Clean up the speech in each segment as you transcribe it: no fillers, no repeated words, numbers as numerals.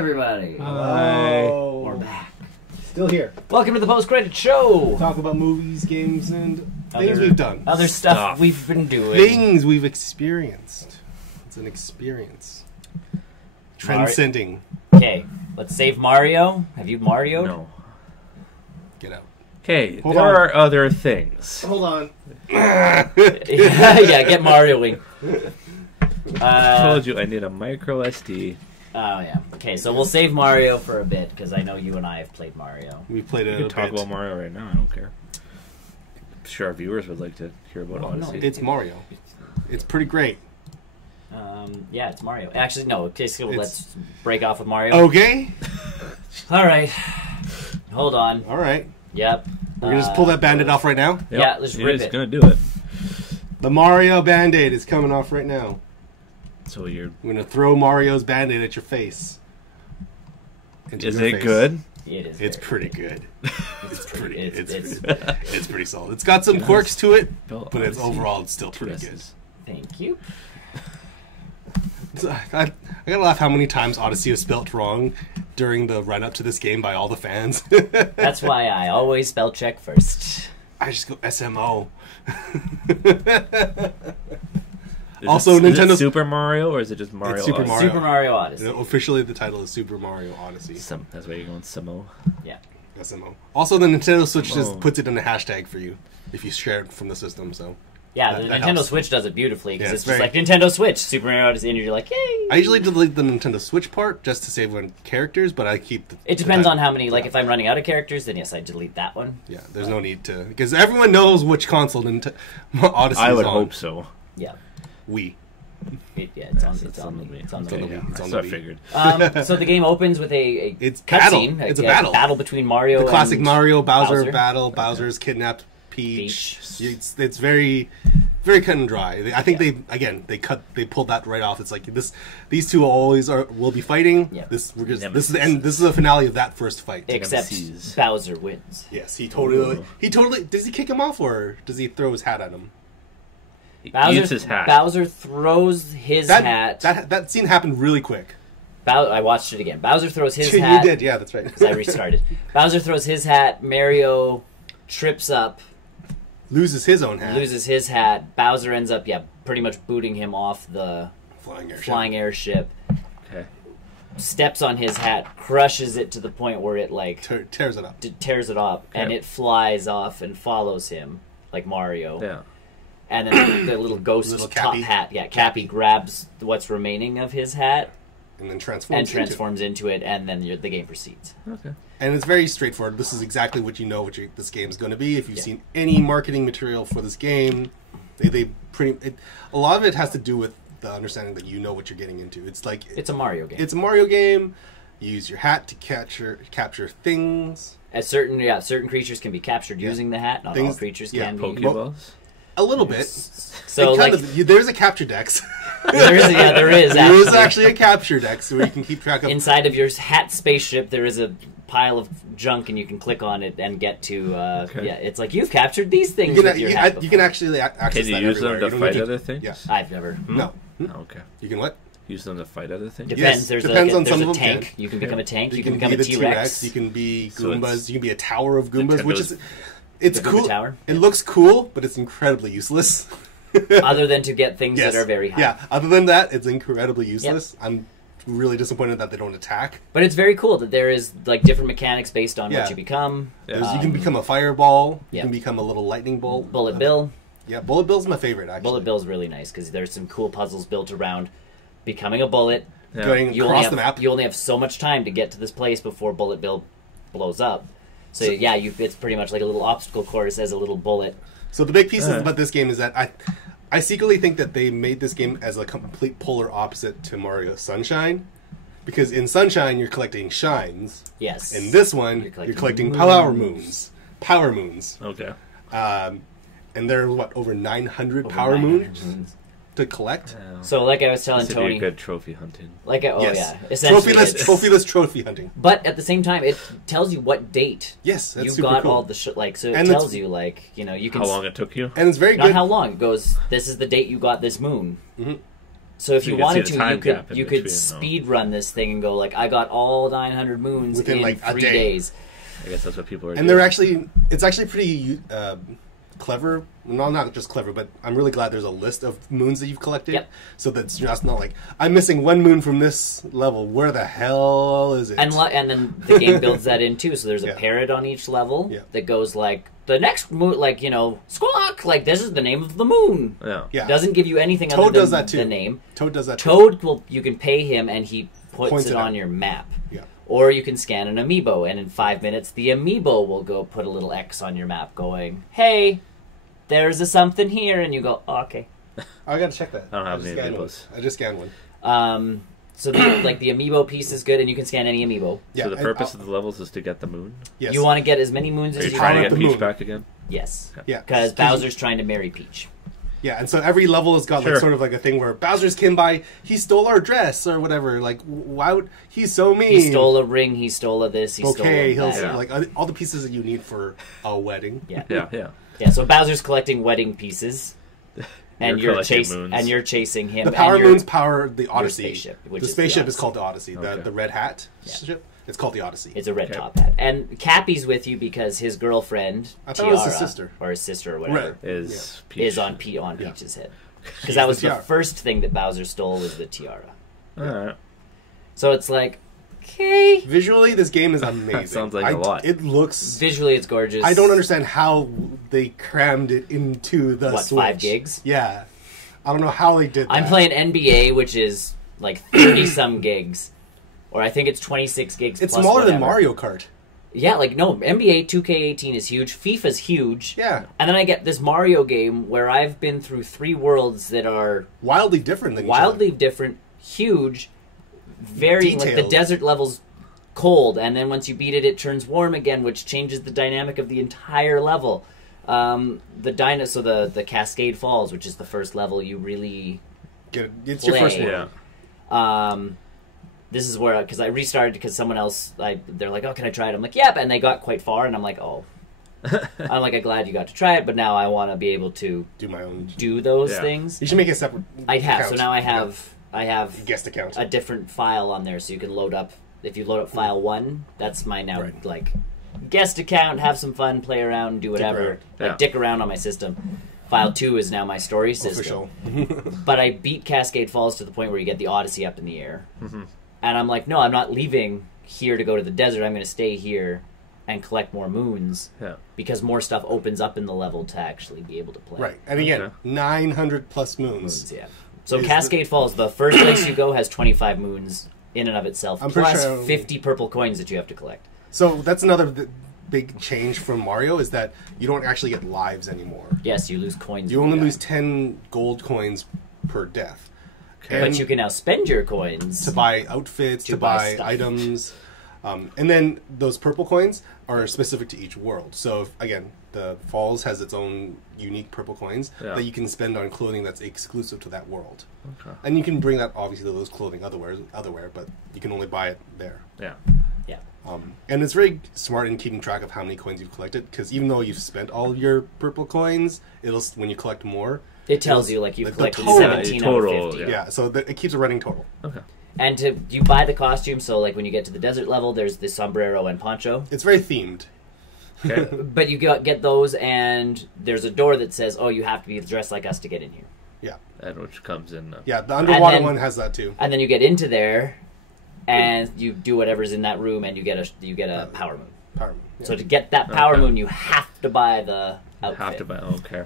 everybody. Hi. We're back. Still here. Welcome to the post-credit show. Talk about movies, games, and things we've done. Other stuff we've been doing. Things we've experienced. It's an experience. Transcending. Okay, let's save Mario. Have you Mario'd? No. Get out. Okay, Hold there on. are other things. Hold on. Yeah, get Marioing. I told you I need a micro SD. Oh, yeah. Okay, so we'll save Mario for a bit, because I know you and I have played Mario. We played it We a can talk bit. about Mario right now. I don't care. I'm sure our viewers would like to hear about Odyssey. It's Mario. It's pretty great. Yeah, it's Mario. Actually, no. Okay, so let's break off with Mario. Okay. All right. Hold on. All right. Yep. We're going to just pull that Band-Aid off right now. Yeah, let's rip it. It's going to do it. The Mario Band-Aid is coming off right now. So you're... I'm going to throw Mario's Band-Aid at your face. Is it good? It is. It's very pretty good. It's pretty. It's It's pretty solid. It's got some quirks to it, but it's Odyssey. overall it's still pretty good. Yes. Thank you. I gotta laugh how many times Odyssey was spelt wrong during the run up to this game by all the fans. That's why I always spell check first. I just go SMO. Is Also, it, is it Nintendo Super Mario or is it just Mario? It's Super Odyssey? Mario. Super Mario Odyssey. Officially, the title is Super Mario Odyssey. That's why you're going Samo. Yeah. SMO. Also, the Nintendo Switch just Oh. puts it in a hashtag for you if you share it from the system. So Yeah, the that Nintendo helps. Switch does it beautifully because Yeah, it's it's just like Nintendo Switch, Super Mario Odyssey, and you're like, yay! I usually delete the Nintendo Switch part just to save on characters, but I keep the. It depends on how many. Like, if I'm running out of characters, then yes, I delete that one. Yeah, there's no need to because everyone knows which console Odyssey I is would on. hope so. Yeah. Wii. It's on. It's It's on on the. the Wii. It's on the It's on the Wii. Wii. It's on So the I Wii. figured. So the game opens with a It's battle. cutscene. It's a battle. Battle between Mario. The classic and Mario Bowser Bowser. battle. Bowser's kidnapped Peach. Peach. It's very, very cut and dry. I think they pulled that right off. It's like these two will be fighting. Yeah. This is the end. This is the finale of that first fight. Except MCs. Bowser wins. Yes, he totally does he kick him off or does he throw his hat at him? He Bowser, eats his hat. Bowser throws his hat. That scene happened really quick. I watched it again. Bowser throws his You hat. did, yeah, that's right. Because I restarted. Bowser throws his hat. Mario trips up, Loses his own hat. loses his hat. Bowser ends up, pretty much booting him off the Flying airship. Okay. steps on his hat, crushes it to the point where it like Tears it up. tears it off, and it flies off and follows him like Mario. Yeah. And then the little ghost Little top Cappy. hat, Cappy grabs what's remaining of his hat And then and transforms. transforms into it, and then the game proceeds. Okay. And it's very straightforward. This is exactly what you know this game is going to be. If you've seen any marketing material for this game, a lot of it has to do with the understanding that you know what you're getting into. It's like It's a Mario game. It's a Mario game. You use your hat to capture things. As certain creatures can be captured using the hat. Not all creatures can be. Pokeballs. A little bit. So like, there's a capture dex. there is There is actually a capture dex where you can keep track of. Inside of your hat spaceship, there is a pile of junk, and you can click on it and get to. It's like you've captured these things with your hat. You can actually access Can you that use them everywhere. to You don't fight need other things? Yeah. I've never. No. Oh, okay. You can what? Use them to fight other things? Depends. Yes, There's depends on there's some a of them tank. can. You can become a tank. You can can become be a the T-Rex. You can be So Goombas. You can be a tower of Goombas, which is it's The Goomba cool. Tower? It looks cool, but it's incredibly useless. Other than to get things that are very high. Yeah. Other than that, it's incredibly useless. I'm really disappointed that they don't attack. But it's very cool that there is like different mechanics based on Yeah. what you become. Yeah. You can become a fireball. You yeah. can become a little lightning bolt. Bullet Bill. Yeah, Bullet Bill's my favorite. Actually, Bullet Bill's really nice because there's some cool puzzles built around becoming a bullet. Yeah. going You across only the have, map. You only have so much time to get to this place before Bullet Bill blows up. So yeah, it's pretty much like a little obstacle course as a little bullet. So the big piece about this game is that I secretly think that they made this game as a complete polar opposite to Mario Sunshine. Because in Sunshine, you're collecting shines. Yes. In this one, you're collecting moons. power moons. Power moons. Okay. And there are, over 900 Over power 900 moons to collect? Yeah. So like I was telling This would be Tony, a good trophy hunting. essentially it's- Trophyless trophy hunting. But at the same time, it tells you what date Yes, that's you super got cool. all the shit. Like, so it And tells it's- you, like, you know, you can How long it took you? And it's very not good. how long. It goes, this is the date you got this moon. So if So you you can see wanted the to, time you could gap in you could between, speed run this thing and go like, I got all 900 moons Within, in like, a 3 day. days. I guess that's what people are doing. And they're actually, it's actually pretty clever. Well, not just clever, but I'm really glad there's a list of moons that you've collected. Yep. So that's just not like, I'm missing 1 moon from this level. Where the hell is it? And then the game builds that in too. So there's a Yeah. parrot on each level Yeah. that goes like, the next moon, like, squawk, like, this is the name of the moon. Yeah. Yeah. Doesn't give you anything Toad other than does that too. the name. Toad does that too. Toad, you can pay him and he puts Points it it on out. your map. Yeah. Or you can scan an amiibo, and in 5 minutes, the amiibo will go put a little X on your map going, hey, there's a something here, and you go, oh, okay. I gotta check that. I don't have just any scanned one. amiibos. I just scanned one. So the amiibo piece is good, and you can scan any amiibo. Yeah, So the and purpose of the levels is to get the moon? yes. You want to get as many moons Are as you you trying to power get up the Peach moon. back again? Yes. Yeah. Because Bowser's trying to marry Peach. Yeah, and so every level has got Sure. like sort of like a thing where Bowser's came by, he stole our dress or whatever. Like, why would he's so mean? He stole a ring, he stole a this, he Okay, stole a he'll that. Yeah. like all the pieces that you need for a wedding. Yeah. Yeah. So Bowser's collecting wedding pieces. And You're you're collecting moons. chasing him. The power and you're- moons power the Odyssey. spaceship, which the is the spaceship is Odyssey. called the Odyssey. Okay. The red hat Yeah. ship. It's called the Odyssey. It's a red Okay. top hat. And Cappy's with you because his girlfriend, I thought Tiara, it was his sister. or his sister or whatever, Is Peach. is on Yeah. Peach's head. Because that was the the tiara. first thing that Bowser stole was the tiara. Alright. So it's like, okay. Visually, this game is amazing. Sounds like a lot. It looks. Visually, it's gorgeous. I don't understand how they crammed it into the What, Switch. 5 gigs? Yeah, I don't know how they did that. I'm playing NBA, which is like 30-some gigs. Or I think it's 26 gigs It's plus smaller than whatever. Mario Kart. Yeah, like, no, NBA 2K18 is huge. FIFA's huge. Yeah, And then I get this Mario game where I've been through 3 worlds that are wildly different than wildly different, huge, very like the Detailed. desert level's cold, and then once you beat it, it turns warm again, which changes the dynamic of the entire level. The Cascade Falls, which is the first level you really It's your first play. one. Yeah. this is where, because I restarted because someone else, they're like, oh, can I try it? I'm like, yep, and they got quite far, and I'm like, oh. I'm like, I'm glad you got to try it, but now I want to be able to Do my own. do those Yeah. things. You should make a separate. I have, account. so now I have guest account. a different file on there, so you can load up. If you load up file 1, that's my now Right. like guest account. Have some fun, play around, do whatever, around. Yeah. dick around on my system. File 2 is now my story system. Official. But I beat Cascade Falls to the point where you get the Odyssey up in the air, Mm-hmm. and I'm like, no, I'm not leaving here to go to the desert. I'm going to stay here and collect more moons Yeah. because more stuff opens up in the level to actually be able to play. Right, and again, Okay. 900 plus moons. Moons, yeah. So Is Cascade Falls, the first place you go has 25 moons in and of itself, I'm pretty plus sure- 50 purple coins that you have to collect. So that's another big change from Mario is that you don't actually get lives anymore. Yes, you lose coins. You when only die. lose 10 gold coins per death. Okay. But you can now spend your coins. To buy outfits, To to buy buy stuff. items. And then those purple coins are specific to each world. So, again, the Falls has its own unique purple coins Yeah. that you can spend on clothing that's exclusive to that world. Okay. And you can bring that, obviously, to those clothing otherwhere, but you can only buy it there. Yeah. Yeah. And it's very smart in keeping track of how many coins you've collected, because even though you've spent all of your purple coins, when you collect more, It tells you, like, you've the collected total- 17 out total, of 50. Yeah. so it keeps a running total. Okay. And you buy the costume, so, like, when you get to the desert level, there's the sombrero and poncho. It's very themed. Okay. But you get those, and there's a door that says, oh, you have to be dressed like us to get in here. Yeah. And which comes in. Yeah, the underwater then- one has that too. And then you get into there, and you do whatever's in that room, and you get a power moon. Power Moon, yeah. So to get that power Okay. moon, you have to buy the outfit. Have to buy. Okay.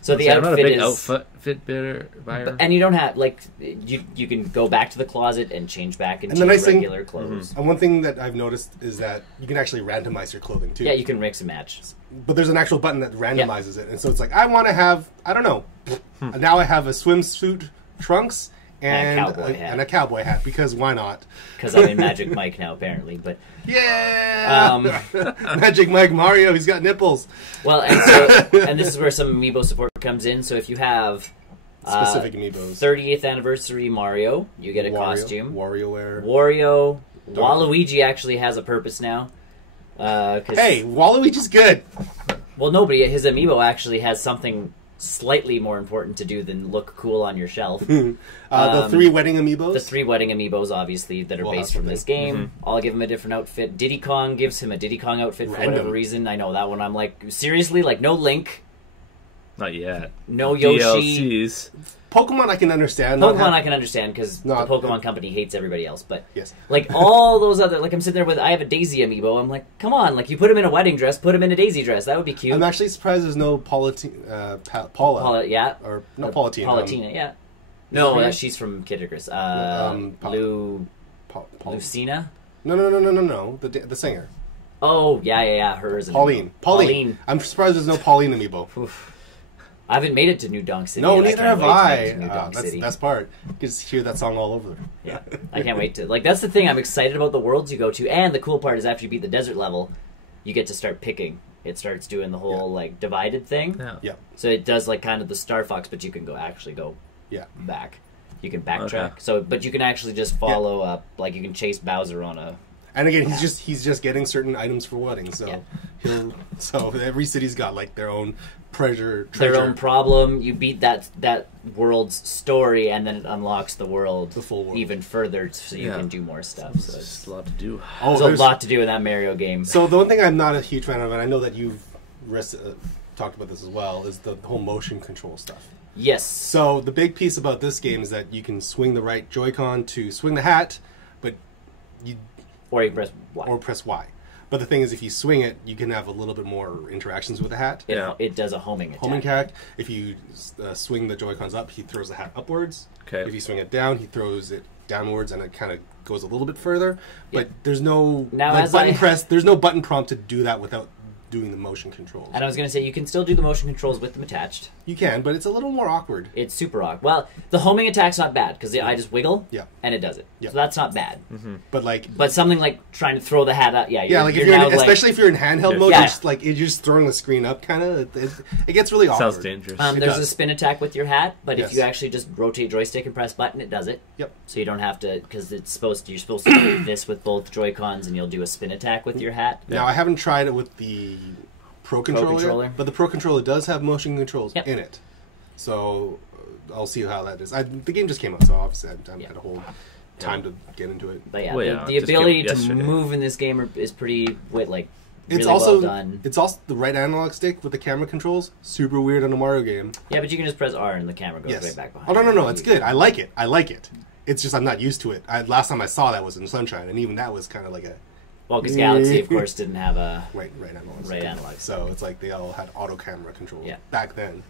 So the See, I'm not a outfit big is, outfit buyer. and you don't have like you can go back to the closet and change back into And the nice thing- regular clothes. And one thing that I've noticed is that you can actually randomize your clothing too. Yeah, you can mix and match. But there's an actual button that randomizes it, and so it's like I want to have I don't know. Now I have a swimsuit, trunks, And and a cowboy hat. and a cowboy hat because why not? Because I'm in Magic Mike now, apparently. But Yeah, Magic Mike Mario, he's got nipples. well, and this is where some amiibo support comes in. So if you have Specific amiibos. 30th anniversary Mario, you get a Wario, costume. WarioWare. Wario, Waluigi actually has a purpose now. 'Cause- Hey, Waluigi's good. well, nobody. His amiibo actually has something slightly more important to do than look cool on your shelf. The 3 wedding amiibos. The 3 wedding amiibos, obviously, that are We'll based have from this game. I'll give him a different outfit. Diddy Kong gives him a Diddy Kong outfit for whatever reason. I know that one. I'm like, seriously? Like, no Link, Not yet. no Yoshi. DLCs. Pokemon I can understand. Pokemon I can understand because the Not- Pokemon company hates everybody else. But Yes. like all those other, like I'm sitting there with, I have a Daisy amiibo. I'm like, come on, like you put him in a wedding dress, put him in a Daisy dress. That would be cute. I'm actually surprised there's no Paula. Yeah. Or not Paulatina. Paulatina, yeah. No, Right? she's from Kid Icarus. Lucina? No. The singer. Oh, yeah. Hers. Pauline. I'm surprised there's no Pauline amiibo. Oof. I haven't made it to New Donk City. No, yet. neither can't have wait to make I. it to New Donk That's City. the best part. You can just hear that song all over. Yeah, I can't wait to. Like, that's the thing. I'm excited about the worlds you go to. And the cool part is after you beat the desert level, you get to start picking. It starts doing the whole, like, divided thing. Yeah. So it does, like, kind of the Star Fox, but you can actually go back. You can backtrack. Okay. So, but you can actually just follow up. Like, you can chase Bowser on a... And again, he's just getting certain items for weddings. So so every city's got like their own treasure. Their own problem. You beat that world's story, and then it unlocks the full world, even further, so you can do more stuff. So It's just a lot to do. Oh, there's a lot to do in that Mario game. So the one thing I'm not a huge fan of, and I know that you've talked about this as well, is the whole motion control stuff. Yes. So the big piece about this game is that you can swing the right Joy-Con to swing the hat, but you or you press Y. Or press Y. But the thing is, if you swing it, you can have a little bit more interactions with the hat. It does a homing attack. Homing attack. If you swing the Joy-Cons up, he throws the hat upwards. Okay. If you swing it down, he throws it downwards, and it kind of goes a little bit further. But there's no There's no button prompt to do that without doing the motion controls. And I was going to say, you can still do the motion controls with them attached. You can, but it's a little more awkward. It's super awkward. Well, the homing attack's not bad, because I just wiggle, and it does it. So that's not bad. But something like trying to throw the hat up, like if you're especially if you're in handheld mode, you're just throwing the screen up, kind of. It gets really awkward. Sounds dangerous. There's a spin attack with your hat, but if you actually just rotate joystick and press button, it does it. Yep. So you don't have to, because you're supposed to do this with both Joy-Cons, and you'll do a spin attack with your hat. Now, I haven't tried it with the Pro Controller, but the Pro Controller does have motion controls in it. So I'll see how that is. The game just came out, so obviously I haven't had a whole time to get into it. But the ability to move in this game is pretty really well done. It's also the right analog stick with the camera controls. Super weird on a Mario game. Yeah, but you can just press R and the camera goes right back behind. Oh no, it's good. I like it. It's just I'm not used to it. Last time I saw that was in Sunshine, and even that was kind of like a... Well, because Galaxy, of course, didn't have a right analog. So it's like they all had auto camera controls back then.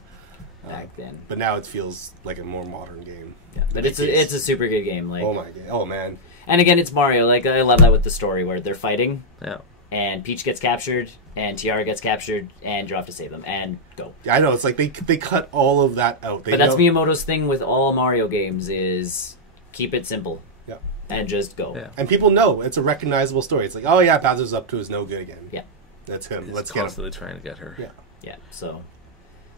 But now it feels like a more modern game. Yeah, but it's a super good game. Like, oh man! And again, it's Mario. Like, I love that with the story where they're fighting. Yeah. And Peach gets captured, and Tiara gets captured, and you have to save them, and go. Yeah, I know. It's like they cut all of that out. But that's Miyamoto's thing with all Mario games is keep it simple. Yeah. And just go. Yeah. And people know it's a recognizable story. It's like, oh yeah, Bowser's up to his no good again. Yeah. That's him. Let's constantly trying to get her. Yeah. Yeah. So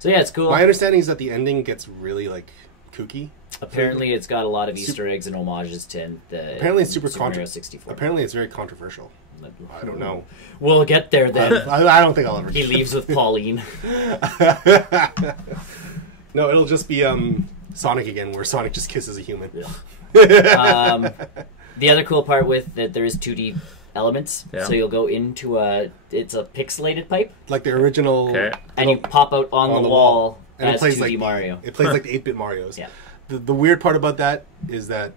yeah, it's cool. My understanding is that the ending gets really like kooky. Apparently, it's got a lot of Easter eggs and homages to the apparently it's super Mario 64. Apparently, it's very controversial. I don't know. We'll get there then. I don't think I'll ever. He leaves with Pauline. No, it'll just be Sonic again, where Sonic just kisses a human. Yeah. The other cool part with that there is 2D elements, so you'll go into it's a pixelated pipe, like the original, and you pop out on the wall and as it plays 2D like Mario. It plays like the 8-bit Marios. Yeah. The weird part about that is that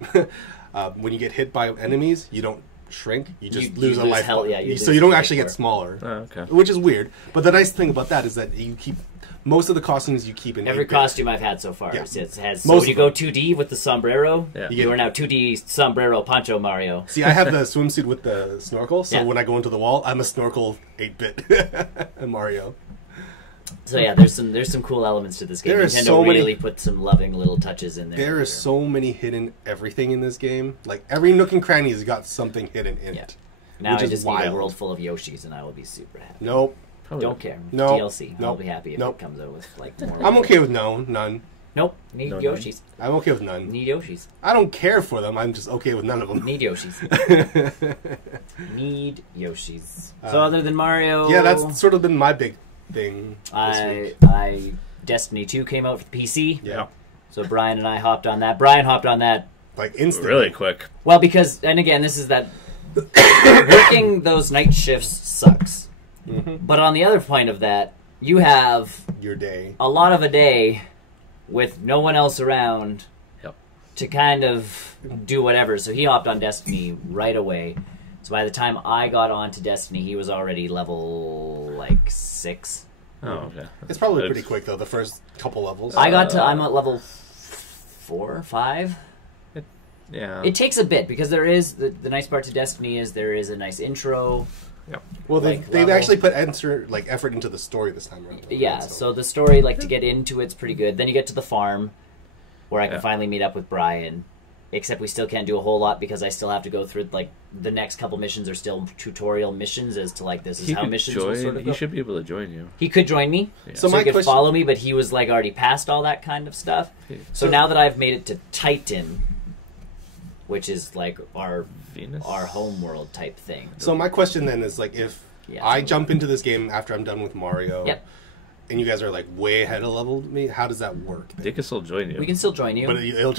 when you get hit by enemies, you don't shrink. You just lose a life. So you don't actually get smaller, which is weird. But the nice thing about that is that you keep most of the costumes you keep in every 8-bit. costume I've had so far. It has. So when you go 2D with the sombrero, you are now 2D sombrero Pancho Mario. See, I have the swimsuit with the snorkel, so when I go into the wall, I'm a snorkel 8-bit Mario. So yeah, there's some cool elements to this game. Nintendo really put some loving little touches in there. There is so many hidden everything in this game. Like every nook and cranny has got something hidden in it. Now I just need a world full of Yoshis, and I will be super happy. Nope. Don't care. No. DLC. I'll be happy if it comes out with like more. I'm okay with none. Nope. Need Yoshis. I'm okay with none. Need Yoshis. I don't care for them. I'm just okay with none of them. Need Yoshis. Need Yoshis. So other than Mario, yeah, that's sort of been my big thing. I Destiny 2 came out for the PC. Yeah. So Brian and I hopped on that. Brian hopped on that like instantly. Really quick. Well, because, and again, this is that working those night shifts sucks. Mm-hmm. But on the other point of that, you have your day, a lot of a day with no one else around to kind of do whatever. So he hopped on Destiny right away. So by the time I got onto Destiny, he was already level like 6. Oh, okay. It's probably pretty quick though. The first couple levels. I'm at level 4 or 5. Yeah. It takes a bit because there is the nice part to Destiny is there is a nice intro. Yep. Well, they've actually put effort into the story this time around. Yeah. So the story, to get into it's pretty good. Then you get to the farm, where I can finally meet up with Brian. Except we still can't do a whole lot because I still have to go through the next couple missions are still tutorial missions as to this is how missions will sort of go. He should be able to join you. He could join me, so he could follow me, but he was already past all that kind of stuff. So now that I've made it to Titan, which is our Venus? Our home world type thing. So my question then is if I jump into this game after I'm done with Mario. Yep. And you guys are way ahead of level to me. How does that work? They can still join you. We can still join you, but it'll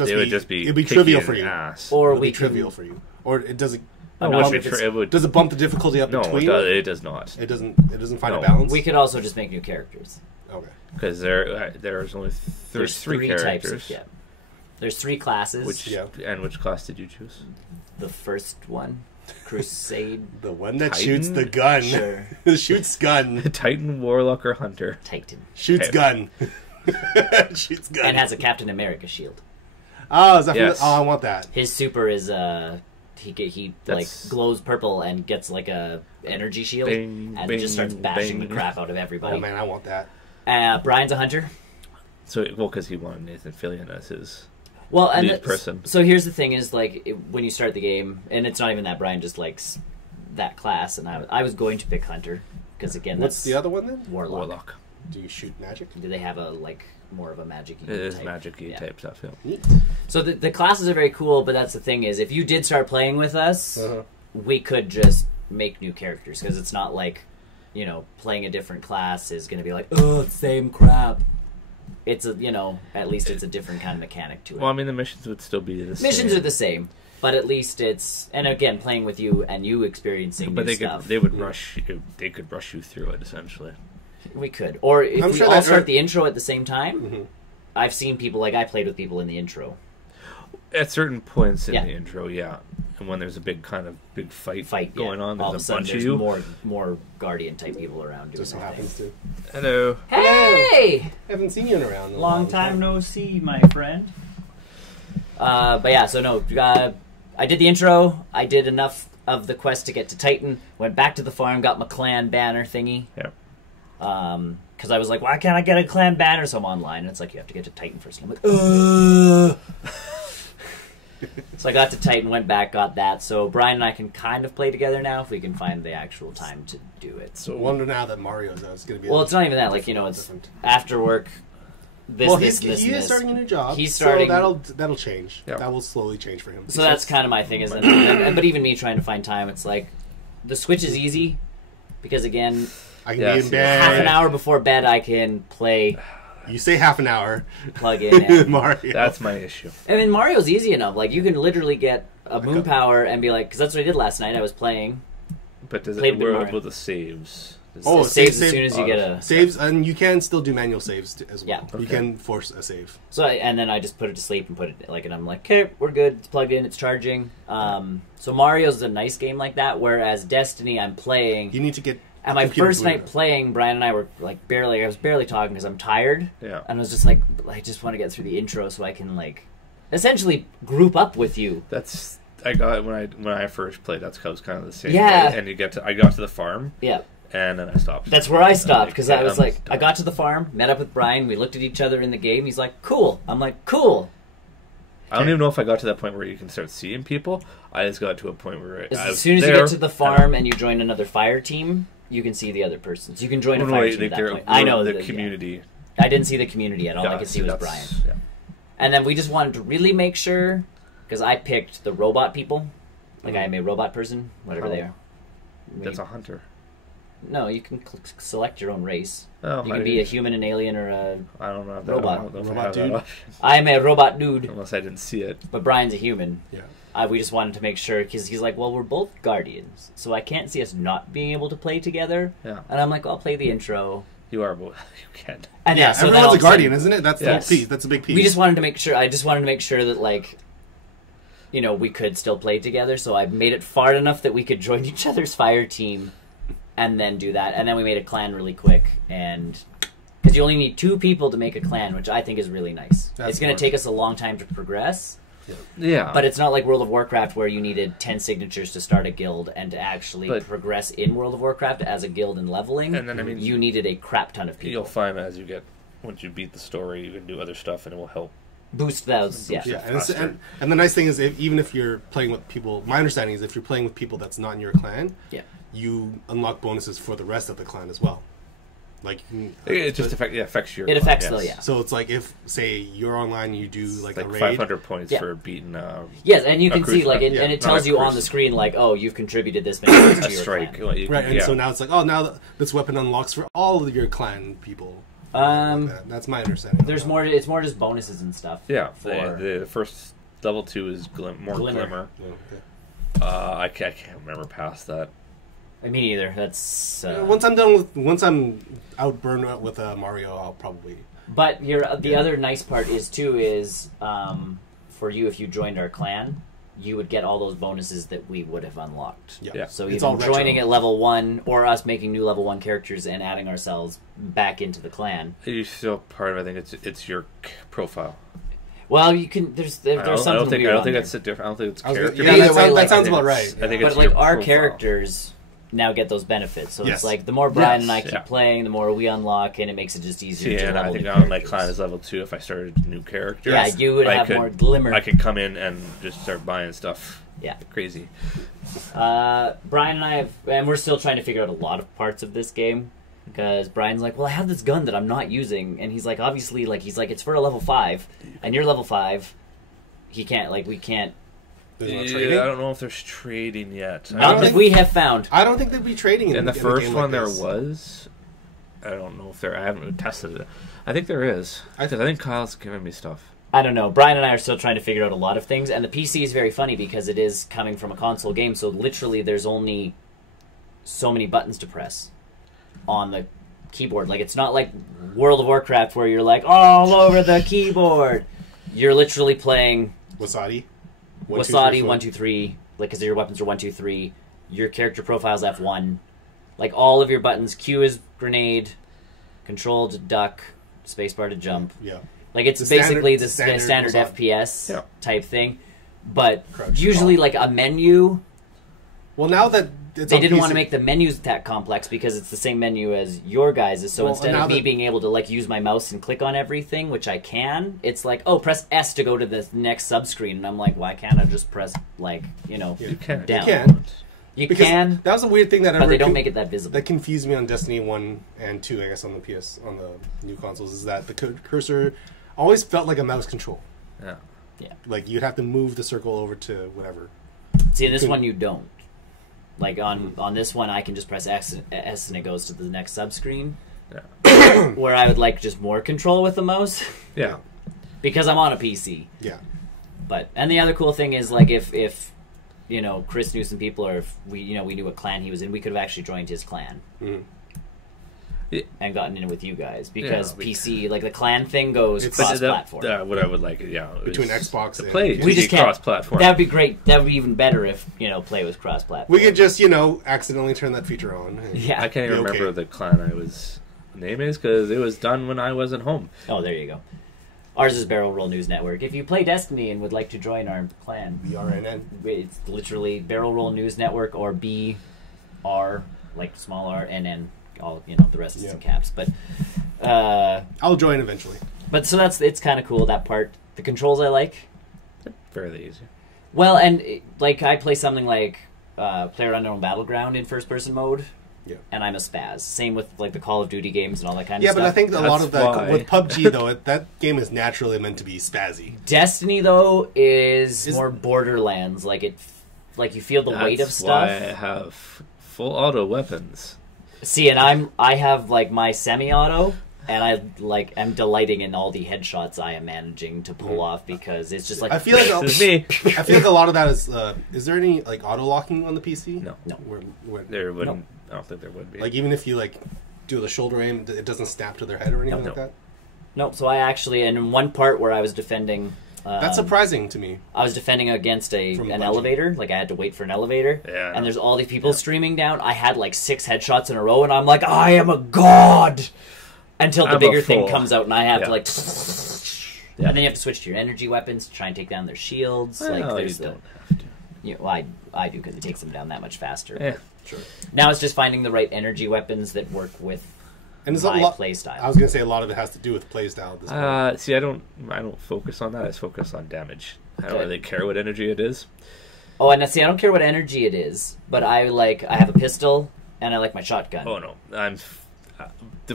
be trivial for you, or it'll be trivial for you, or it doesn't. Does it bump the difficulty up between? No, it does not. It doesn't find a balance. We could also just make new characters. Okay. Because there's three characters. Types there's 3 classes. Which class did you choose? The first one. Crusade. The one that shoots the gun. Sure. Shoots gun. Titan, Warlock, or Hunter? Titan. Shoots gun. Shoots gun. And has a Captain America shield. Oh, is that I want that. His super is he glows purple and gets a energy shield and just starts bashing the crap out of everybody. Oh man, I want that. Brian's a hunter. So because he wanted Nathan Fillion as his lead person. So here's the thing: is when you start the game, and it's not even that Brian just likes that class, and I was going to pick hunter because again, what's the other one then? Warlock. Do you shoot magic? Do they have more of a magic-y type? It is magic-y type stuff. Yeah. Neat. So the classes are very cool, but that's the thing is, if you did start playing with us, we could just make new characters because it's not playing a different class is going to be same crap. It's at least it's a different kind of mechanic to it. Well, I mean, the missions would still be the same. Missions are the same, but at least it's and again playing with you and you experiencing new stuff. They would rush. They could rush you through it essentially. We could, or if we all start the intro at the same time. I've seen people I played with people in the intro. At certain points in the intro, and when there's a big fight going on, all there's a bunch of you. More Guardian type people around. Just so happens to. Hello. Hey! Haven't seen you in around. Long time no see, my friend. But yeah, so no, I did the intro. I did enough of the quest to get to Titan. Went back to the farm, got my clan banner thingy. Yeah. Because I was like, why can't I get a clan banner? So I'm online, and it's you have to get to Titan first. And I'm like, So I got to Titan, went back, got that. So Brian and I can kind of play together now if we can find the actual time to do it. So I wonder now that Mario's out, it's going to be... Well, it's not even that. It's after work. He is starting a new job. He's starting... So that'll change. Yep. That will slowly change for him. So that's kind of my thing. But even me trying to find time, it's the Switch is easy because, again... I can be in bed. Half an hour before bed, I can play... You say half an hour. Plug in Mario. That's my issue. I mean, Mario's easy enough. You can literally get a moon power and be because that's what I did last night. I was playing. But does it work with the saves? It saves as soon as you get a... Saves, and you can still do manual saves as well. Yeah. Okay. You can force a save. So, and then I just put it to sleep and put it, and I'm okay, we're good. It's plugged in, it's charging. So Mario's a nice game like that, whereas Destiny, I'm playing... You need to get... At my first night playing, Brian and I were I was barely talking because I'm tired. Yeah. And I was just I just want to get through the intro so I can essentially group up with you. I got when I first played. That's kind of the same. Yeah. Way. And I got to the farm. Yeah. And then I stopped. That's where I stopped because I was I got to the farm, met up with Brian, we looked at each other in the game. He's like, "Cool." I'm like, "Cool." I don't even know if I got to that point where you can start seeing people. I just got to a point where as soon as you get to the farm and you join another fire team, you can see the other persons. You can join a fire team at that point. I know the community. I didn't see the community at all. All I could see was Brian. Yeah. And then we just wanted to really make sure, because I picked the robot people. I am a robot person, whatever they are. That's a hunter. No, you can select your own race. Oh, You can be a human, an alien, or a... I don't know. Robot. I don't know if I Robot have that dude. option. I'm a robot dude, Unless I didn't see it. but Brian's a human. Yeah. We just wanted to make sure, because he's like, well, we're both Guardians, so I can't see us not being able to play together. Yeah. And I'm like, well, I'll play the intro. You are both. You can. And Yeah, so then all everyone's a of sudden- guardian, isn't it? That's Yes. the piece. That's a big piece. We just wanted to make sure. I just wanted to make sure that, like, you know, we could still play together. So I made it far enough that we could join each other's fire team, and then do that. And then we made a clan really quick, and because you only need 2 people to make a clan, which I think is really nice. That's It's going smart. to take us a long time to progress, Yeah. but it's not like World of Warcraft where you needed 10 signatures to start a guild and to actually But- progress in World of Warcraft as a guild and leveling. And then, I mean, you needed a crap ton of people. You'll find as you get, once you beat the story, you can do other stuff and it will help. Boost those, yeah. Yeah, faster. and the nice thing is, even if you're playing with people, my understanding is if you're playing with people that's not in your clan, Yeah. you unlock bonuses for the rest of the clan as well. Like It just affects your. It affects yes. though, yeah. So it's like if, say, you're online, you do It's like like a raid. 500 points Yeah. for beating Yes, and you a can cruise see like, line. it, and it Not tells a you on cruise. the screen like, oh, you've contributed this many points a to your strike. clan. Well, you Right, can- and yeah. so now it's like, oh, now this weapon unlocks for all of your clan people. That's my understanding. There's more. It's more just bonuses and stuff. Yeah, For the first level 2 is more glimmer. Yeah, okay. I can't remember past that. Me neither. That's. Once I'm out burned out with Mario, I'll probably. But the other nice part is for you, if you joined our clan, you would get all those bonuses that we would have unlocked. Yeah. So It's either all retro. joining at level 1 or us making new level 1 characters and adding ourselves back into the clan. You still part of. I think it's your profile. Well, you can. There's something I don't think weird on there. it's a different. I don't think it's I was character. gonna- Either that, way, sounds, like, that sounds I think about it's- right. I think But it's like your our profile. characters now get those benefits. So Yes. it's like the more Brian and I Yes, keep yeah. playing, the more we unlock, and it makes it just easier to Yeah, and I level think new on my characters. clan is level 2. If I started new characters, Yeah, you would I have could- more glimmer. I could come in and just start buying stuff. Yeah. Crazy. Brian and I have, and we're still trying to figure out a lot of parts of this game. Because Brian's like, well, I have this gun that I'm not using, and he's like, obviously, like he's like, it's for a level 5, and you're level 5. He can't, like, we can't. There's no Yeah, trading? I don't know if there's trading yet. Not that think- we have found. I don't think there'd be trading In the a first game one like there this. was. I don't know if there. I haven't tested it. I think there is. Because I think Kyle's giving me stuff. I don't know. Brian and I are still trying to figure out a lot of things, and the PC is very funny because it is coming from a console game, so literally there's only so many buttons to press on the keyboard. Like, it's not like World of Warcraft where you're like all over the keyboard. You're literally playing Wasadi. Wasadi 1, 2, 3, like, because your weapons are 1, 2, 3. Your character profile's F1. Like, all of your buttons. Q is grenade, control to duck, spacebar to jump. Yeah. Like, it's The basically the standard standard Wasadi. FPS Yeah. type thing. But Crouch, usually, call. like, a menu, Well, now that it's they on didn't PC, want to make the menus that complex because it's the same menu as your guys'. So Well, instead now of me that- being able to, like, use my mouse and click on everything, which I can, it's like, oh, press S to go to the next subscreen. And I'm like, why can't I just press, like, you know, Yeah. You can. down? You can. You Because can, that was a weird thing that but ever they don't make it that visible. that confused me on Destiny 1 and 2, I guess, on the on the new consoles, is that the cursor always felt like a mouse control. Yeah. Like, you'd have to move the circle over to whatever. See, in this can- one you don't. Like on this one, I can just press S and it goes to the next subscreen. Yeah. Where I would like just more control with the mouse Yeah. because I'm on a PC. Yeah. And the other cool thing is, like, if you know, Chris knew some people, or if we knew what clan he was in, we could have actually joined his clan Mhm. and gotten in with you guys because Yeah, we- PC, like, the clan thing goes It's- cross-platform. What I would like, Between is Xbox to and play. PC. We just can't. cross-platform. That would be great. That would be even better if play was cross-platform. We could just, accidentally turn that feature on. Yeah. I can't even Be okay. remember the clan I was name is because it was done when I wasn't home. Oh, there you go. Ours is Barrel Roll News Network. If you play Destiny and would like to join our clan, BrNN. it's literally Barrel Roll News Network, or BR, like small R, NN. All the rest is Yeah. in caps. But I'll join eventually. so it's kind of cool, that part. The controls I like. Fairly easy. Well, and like, I play something like PlayerUnknown Battleground in first person mode. Yeah. And I'm a spaz. Same with, like, the Call of Duty games and all that kind Yeah, of but stuff. I think a lot That's of that why. with PUBG though, that game is naturally meant to be spazzy. Destiny, though, is Is- more Borderlands. Like, you feel the weight of That's why I stuff. have full auto weapons. See, and I have like my semi-auto, and I'm delighting in all the headshots I am managing to pull off because it's just like I feel like me. I feel like a lot of that is there any like auto locking on the PC? No. Where, There wouldn't. No. I don't think there would be. like even if you like do the shoulder aim, it doesn't snap to their head or anything No. like that. nope. So I actually, and in one part where I was defending, That's surprising to me. I was defending against an Bungie. elevator. Like I had to wait for an elevator, Yeah. and there's all these people streaming down. I had like 6 headshots in a row, and I'm like, I am a god. Until the I'm a bigger thing fool. comes out, and I have Yeah. to like, Yeah. and then you have to switch to your energy weapons to try and take down their shields. Well, like you there's don't have to. I do because it takes them down that much faster. Yeah. Sure. Now it's just finding the right energy weapons that work with And there's my a lot. play style. I was gonna say a lot of it has to do with playstyle. At this point. See, I don't focus on that. I just focus on damage. I don't Okay. really care what energy it is. Oh, and see, I don't care what energy it is, but I have a pistol and I like my shotgun. Oh no,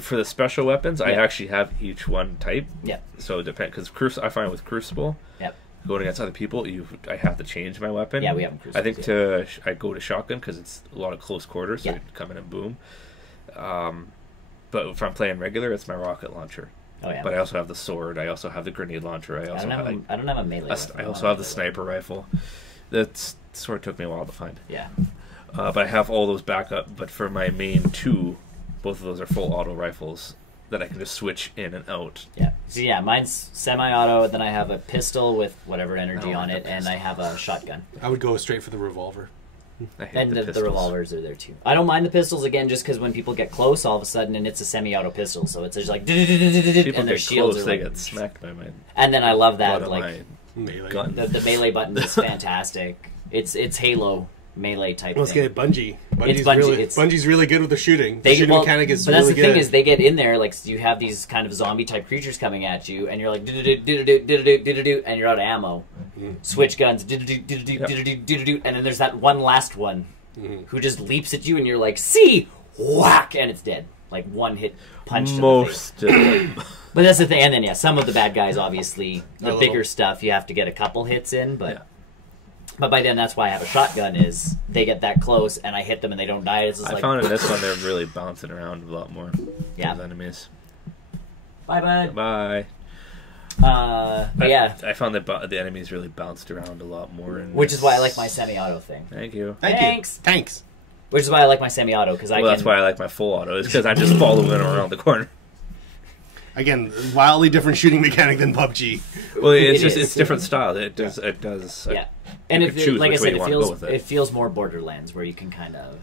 for the special weapons. I Yeah. actually have each one type. Yep. So it depends because I find with Crucible, Yep. going against other people, I have to change my weapon. Yeah, we have I think Crucibles, I go to shotgun because it's a lot of close quarters. So Yeah. you come in and boom. But if I'm playing regular, it's my rocket launcher. Oh yeah. But I also have the sword. I also have the grenade launcher. I also have. I don't have a melee. weapon. I also have the sniper rifle. That sort of took me a while to find. Yeah. But I have all those backup. But for my main 2, both of those are full auto rifles that I can just switch in and out. Yeah. So yeah, mine's semi-auto. Then I have a pistol with whatever energy I on like it, the and pistol. I have a shotgun. I would go straight for the revolver. I hate And the pistols. revolvers are there too. I don't mind the pistols again, just because when people get close, all of a sudden, and it's a semi-auto pistol, so it's just like People and their get shields close, are they like, get smacked by my and then I love that blood on like my Melee. gun. the melee button is fantastic. It's Halo melee type Let's thing. get Bungie. Bungie. Bungie's really good with the shooting. The They shooting well, mechanic is but that's really the good. thing is they get in there like you have these kind of zombie type creatures coming at you and you're like do and you're out of ammo. Switch guns do and then there's that one last one who just leaps at you and you're like see whack and it's dead like one hit punch to the face. Most of them. But that's the thing, and then yeah, some of the bad guys obviously the little- bigger stuff you have to get a couple hits in, but. Yeah. But by then, that's why I have a shotgun. Is they get that close and I hit them and they don't die. It's just I like found in this one they're really bouncing around a lot more. Yeah. Those enemies. bye bye. Bye. But yeah, I found that the enemies really bounced around a lot more. In which this. is why I like my semi-auto thing. Thank you. Thanks. Thanks. Which is why I like my semi-auto because I Well, can. that's why I like my full auto. It's because I'm just following around the corner. Again, wildly different shooting mechanic than PUBG. Well, it's It just is. it's different style. It does. It does. Yeah, and you it could choose like I which way said, you it wanna go feels with it. feels more Borderlands where you can kind of,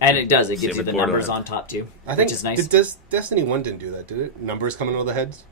and it does. It Same gives you with the numbers Borderlands. on top too, I think which is nice. Destiny 1 didn't do that, did it? Numbers coming out of the heads?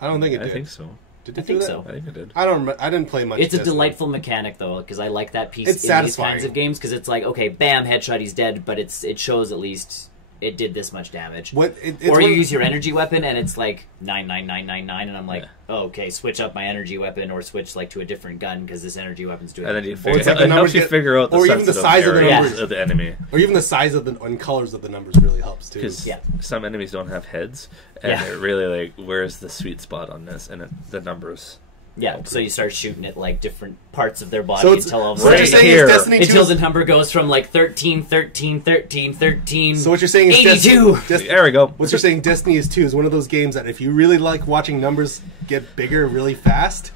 I don't think it I did. think so. Did I it do think that? so. I think it did. I don't. I didn't play much. It's a Destiny. delightful mechanic though, because I like that piece It's in satisfying. these kinds of games because it's like okay, bam, headshot, he's dead, but it shows at least it did this much damage. What? It's Or you one- use your energy weapon and it's like 99999, and I'm like, Yeah. oh, okay, switch up my energy weapon or switch like to a different gun because this energy weapon's doing. And then you it's figure, like the it helps numbers you get- figure out the or even the sensitive size of the areas numbers. of the enemy. or even the size of the and colors of the numbers really helps too. Because Yeah. some enemies don't have heads, and Yeah. they're really like, where's the sweet spot on this? And the numbers. Yeah, so you start shooting at like different parts of their body So it's until all of a so what sudden you're saying here. is Destiny 2. until Is, the number goes from like 13, 13, 13, 13. so what you're saying is 82. There we go. What you're saying, Destiny is 2 is one of those games that if you really like watching numbers get bigger really fast,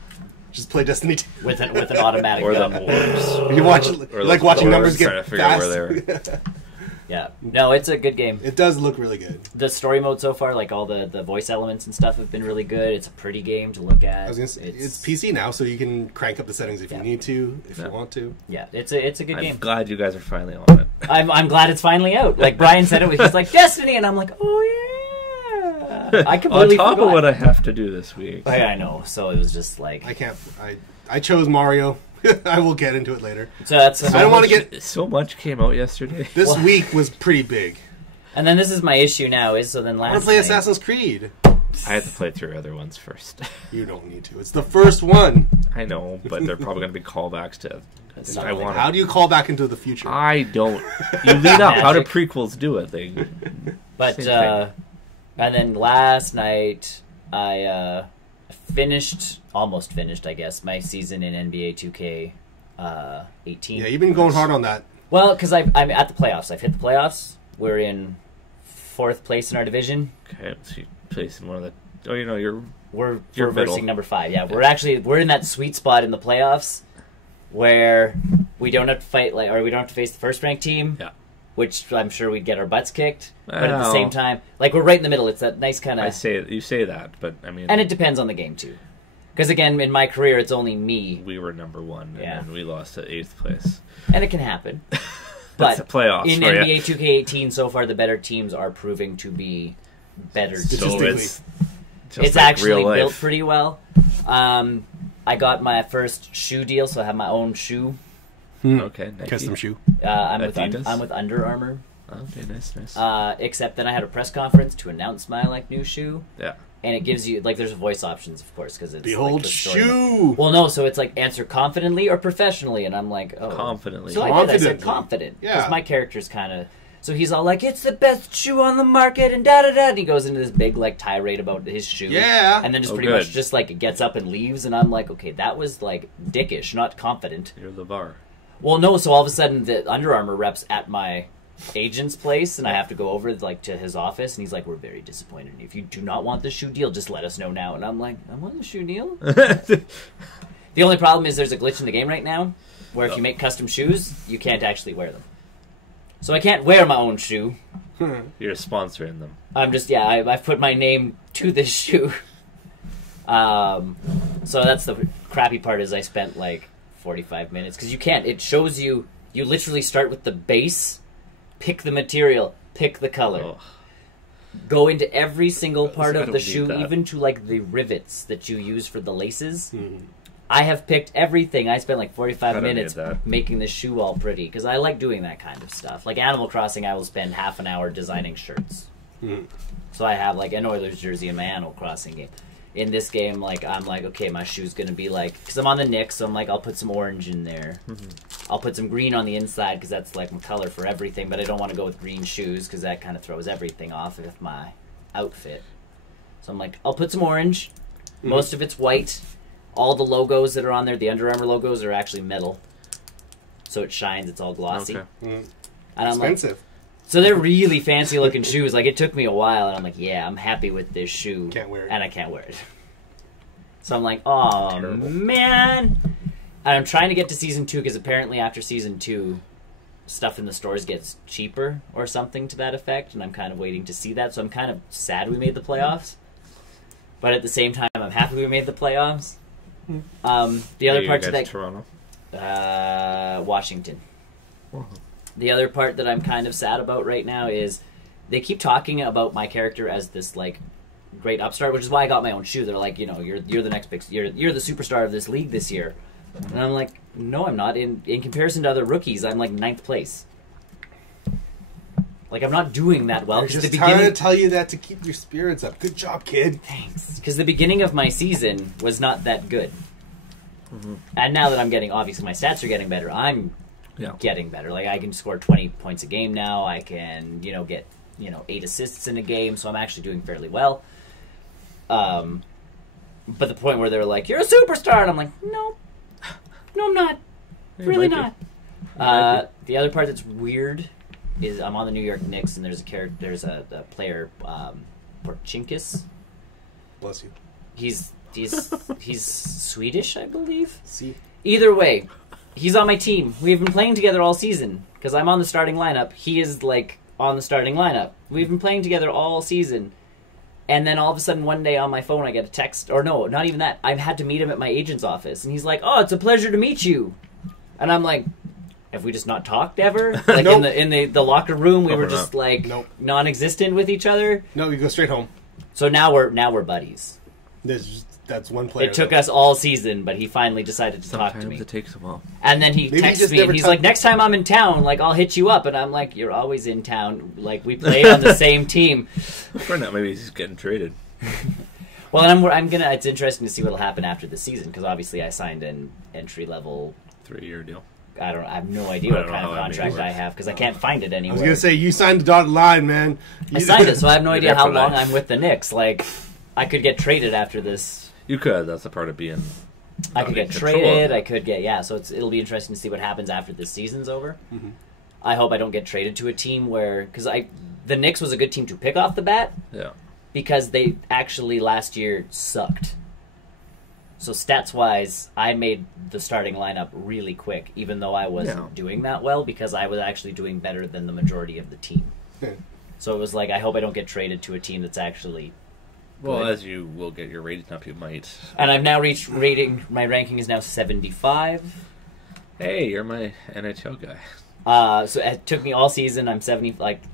just play Destiny 2. with an automatic Or the gun. orbs. If you watch, Or you like those watching orbs, numbers trying get to figure out fast. where they Yeah, no, it's a good game. It does look really good. The story mode so far, like all the voice elements and stuff, have been really good. It's a pretty game to look at. I was gonna say, it's PC now, so you can crank up the settings if Yeah. you need to, if Yeah. you want to. Yeah, it's a good I'm game. glad you guys are finally on it. I'm glad it's finally out. Like Brian said, he's like Destiny, and I'm like, oh yeah. I completely on top forgot. of what I have to do this week. I know. So it was just like I can't. I chose Mario. I will get into it later. so that's. I don't want to get. So much came out yesterday. This Well- week was pretty big. And then this is my issue now. Is so then I last. want to play night- Assassin's Creed. I had to play through other ones first. You don't need to. It's the first one. I know, but they're probably going to be callbacks to. Something I like want. How do you call back into the future? I don't. You lead up. How do Magic. prequels do it? They. But Same thing. and then last night I almost finished, I guess, my season in NBA 2K 18. Yeah, you've been going hard on that. Well, because I'm at the playoffs. I've hit the playoffs, We're in 4th place in our division. Okay, so you place in one of the. Oh, you know, you're We're You're versing middle. number 5. Yeah, we're in that sweet spot in the playoffs where we don't have to fight or we don't have to face the first ranked team. Yeah. Which I'm sure we'd get our butts kicked, but at the Well. same time, like we're right in the middle. It's that nice kind I of, say you say that, but I mean, and it depends on the game too. Because again, in my career, it's only me, we were number 1, Yeah. and then we lost to 8th place. and it can happen. That's But the playoffs in for ya. NBA 2K18, so far the better teams are proving to be better teams. So Statistically. it's just It's like actually real life. built pretty well. I got my first shoe deal, so I have my own shoe. Okay, Nike. Custom shoe. I'm Adidas? with Under Armour. Okay, nice. Except then I had a press conference to announce my new shoe, Yeah. and it gives you there's voice options, of course, because it's Behold, the story. shoe. Well, no, so it's answer confidently or professionally, and I'm like, oh, Confidently. So I said Confidently. confident, Yeah. because my character's kind of. So he's all like, it's the best shoe on the market, and da da da. And he goes into this big tirade about his shoe, Yeah. and then just Oh, pretty good. much just gets up and leaves, and I'm like, okay, that was dickish, not confident. You're the bar. Well, no, so all of a sudden the Under Armour rep's at my agent's place, and I have to go over to his office, and he's like, we're very disappointed. If you do not want the shoe deal, just let us know now. And I'm like, I want the shoe deal? The only problem is there's a glitch in the game right now, where if you make custom shoes, you can't actually wear them. So I can't wear my own shoe. You're sponsoring them. I'm just, I've put my name to this shoe. So that's the crappy part is I spent 45 minutes, because you can't. It shows you literally start with the base, pick the material, pick the color, Oh, go into every single part I of don't the need shoe, that. even to the rivets that you use for the laces. Mhm. I have picked everything. I spent 45 I don't minutes need that. making the shoe all pretty, because I like doing that kind of stuff. Like Animal Crossing, I will spend half an hour designing shirts. Mhm. So I have an Oilers jersey in my Animal Crossing game. In this game, I'm okay, my shoe's gonna be because I'm on the Knicks, so I'm I'll put some orange in there. I'll put some green on the inside, because that's my color for everything, but I don't want to go with green shoes, because that kind of throws everything off with my outfit. So I'm I'll put some orange. Most of it's white. All the logos that are on there, the Under Armour logos, are actually metal. So it shines, it's all glossy. okay. Mhm. And I'm Expensive. so they're really fancy looking shoes. It took me a while, and I'm yeah, I'm happy with this shoe. Can't wear it. And I can't wear it. So I'm oh Terrible. man. And I'm trying to get to season 2, because apparently after season 2, stuff in the stores gets cheaper or something to that effect, and I'm kind of waiting to see that. So I'm kind of sad we made the playoffs, but at the same time, I'm happy we made the playoffs. The other You parts guys of Toronto. Washington. Uh-huh. The other part that I'm kind of sad about right now is they keep talking about my character as this great upstart, which is why I got my own shoe. They're you're the next big, you're the superstar of this league this year, and I'm no, I'm not. In comparison to other rookies, I'm 9th place. I'm not doing that well. I'm 'Cause just the trying to beginning, tell you that to keep your spirits up. Good job, kid. thanks, because the beginning of my season was not that good, and now that I'm getting, obviously my stats are getting better. I'm Yeah. getting better. I can score 20 points a game now. I can, get 8 assists in a game, so I'm actually doing fairly well. But the point where they're you're a superstar, and I'm no, I'm not. You Really might not. be. might The other part that's weird is I'm on the New York Knicks, and there's a player, Porcinkis. Bless you. He's Swedish, I believe. See? Either way, he's on my team. We've been playing together all season, because I'm on the starting lineup. He is on the starting lineup. We've been playing together all season. And then all of a sudden one day on my phone I get a text, or no, not even that. I've had to meet him at my agent's office, and he's oh, it's a pleasure to meet you. And I'm have we just not talked ever? Nope. in the locker room, we were Probably just Nope. non-existent with each other. No, you go straight home. So now we're buddies. That's one player. It took us all season, but he finally decided to talk to Sometimes me. it takes a while. And then he Maybe he texts just me, and never he's talked- next time I'm in town, I'll hit you up. And I'm you're always in town. We play on the same team. For now, maybe he's getting traded. Well, I'm gonna. It's interesting to see what'll happen after the season, because obviously I signed an entry level. 3-year deal. I have no idea I what don't kind know of how that contract works. I have, because I can't find it I anywhere. was going to say, you signed the dotted line, man. I signed it, so I have no You're idea there how for long life. I'm with the Knicks. I could get traded after this. You could. That's a part of being. I not could in get control of traded. it. I could get So it'll be interesting to see what happens after this season's over. I hope I don't get traded to a team where... Because the Knicks was a good team to pick off the bat. Yeah. Because they actually last year sucked. So stats-wise, I made the starting lineup really quick, even though I wasn't doing that well, because I was actually doing better than the majority of the team. So it was like, I hope I don't get traded to a team that's actually Well, good. as you will get your rating up, you might. And I've now reached rating... My ranking is now 75. Hey, you're my NHL guy. So it took me all season. I'm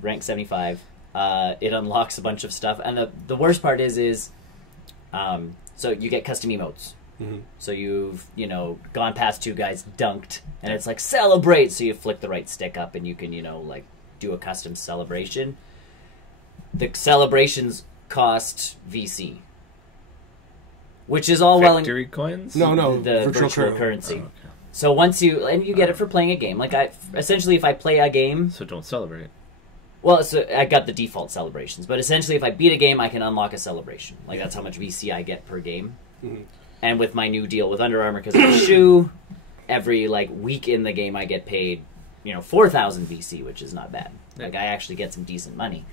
ranked 75. It unlocks a bunch of stuff, and the worst part is, so you get custom emotes. Mm-hmm. So you've gone past two guys, dunked, and it's like celebrate. So you flick the right stick up, and you can do a custom celebration. The celebrations cost VC, which is all well and Victory coins? No, the virtual currency. currency. Oh, okay. So once you get it for playing a game. Like essentially, if I play a game. So don't celebrate. Well, so I got the default celebrations, but essentially if I beat a game, I can unlock a celebration. Like, that's how much VC I get per game. Mm-hmm. And with my new deal with Under Armour, because of the shoe, every, week in the game I get paid, 4,000 VC, which is not bad. Yeah. Like, I actually get some decent money.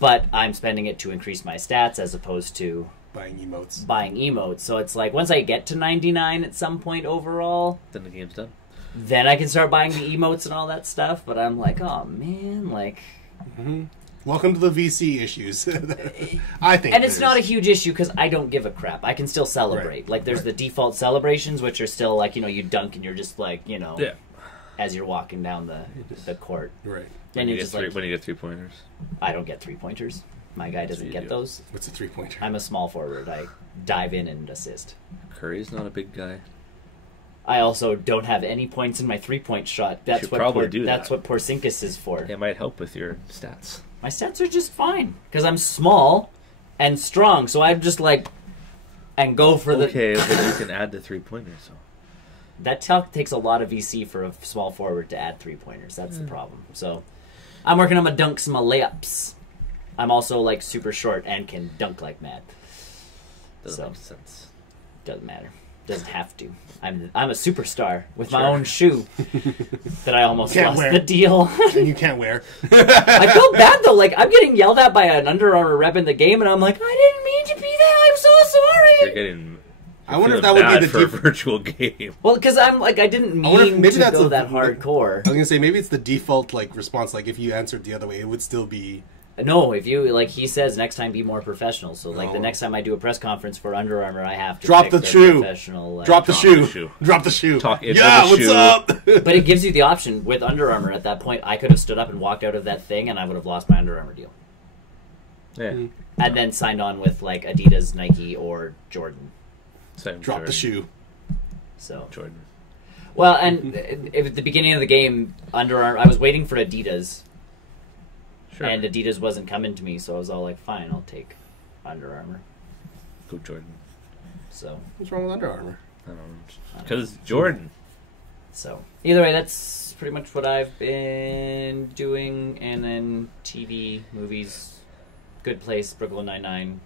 But I'm spending it to increase my stats as opposed to... Buying emotes. Buying emotes. So it's like, once I get to 99 at some point overall... Then the game's done. Then I can start buying the emotes and all that stuff, but I'm like, oh, man, Mm-hmm. Welcome to the VC issues. I think, and it's not a huge issue because I don't give a crap. I can still celebrate. Right. There's the default celebrations, which are still you dunk and you're just Yeah. as you're walking down the court. Right. Then you're just when you get 3-pointers. I don't get 3-pointers. My guy doesn't get those. What's a 3-pointer? I'm a small forward. I dive in and assist. Curry's not a big guy. I also don't have any points in my 3-point shot. That's should what probably do that. That's what Porzingis is for. It might help with your stats. My stats are just fine because I'm small and strong. So I'm just and go for the. Okay, but you can add the 3-pointers. So. That takes a lot of VC for a small forward to add 3-pointers. That's the problem. So I'm working on my dunks and my layups. I'm also super short and can dunk like mad. Doesn't make sense. Doesn't matter. Doesn't have to. I'm a superstar with my own shoe that I almost lost the deal. And you can't wear. I feel bad though. I'm getting yelled at by an Under Armour rep in the game, and I'm like, I didn't mean to be that. I'm so sorry. You're getting. I wonder if that would be the for a virtual game. Well, because I'm I didn't mean to go that hardcore. I was gonna say maybe it's the default response. If you answered the other way, it would still be. No, if you he says next time be more professional. So the next time I do a press conference for Under Armour, I have to drop the shoe. Professional. Drop the shoe. Drop the shoe. Talk into yeah, the what's shoe. up? But it gives you the option with Under Armour. At that point, I could have stood up and walked out of that thing, and I would have lost my Under Armour deal. Yeah. And then signed on with Adidas, Nike, or Jordan. Same Drop Jordan. the shoe. So Jordan. well, and at the beginning of the game, Under Armour, I was waiting for Adidas. Sure. And Adidas wasn't coming to me, so I was all like, fine, I'll take Under Armour. Go Jordan. So What's wrong with Under Armour? Because Jordan. So either way, that's pretty much what I've been doing. And then TV, movies, Good Place, Brooklyn Nine-Nine.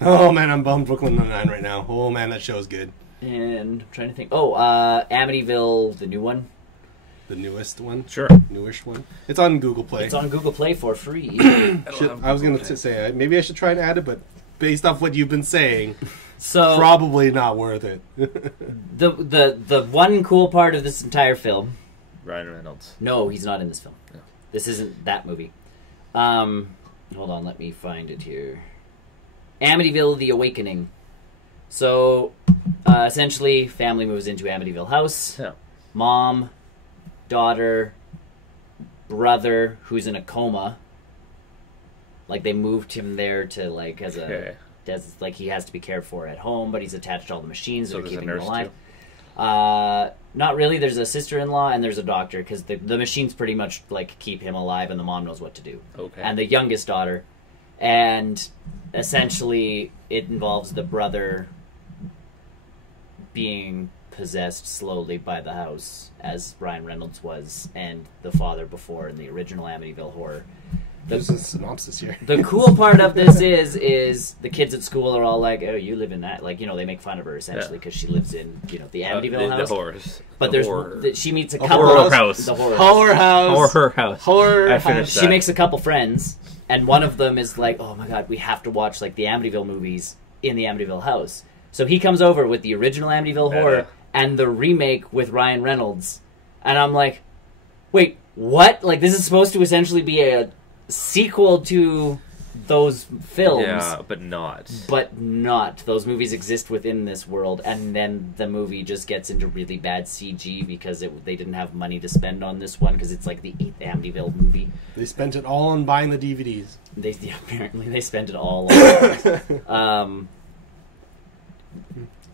Oh man, I'm bummed Brooklyn Nine-Nine right now. Oh man, that show's good. And I'm trying to think. Oh, Amityville, the new one. The newest one? Sure. Newish one? It's on Google Play. It's on Google Play for free. I was going to say, maybe I should try and add it, but based off what you've been saying, So probably not worth it. the one cool part of this entire film. Ryan Reynolds. No, he's not in this film. No. This isn't that movie. Hold on, let me find it here. Amityville: The Awakening. So, essentially, family moves into Amityville house. Yeah. Mom, daughter, brother, who's in a coma. They moved him there to he has to be cared for at home, but he's attached to all the machines that are keeping him alive. Not really. There's a sister-in-law and there's a doctor because the machines pretty much keep him alive, and the mom knows what to do. Okay. And the youngest daughter, and essentially it involves the brother being possessed slowly by the house, as Ryan Reynolds was, and the father before in the original Amityville Horror. There's a synopsis here. The cool part of this is the kids at school are all like, "Oh, you live in that?" Like, they make fun of her essentially because she lives in the Amityville house. The horrors. But she meets a horror couple house. The horror House. Horror house. Horror I finished She that. makes a couple friends, and one of them is like, "Oh my god, we have to watch like the Amityville movies in the Amityville house." So he comes over with the original Amityville horror and the remake with Ryan Reynolds, and I'm like, "Wait, what? Like this is supposed to essentially be a sequel to those films." Yeah, but not. But not. Those movies exist within this world, and then the movie just gets into really bad CG because they didn't have money to spend on this one because it's like the 8th Amityville movie. They spent it all on buying the DVDs. Apparently they spent it all on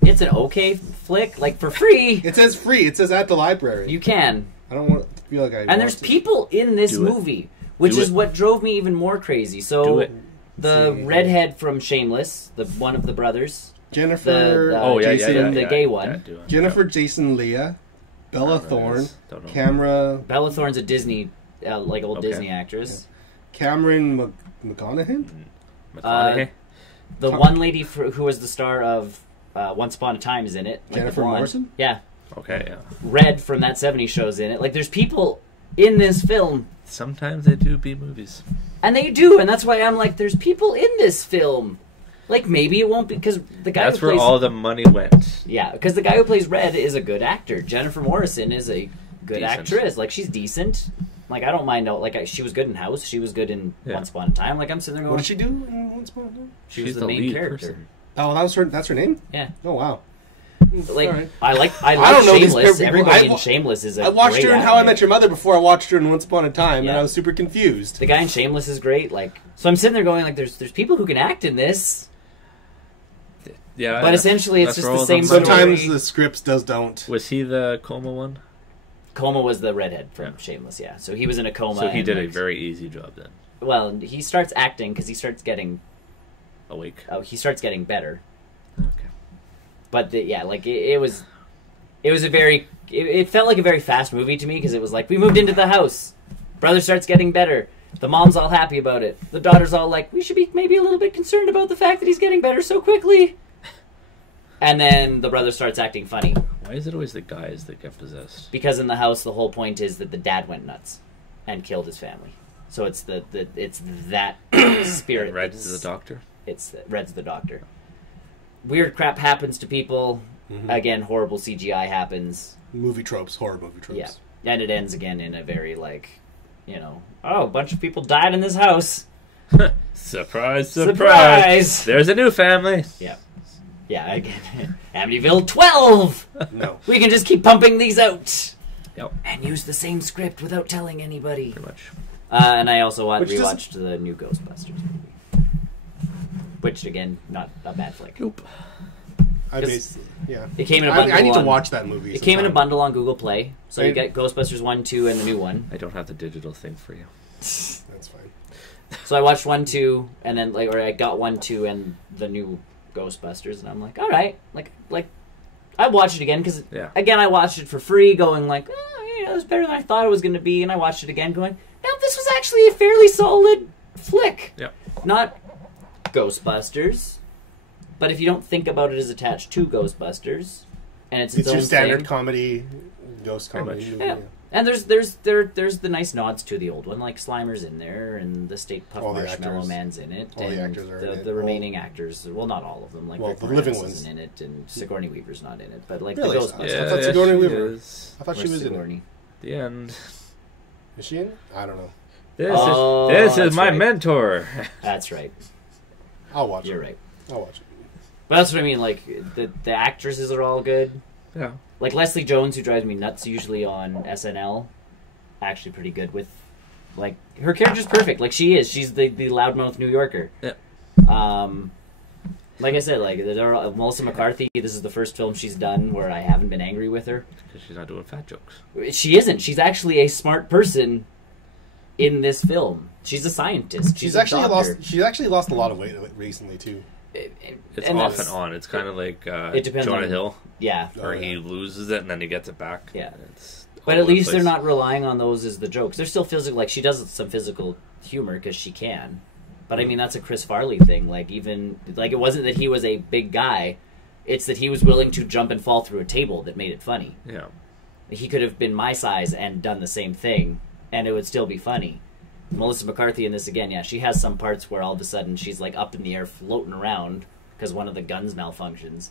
it's an okay flick, like for free. It says free. It says at the library. You can. I don't want to feel like I. And there's people in this movie, which is what drove me even more crazy. So the redhead from Shameless, one of the brothers, Jennifer. Jason, the gay one. Jennifer, Jason, Leah, Bella Thorne, Camera. Bella Thorne's a Disney, Disney actress. Cameron McConaughey. The one lady who was the star of Once Upon a Time is in it. Jennifer Morrison? Yeah. Okay, yeah. Red from that 70s show's in it. Like, there's people in this film. Sometimes they do B movies. And they do, and that's why I'm like, there's people in this film. Like, maybe it won't be, because the guy That's who plays... where all the money went. Yeah, because the guy who plays Red is a good actor. Jennifer Morrison is a good actress. Like, she's decent. Like, I don't mind. Like, she was good in House. She was good in Once Upon a Time. Like, I'm sitting there going... What did she do in Once Upon a Time? She was the main character. Person. Oh, that's her name? Yeah. Oh, wow. Like, right. I like don't know these Shameless. people. Everybody in Shameless is a I watched great her in actor. How I Met Your Mother before I watched her in Once Upon a Time, Yeah. and I was super confused. The guy in Shameless is great. Like, so I'm sitting there going, like, there's people who can act in this. Yeah, But essentially, it's just the same story. Sometimes the scripts don't. Was he the coma one? Coma was the redhead from Shameless, yeah. So he was in a coma. So he did a like, very easy job then. Well, he starts acting because he starts getting... Awake. Oh, he starts getting better. Okay. But, it was a very... It felt like a very fast movie to me because it was like, we moved into the house. Brother starts getting better. The mom's all happy about it. The daughter's all like, we should be maybe a little bit concerned about the fact that he's getting better so quickly. And then the brother starts acting funny. Why is it always the guys that get possessed? Because in the house, the whole point is that the dad went nuts and killed his family. So it's it's that spirit. And Red is the doctor? Red's the doctor. Weird crap happens to people. Mm-hmm. Again, horrible CGI happens. Horror movie tropes. Yeah. And it ends again in a very, a bunch of people died in this house. Surprise, surprise! Surprise! There's a new family. Yeah. Yeah, again. Amityville 12! No. We can just keep pumping these out. Yep. And use the same script without telling anybody. Pretty much. And I also Which rewatched the new Ghostbusters movie. Which, again, not a bad flick. Nope. It came in a bundle. I need to watch that movie. It came in a bundle on Google Play. So you get Ghostbusters 1, 2, and the new one. I don't have the digital thing for you. That's fine. So I watched 1, 2, and then, I got 1, 2, and the new Ghostbusters, and I'm like, all right, I watched it again because again I watched it for free, going it was better than I thought it was going to be, and I watched it again, going, no, this was actually a fairly solid flick. Yeah, not Ghostbusters, but if you don't think about it as attached to Ghostbusters, and it's your own standard thing, comedy, ghost comedy. yeah. And there's the nice nods to the old one, like Slimer's in there, and the State Puft Marshmallow Man's in it, all and the actors are in it. the remaining actors. Well, not all of them. Like Rick the Moranis living ones isn't in it, and Sigourney Weaver's not in it. But Really? the Ghostbusters. I thought Sigourney Weaver. Is. I thought she was Sigourney. in The end. it. Is she in it? I don't know. This is that's my right. mentor. That's right. I'll watch You're it. right. I'll watch it. But that's what I mean. Like the actresses are all good. Yeah. Like Leslie Jones, who drives me nuts usually on SNL, actually pretty good with, her character's perfect. Like she is. She's the loudmouth New Yorker. Yeah. Like I said, Melissa McCarthy, this is the first film she's done where I haven't been angry with her. Because she's not doing fat jokes. She isn't. She's actually a smart person in this film. She's a scientist. She's actually a doctor. She's actually lost a lot of weight recently too. It's off and on. It's kind of like it depends Jonah on, Hill. Yeah. Where he loses it and then he gets it back. Yeah. It's but at least they're not relying on those as the jokes. They're still physical. Like, she does some physical humor because she can. But I mean, that's a Chris Farley thing. Like, even like it wasn't that he was a big guy; it's that he was willing to jump and fall through a table that made it funny. Yeah. He could have been my size and done the same thing, and it would still be funny. Melissa McCarthy in this again, yeah, she has some parts where all of a sudden she's like up in the air floating around because one of the guns malfunctions.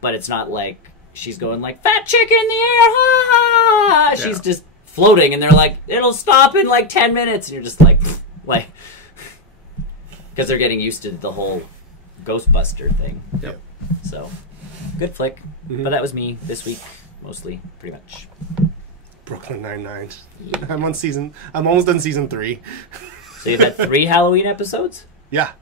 But it's not like she's going like, fat chick in the air, ha ha! Yeah. She's just floating, and they're like, it'll stop in like 10 minutes, and you're just like, because they're getting used to the whole Ghostbuster thing. Yep. So, good flick. Mm-hmm. But that was me this week, mostly, pretty much. Brooklyn Nine-Nine. I'm almost done season 3. So you've had 3 Halloween episodes? Yeah.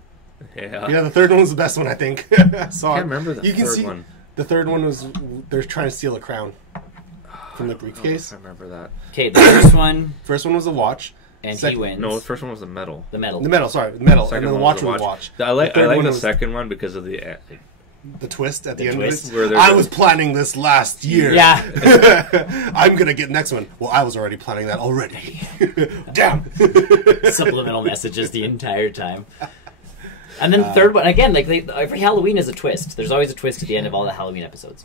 Yeah. The third one was the best one, I think. I saw I it. can't remember the third one. The third one was they're trying to steal a crown from the briefcase. I remember that. Okay, the first one, First one was a watch. and Second- he wins. No, the first one was the medal. The medal. The medal, sorry. The medal. Second And then the one watch was was the a watch. I like third one the was- second one because of the The twist at the The end twist? of Where it. they're I the- was planning this last year. Yeah. I'm going to get next one. Well, I was already planning that already. Damn. Subliminal messages the entire time. And then the third one, again, like every Halloween is a twist. There's always a twist at the end of all the Halloween episodes.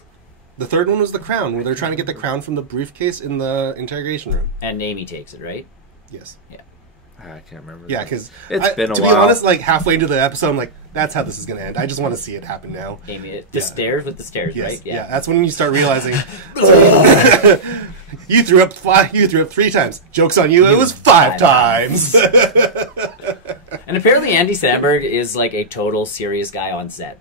The third one was the crown, where they're trying to get the crown from the briefcase in the interrogation room. And Amy takes it, right? Yes. Yeah. I can't remember. Yeah, that. because It's been a to while. be honest, like halfway into the episode, I'm like, that's how this is going to end. I just want to see it happen now. Amy, Yeah. stairs with the stairs, Yes. right? Yeah. That's when you start realizing you threw up 3 times. Joke's on you. It was 5 times. And apparently Andy Samberg is like a total serious guy on set.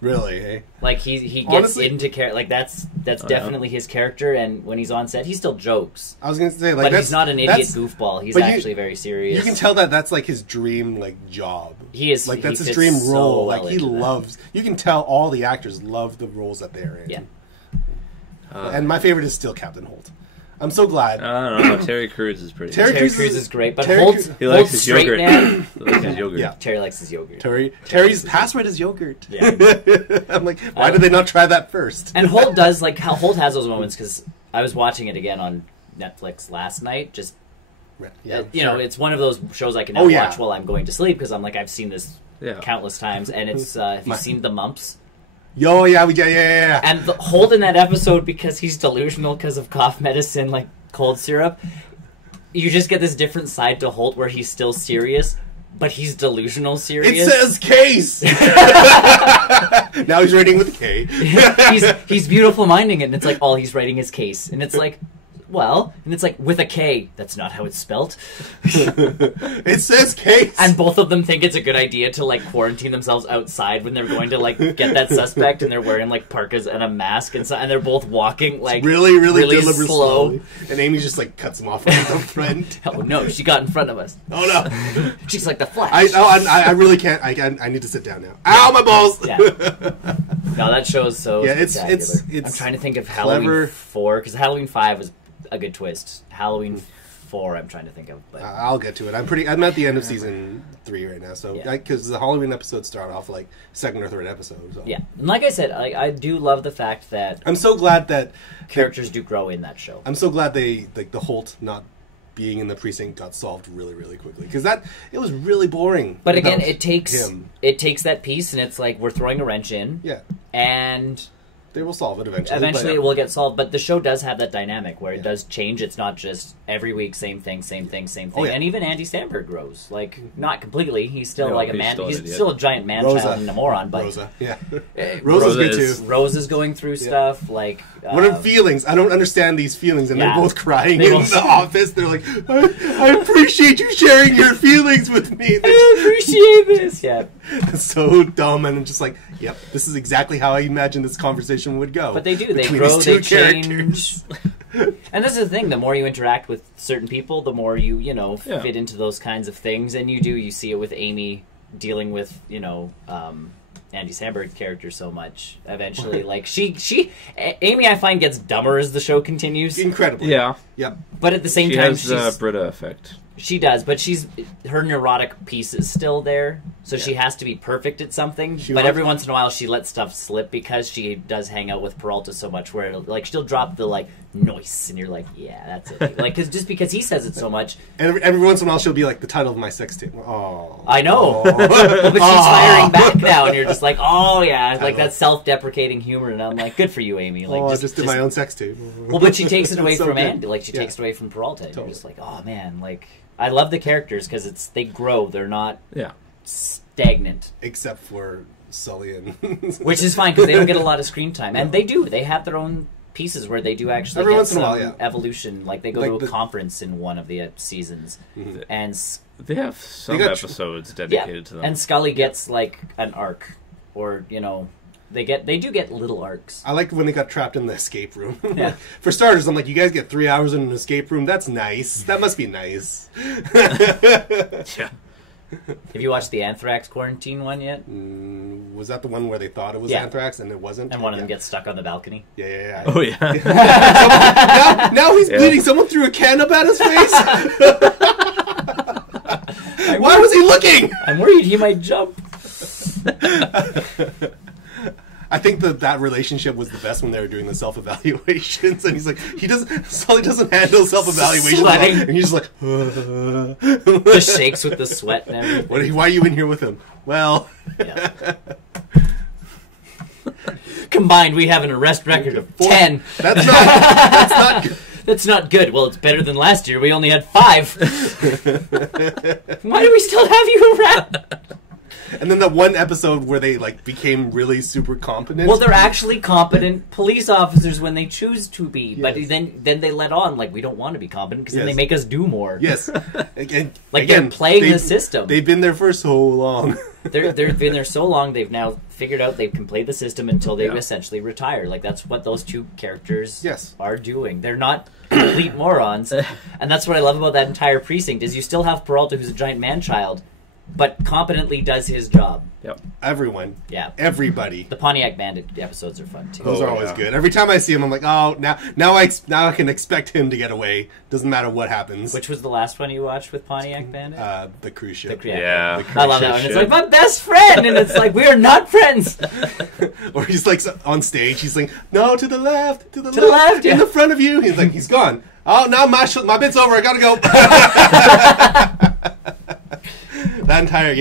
Really? Eh? Like he gets Honestly- into character. Like that's yeah. definitely his character. And when he's on set, he still jokes. I was going to say, like, But that's he's not an idiot that's- goofball. He's but actually very serious. You can tell that that's like his dream, like job. He is Like he that's his fits dream so role. well Like he into that. loves. You can tell all the actors love the roles that they're in. Yeah. And my favorite is still Captain Holt. I'm so glad. I don't know. Terry Crews is pretty. Terry good. Terry Crews Crews is- is great, but Terry Holt's, Crews- He likes Holt's his straight yogurt. man. He likes his yogurt. Yeah. Terry likes his yogurt. Terry's password is yogurt. Yeah. I'm like, why did they not try that first? And Holt does, like, how Holt has those moments, because I was watching it again on Netflix last night. Just, Yeah, you know, it's one of those shows I can now Oh, yeah. watch while I'm going to sleep, because I'm like, I've seen this Yeah. countless times. And it's, have you seen The Mumps? Yeah. And Holt in that episode, because he's delusional because of cough medicine, like cold syrup, you just get this different side to Holt where he's still serious, but he's delusional serious. It says case. Now he's writing with a K. he's beautiful minding it, and it's like all he's writing is case, and it's like, well, and it's like with a K. That's not how it's spelt. It says case. And both of them think it's a good idea to like quarantine themselves outside when they're going to like get that suspect, and they're wearing like parkas and a mask, and they're both walking like really slow. deliberate slowly. And Amy just like cuts him off with the front. Oh no, she got in front of us. Oh no. She's like the Flash. I really can't. I need to sit down now. Ow, my balls. Yeah. No, that show is so Yeah, it's spectacular. I'm trying to think of clever. Halloween 4, because Halloween 5 was a good twist. Halloween 4, I'm trying to think of. But I'll get to it. I'm at the end of season 3 right now. So Yeah. because the Halloween episodes start off like second or third episode. So. yeah, and like I said, I do love the fact that I'm so glad that characters do grow in that show. I'm so glad they like the Holt not being in the precinct got solved really, really quickly, because it was really boring. But again, without it takes that piece, and it's like we're throwing a wrench in, Yeah, and they will solve it eventually. eventually but- it will get solved. But the show does have that dynamic where it Yeah. does change. It's not just every week same thing. Oh, yeah. And even Andy Samberg grows, like not completely. He's still No, like a he's man. still an He's idiot. still a giant man Rosa. child and a moron. But Rosa, yeah, eh, Rosa's good Rosa is- too. Rose is going through stuff like What are feelings? I don't understand these feelings, and Yeah. they're both crying They in both- the office. They're like, I appreciate you sharing your feelings with me. I appreciate this. Yeah, It's so dumb, and I'm just like, yep, this is exactly how I imagined this conversation would go. but they do. They between grow. these They two change. characters. And this is the thing, the more you interact with certain people, the more you Yeah. fit into those kinds of things. And you see it with Amy dealing with, Andy Samberg's character so much. Eventually, like, Amy, I find, gets dumber as the show continues. Incredibly. Yeah. Yep. But at the same She time, has the Britta effect. She does, but her neurotic piece is still there, so she has to be perfect at something. But every once in a while, she lets stuff slip because she does hang out with Peralta so much, where like she'll drop the like noise, and you're like, yeah, that's it. Like, just because he says it so much. And every once in a while, she'll be like the title of my sex tape. Oh, I know, but she's firing back now, and you're just like, oh yeah, like that self-deprecating humor, and I'm like, good for you, Amy. Like, I just did my own sex tape. Well, but she takes it away so from good. Andy, like she takes it away from Peralta. And you're just like, oh man, like. I love the characters because they grow. They're not stagnant. Except for Sully and... Which is fine because they don't get a lot of screen time. And they do. They have their own pieces where they do actually every get once in some a while, yeah. evolution. Like they go to a conference in one of the seasons. Mm-hmm. And they have some episodes dedicated to them. And Scully gets like an arc or, you know... They do get little arcs. I like when they got trapped in the escape room. Yeah. For starters, I'm like, you guys get 3 hours in an escape room? That's nice. That must be nice. Yeah. Have you watched the Anthrax quarantine one yet? Was that the one where they thought it was anthrax and it wasn't? And one of them gets stuck on the balcony? Yeah. Oh, yeah. now he's bleeding. Someone threw a can up at his face? Why was he looking? I'm worried he might jump. I think that relationship was the best when they were doing the self-evaluations, and he's like, Sully doesn't handle self-evaluations, and he's just like, just shakes with the sweat and everything. Why are you in here with him? Well, combined, we have an arrest record of 10. That's not good. That's not good. Well, it's better than last year. We only had 5. Why do we still have you around? And then that one episode where they like became really super competent. Well, they're actually competent police officers when they choose to be, but Yes. then they let on like we don't want to be competent because then they make us do more. Yes, again, they're playing the system. They've been there for so long. They've been there so long. They've now figured out they can play the system until they essentially retire. Like that's what those two characters are doing. They're not complete morons, and that's what I love about that entire precinct is you still have Peralta, who's a giant man-child, but competently does his job. Yep. Everyone. Yeah. Everybody. The Pontiac Bandit episodes are fun too. Those are always good. Every time I see him, I'm like, oh, now I can expect him to get away. Doesn't matter what happens. Which was the last one you watched with Pontiac Bandit? The cruise ship. Yeah. The cruise I love that ship. one. It's like, my best friend! And it's like, we are not friends! Or he's like on stage, he's like, no, to the left, to the left, in the front of you. He's like, he's gone. Oh, now my bit's over. I gotta go. That entire,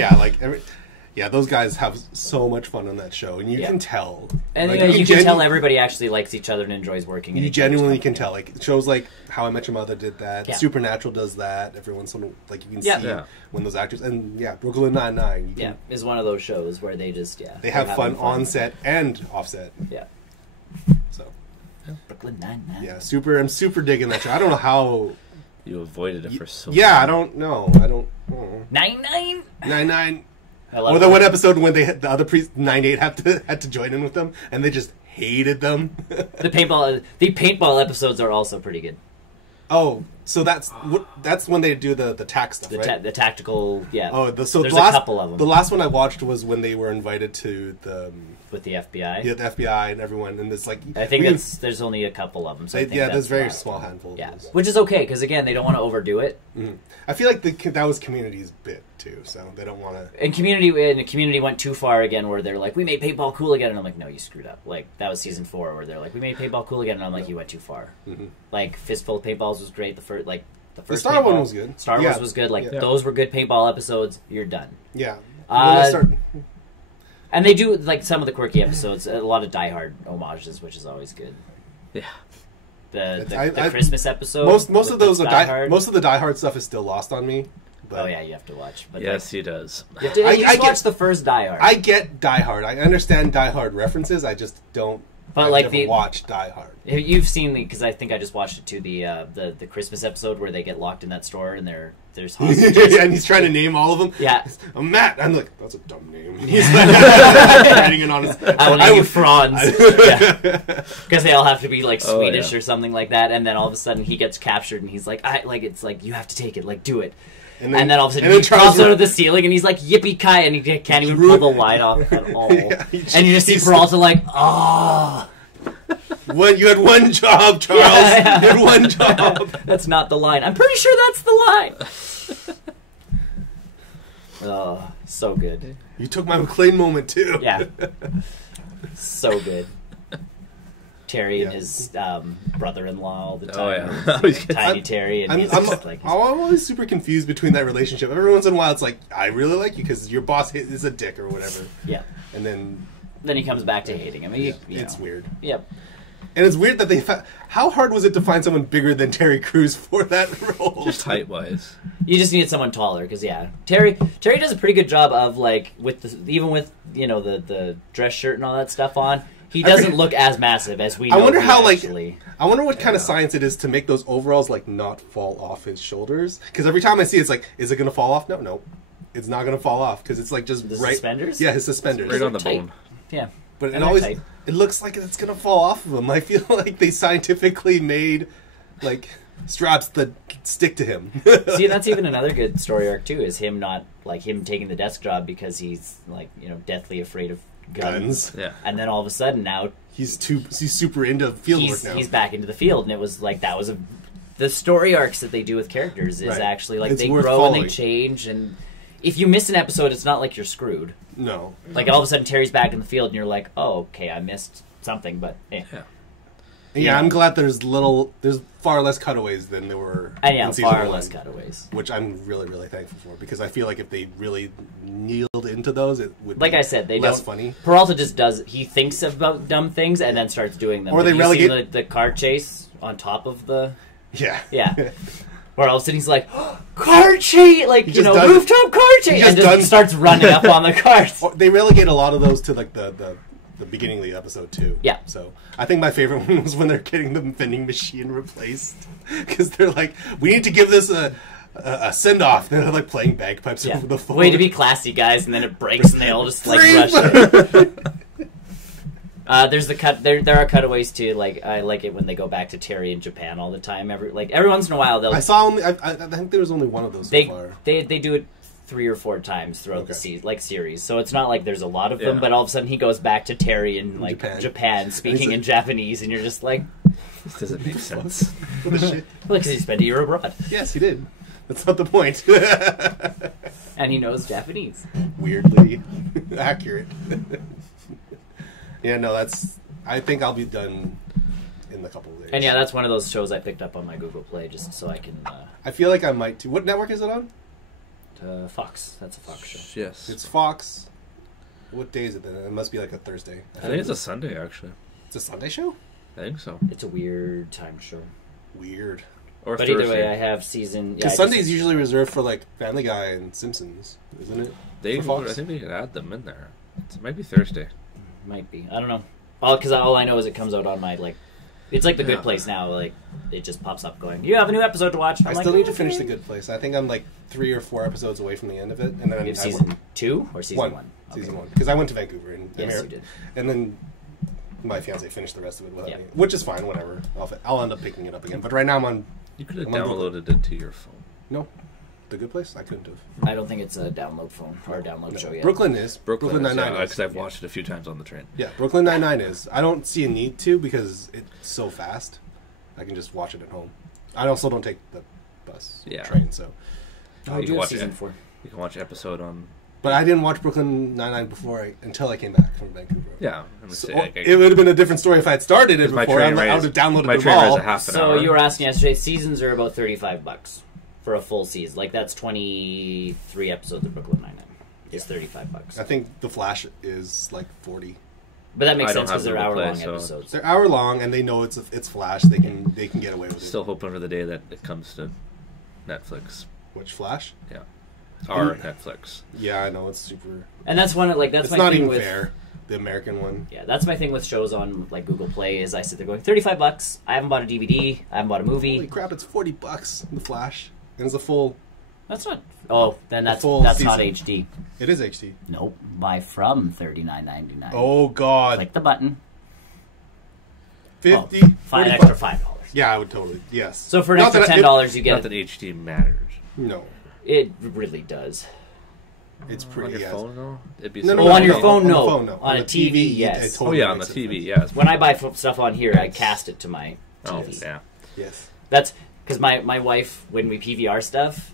those guys have so much fun on that show, and you can tell. And like, you can tell everybody actually likes each other and enjoys working. You genuinely can tell. Like shows like How I Met Your Mother did that. Yeah. Supernatural does that. Every once in a while, like you can see when those actors and Brooklyn Nine-Nine. Is one of those shows where they just they have fun on set and off set. Yeah. So. Brooklyn Nine-Nine. Yeah, I'm super digging that show. I don't know how. You avoided it for so long. Yeah, I don't know. 9-9? 9-9. Or the one episode when the other priest 9-8 had to join in with them, and they just hated them. The paintball episodes are also pretty good. Oh, so that's when they do the tack stuff, right? The tactical, yeah. Oh, there's a couple of them. The last one I watched was when they were invited to with the FBI. Yeah, the FBI and everyone, and it's like I think there's only a couple of them. So there's very small handful. Yeah, which is okay because again they don't want to overdo it. Mm-hmm. I feel like that was Community's bit too, so they don't want to. And Community went too far again, where they're like, "We made paintball cool again," and I'm like, "No, you screwed up." Like that was season 4, where they're like, "We made paintball cool again," and I'm like, "You went too far." Mm-hmm. Like Fistful of Paintballs was great. The first Star one was good. Star Wars was good. Like those were good paintball episodes. You're done. Yeah. And they do like some of the quirky episodes, a lot of Die Hard homages, which is always good. Yeah. The Christmas episode. Most of those most of the Die Hard stuff is still lost on me. But you have to watch. But yes, he does. I watch the first Die Hard. I get Die Hard. I understand Die Hard references. I just don't. But I've never watched Die Hard. You've seen because I think I just watched it too. The Christmas episode where they get locked in that store and there's hostages. And he's trying to name all of them. Yeah, I'm Matt. I'm like, that's a dumb name. He's like, writing it on his. I will name you Franz. Because they all have to be like Swedish or something like that. And then all of a sudden he gets captured and he's like, it's like you have to take it, like do it. And then all of a sudden he drops out of the ceiling and he's like, yippee-ki, and he can't even pull the light off at all. And you just see Peralta like, ah. You had one job, Charles. You had one job. That's not the line. I'm pretty sure that's the line. Oh, so good. You took my McLean moment too. Yeah. So good. Terry and Yeah. his brother-in-law all the Oh, time. yeah. Tiny Terry, and he's just like... I'm always super confused between that relationship. Every once in a while, it's like, I really like you because your boss is a dick or whatever. Yeah. And then Then he comes back to hating him. it's weird. Yep. And it's weird that they how hard was it to find someone bigger than Terry Crews for that role? Just height-wise. You just need someone taller, because Terry does a pretty good job of like even with the dress shirt and all that stuff on. He doesn't look as massive as we know. I wonder how actually. I wonder what kind of science it is to make those overalls like not fall off his shoulders. Because every time I see it, it's like, is it going to fall off? No, it's not going to fall off because it's like just the right. suspenders. Yeah, his suspenders. Right on the tight. bone. Yeah. But it And always they're tight. it looks like it's going to fall off of him. I feel like they scientifically made like straps that stick to him. See, that's even another good story arc too. Is him taking the desk job because he's like deathly afraid of guns. Yeah. And then all of a sudden now He's super into field work now. he's back into the field, and it was like that was the story arcs that they do with characters is Right. actually like It's they worth grow and following. they change, and if you miss an episode, it's not like you're screwed. No. Like all of a sudden Terry's back in the field, and you're like, oh, okay, I missed something, but Yeah. Yeah, I'm glad there's far less cutaways than there were and yeah, in season far one, less cutaways. which I'm really, really thankful for because I feel like if they really kneeled into those, it would Like be I said, they less don't. funny. Peralta just does. He thinks about dumb things and then starts doing them. Or they Like, you relegate- see the car chase on top of the Yeah. yeah. Where all of a sudden he's like, car chase, like He just does it. rooftop car chase, and just just does- starts running up on the cars. Or they relegate a lot of those to like the beginning of the episode too. Yeah. So I think my favorite one was when they're getting the vending machine replaced because they're like, we need to give this a send off. They're like playing bagpipes Yeah. over the phone. Way to be classy, guys, and then it breaks, and they all just like Freeze! rush in. There's the cut. There are cutaways too. Like I like it when they go back to Terry in Japan all the time. Every once in a while they'll I saw only. I think there was only one of those so far. they do it 3 or 4 times throughout the series. So it's not like there's a lot of them, Yeah. but all of a sudden he goes back to Terry in like Japan speaking like- in Japanese, and you're just like, This doesn't make sense. What the shit? well, because he spent a year abroad Yes, he did. That's not the point. and he knows Japanese. Weirdly accurate. Yeah, no, I think I'll be done in a couple of days. And yeah, that's one of those shows I picked up on my Google Play just so I can. I feel like I might too. What network is it on? Fox. That's a Fox show. Yes. It's Fox. What day is it then? It must be like a Thursday. I think it's a Sunday, actually. It's a Sunday show? I think so. It's a weird time show. Weird. Or But Thursday. either way, I have season. Because Yeah, Sunday's usually reserved for like Family Guy and Simpsons, isn't it? They, for Fox? I think they could add them in there. It might be Thursday. might be. I don't know. Because all I know is it comes out on my like. It's like the Good Yeah. Place now. Like it just pops up going. You have a new episode to watch. I still need to finish The Good Place. I think I'm like 3 or 4 episodes away from the end of it, and then You have I season 2 or season 1? Season 1, because I went to Vancouver and Yes, you did. and then my fiance finished the rest of it without Yeah. me, which is fine. Whatever, I'll end up picking it up again. But right now I'm on You could have I'm on downloaded it to your phone. The Good Place. I couldn't have. I don't think it's a download phone or a download show yet. Brooklyn is Brooklyn Nine-Nine is. because I've watched it a few times on the train. Yeah, Brooklyn Nine-Nine is. I don't see a need to because it's so fast. I can just watch it at home. I also don't take the bus or train, so. Oh, You you can have watch season it. 4. You can watch episode on. But I didn't watch Brooklyn Nine-Nine until I came back from Vancouver. Yeah, I'm gonna So, say, like, it would have been a different story if I had started it my before. train I ride would have downloaded my them train ride's all. a half an So hour. you were asking yesterday. Seasons are about $35 for a full season. Like that's 23 episodes of Brooklyn Nine-Nine. It's $35. I think The Flash is like 40. But that makes I don't sense because have they're Google Play, hour-long so- episodes. They're hour long, and they know it's Flash. They can get away with it. Still hoping for the day that it comes to Netflix. Which Flash? Yeah. Our Netflix. Yeah, I know it's super. And that's one of, like that's It's my not thing even with fair. The American one. yeah, that's my thing with shows on like Google Play is I sit there going $35. I haven't bought a DVD. I haven't bought a movie. Holy crap! It's $40. The Flash, and it's a full. That's not. Oh, then that's full not season. HD. It is HD. Nope. Buy from $39.99. Oh God! Click the button. 50. An 40 extra bucks. $5. Yeah, I would totally. Yes. So for an Not extra that $10, you Not get that HD matters. No, it. Really does. it's On pretty. your Yes. phone, though? It'd be No, no, Oh, no, on your no, phone, on no. the phone, no. On a the TV, it yes. totally Oh, yeah, on the makes a TV, difference. yes. When I buy stuff on here, I cast it to my Oh, TV. yeah. Yes. That's because my wife, when we PVR stuff,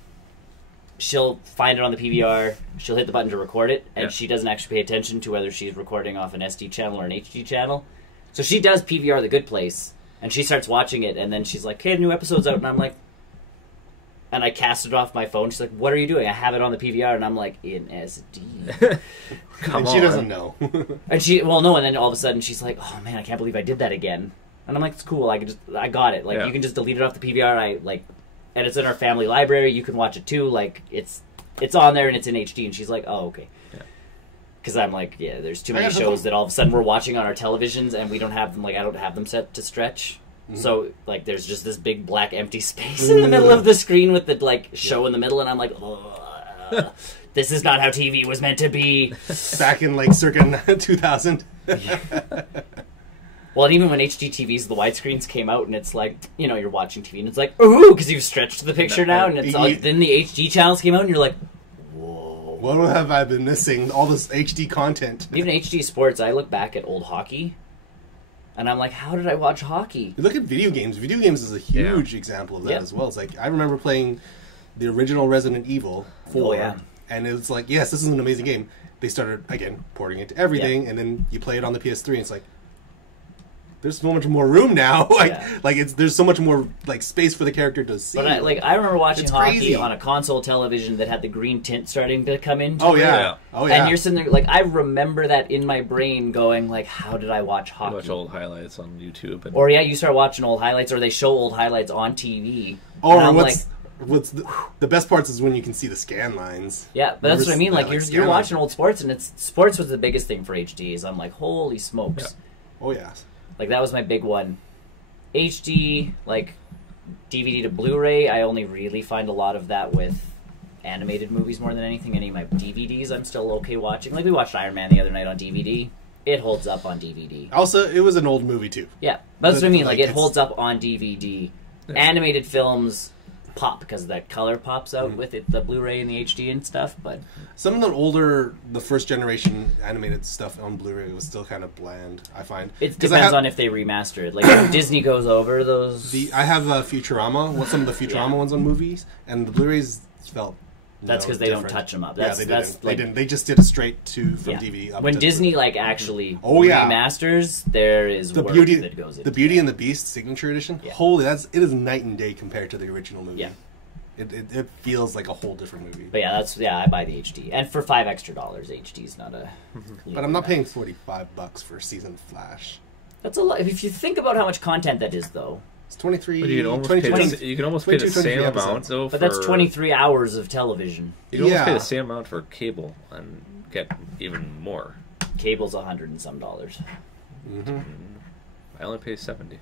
she'll find it on the PVR, she'll hit the button to record it, and she doesn't actually pay attention to whether she's recording off an SD channel or an HD channel. So she does PVR The Good Place, and she starts watching it, and then she's like, "Hey, new episode's out," and I'm like, and I cast it off my phone. She's like, "What are you doing?" I have it on the PVR, and I'm like, "In SD." And she doesn't know. And then all of a sudden she's like, "Oh man, I can't believe I did that again." And I'm like, "It's cool. I got it. Like you can just delete it off the PVR. And it's in our family library. You can watch it too. Like it's on there and it's in HD." And she's like, "Oh, okay." Because I'm like, yeah, there's too many shows that all of a sudden we're watching on our televisions and we don't have them. Like I don't have them set to stretch. Mm-hmm. So like there's just this big black empty space in the middle of the screen with the show in the middle, and I'm like, this is not how TV was meant to be. Back in circa 2000. Well, and even when HD TVs, the widescreens came out, and it's like, you're watching TV, and it's like, ooh, because you've stretched the picture now, and it's then the HD channels came out, and you're like, whoa. What have I been missing? All this HD content. Even HD sports, I look back at old hockey, and I'm like, how did I watch hockey? You look at video games. Video games is a huge example of that as well. It's like, I remember playing the original Resident Evil 4, and it's like, yes, this is an amazing game. They started, again, porting it to everything, and then you play it on the PS3, and it's like, there's so much more room now. There's so much more space for the character to see. But I remember watching hockey on a console television that had the green tint starting to come into Oh yeah. And you're sitting there I remember that in my brain going how did I watch hockey? Watch old highlights on YouTube. Or you start watching old highlights, or they show old highlights on TV. Or what's the best parts is when you can see the scan lines. Yeah, but that's what I mean. You're watching old sports, and sports was the biggest thing for HD. Is I'm like, holy smokes. Yeah. Oh yeah. That was my big one. HD, DVD to Blu-ray, I only really find a lot of that with animated movies more than anything. Any of my DVDs I'm still okay watching. We watched Iron Man the other night on DVD. It holds up on DVD. Also, it was an old movie too. Yeah, that's what I mean. It holds up on DVD. Yeah. Animated films pop because that color pops out with it, the Blu-ray and the HD and stuff. But some of the first generation animated stuff on Blu-ray was still kind of bland, I find. It depends on if they remaster it. If Disney goes over those. I have Futurama. Some of the Futurama ones on movies, and the Blu-rays felt. That's because they don't touch them up. They didn't. They just did a straight from DVD up. When Disney actually remasters, there is the work beauty that goes into the Beauty and the Beast Signature Edition. Yeah. Holy, it is night and day compared to the original movie. Yeah, it feels like a whole different movie. But I buy the HD, and for $5 extra, HD's not a. But I'm not paying $45 for season Flash. That's a lot. If you think about how much content that is, though. It's 23. But you can almost pay the same amount though. But that's 23 hours of television. You can almost pay the same amount for cable and get even more. Cable's $100 and some. Mm-hmm. I only pay $70.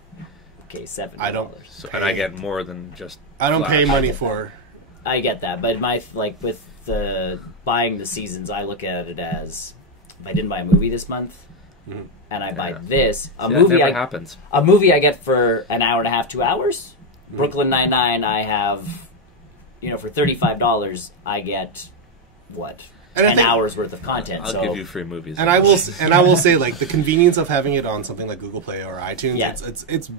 Okay, $70. I don't. And I get more than just. I don't pay money for. I get that, but with the buying the seasons, I look at it as if I didn't buy a movie this month. Mm-hmm. And I buy this movie. That never happens. A movie I get for an hour and a half, 2 hours. Mm-hmm. Brooklyn Nine-Nine, I have, for $35, I get 10 hours worth of content. I'll give you free movies. And I will say the convenience of having it on something like Google Play or iTunes. Yeah. It's.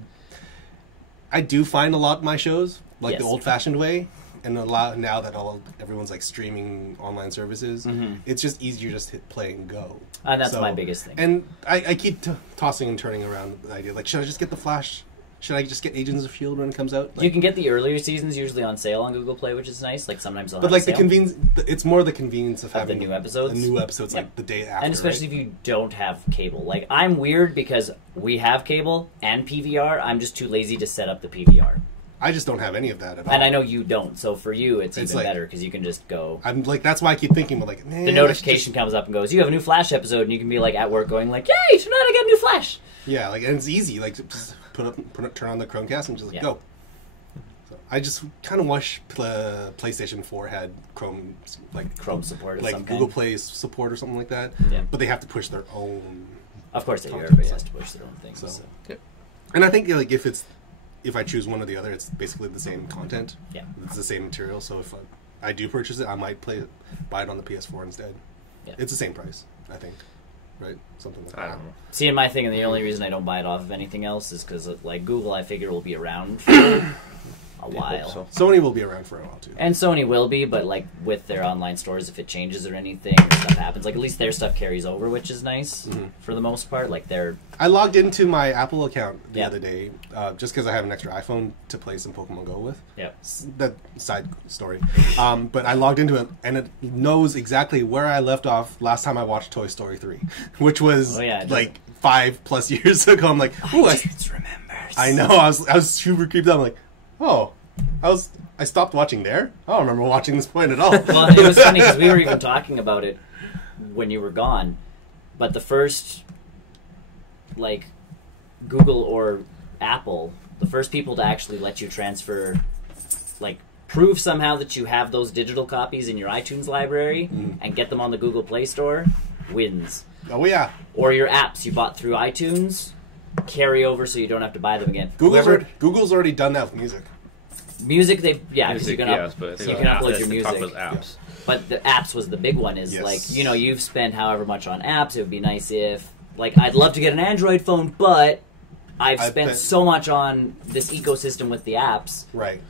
I do find a lot of my shows the old-fashioned way. And a lot now that everyone's streaming online services, it's just easier just hit play and go. And that's my biggest thing. And I keep tossing and turning around the idea should I just get the Flash? Should I just get Agents of S.H.I.E.L.D. when it comes out? You can get the earlier seasons usually on sale on Google Play, which is nice. Sometimes they'll have the convenience. It's more the convenience of having the new episodes. The new episodes the day after, and especially if you don't have cable. I'm weird because we have cable and PVR. I'm just too lazy to set up the PVR. I just don't have any of that at all. And I know you don't, so for you it's even better because you can just go. I'm that's why I keep thinking, man, the notification comes up and goes, you have a new Flash episode, and you can be at work going yay, tonight I get a new Flash. Yeah, and it's easy, just turn on the Chromecast and just go. So I just kind of wish PlayStation 4 had Chrome support, Google Play support or something like that. Yeah. But they have to push their own. Of course they do. Everybody has to push their own things. So. Yeah. And I think if I choose one or the other, it's basically the same content. Yeah. It's the same material, so if I do purchase it, I might buy it on the PS4 instead. Yeah. It's the same price, I think. Right? Something like that. I don't know. See, my thing, and the only reason I don't buy it off of anything else is because, Google, I figure will be around for a while. So. Sony will be around for a while too. And Sony will be, but like with their online stores, if it changes or anything, or stuff happens, like at least their stuff carries over, which is nice for the most part. Like they're. I logged into my Apple account the Yep. other day just because I have an extra iPhone to play some Pokemon Go with. Yeah. That side story. But I logged into it, and it knows exactly where I left off last time I watched Toy Story 3, which was like 5+ years ago. I'm like, ooh, It remembers. I know. I was super creeped out. I'm like, oh, I stopped watching there. I don't remember watching this point at all. Well, it was funny because we were even talking about it when you were gone. But the first, like, Google or Apple, the first people to actually let you transfer, like, prove somehow that you have those digital copies in your iTunes library and get them on the Google Play Store wins. Oh yeah. Or your apps you bought through iTunes carry over so you don't have to buy them again. Google's already done that with music. Music, because you can, but you can upload your music. Apps. But the apps was the big one. Is Yes. like, you know, you've spent however much on apps. It would be nice if, like, I'd love to get an Android phone, but I've spent so much on this ecosystem with the apps. Right.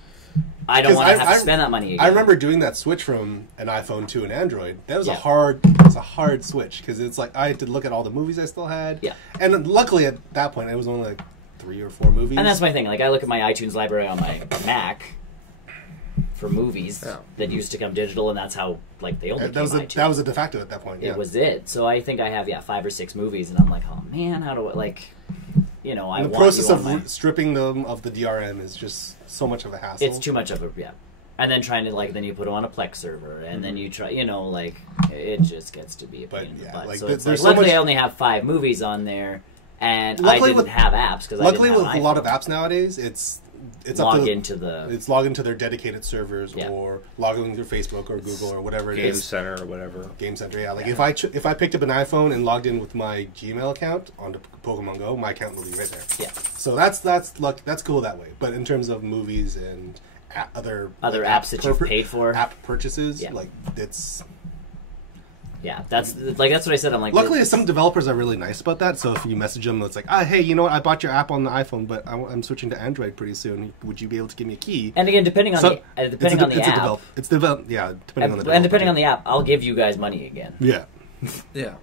I don't want to have to spend that money again. I remember doing that switch from an iPhone to an Android. That was a hard switch because it's like I had to look at all the movies I still had. Yeah. And luckily at that point it was only like 3 or 4 movies. And that's my thing. Like, I look at my iTunes library on my Mac for movies that used to come digital, and that's how, like, they only that was a de facto at that point. Yeah. It was it. So I think I have 5 or 6 movies, and I'm like, oh man, how do I, like, you know, I the want process you of on my... stripping them of the DRM is just so much of a hassle. It's too much of a and then trying to, like, then you put them on a Plex server, and then you try, you know, like, it just gets to be a pain in the butt. Like, so it's like, there's so luckily much... I only have 5 movies on there, and luckily I didn't have apps because luckily I didn't with have a lot of apps nowadays, it's log up to into the it's log into their dedicated servers or log into Facebook or Google or whatever it is. Game Center or whatever. Game Center, yeah. Like if I picked up an iPhone and logged in with my Gmail account onto Pokemon Go, my account will be right there. Yeah. So that's cool that way. But in terms of movies and other apps that you've paid for, app purchases, like it's. Yeah, that's what I said. I'm like, luckily, some developers are really nice about that. So if you message them, it's like, hey, you know what? I bought your app on the iPhone, but I'm switching to Android pretty soon. Would you be able to give me a key? And again, depending on the app, depending on the depending on the app, I'll give you guys money again. Yeah, yeah.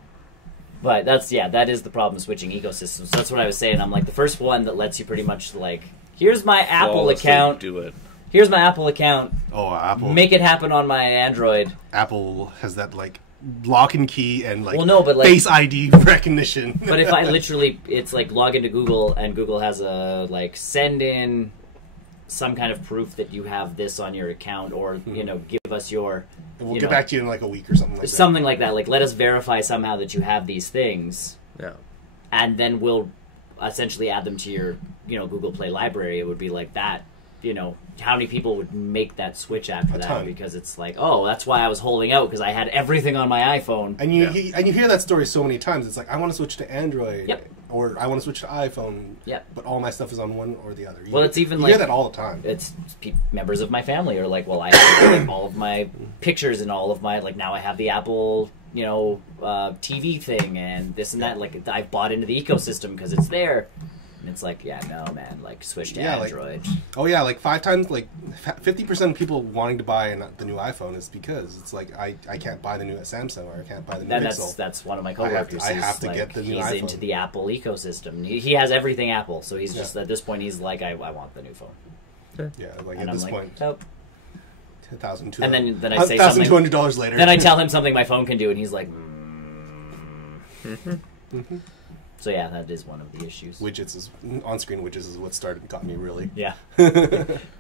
But that is the problem switching ecosystems. So that's what I was saying. I'm like, the first one that lets you pretty much like, here's my Apple account. Do it. Here's my Apple account. Oh, Apple. Make it happen on my Android. Apple has that like lock and key and like, Face ID recognition. But if I literally, it's like log into Google and Google has a like send in some kind of proof that you have this on your account, or you know, give us your. We'll get back to you in like a week or something like that. Something like that. Like, let us verify somehow that you have these things. Yeah. And then we'll essentially add them to your, you know, Google Play library. It would be like that. You know, how many people would make that switch after that? Because it's like, oh, that's why I was holding out, because I had everything on my iPhone. And you hear that story so many times. It's like, I want to switch to Android, or I want to switch to iPhone, but all my stuff is on one or the other. It's even you like, hear that all the time. It's members of my family are like, well, I have like, all of my pictures and all of my, like, now I have the Apple, you know, TV thing and this and that. Like, I've bought into the ecosystem because it's there. And it's like, no, man, like, switch to Android. Like 5 times, like 50% of people wanting to buy the new iPhone is because it's like, I can't buy the new Samsung, or I can't buy the new Pixel. That's one of my coworkers. I have to get the new iPhone. He's into the Apple ecosystem. He has everything Apple, so he's just, at this point, he's like, I want the new phone. Yeah, like and at this point. Nope. And then I say something. $1,200 later. Then I tell him something my phone can do, and he's like, So yeah, that is one of the issues. On-screen widgets is what got me really. Yeah.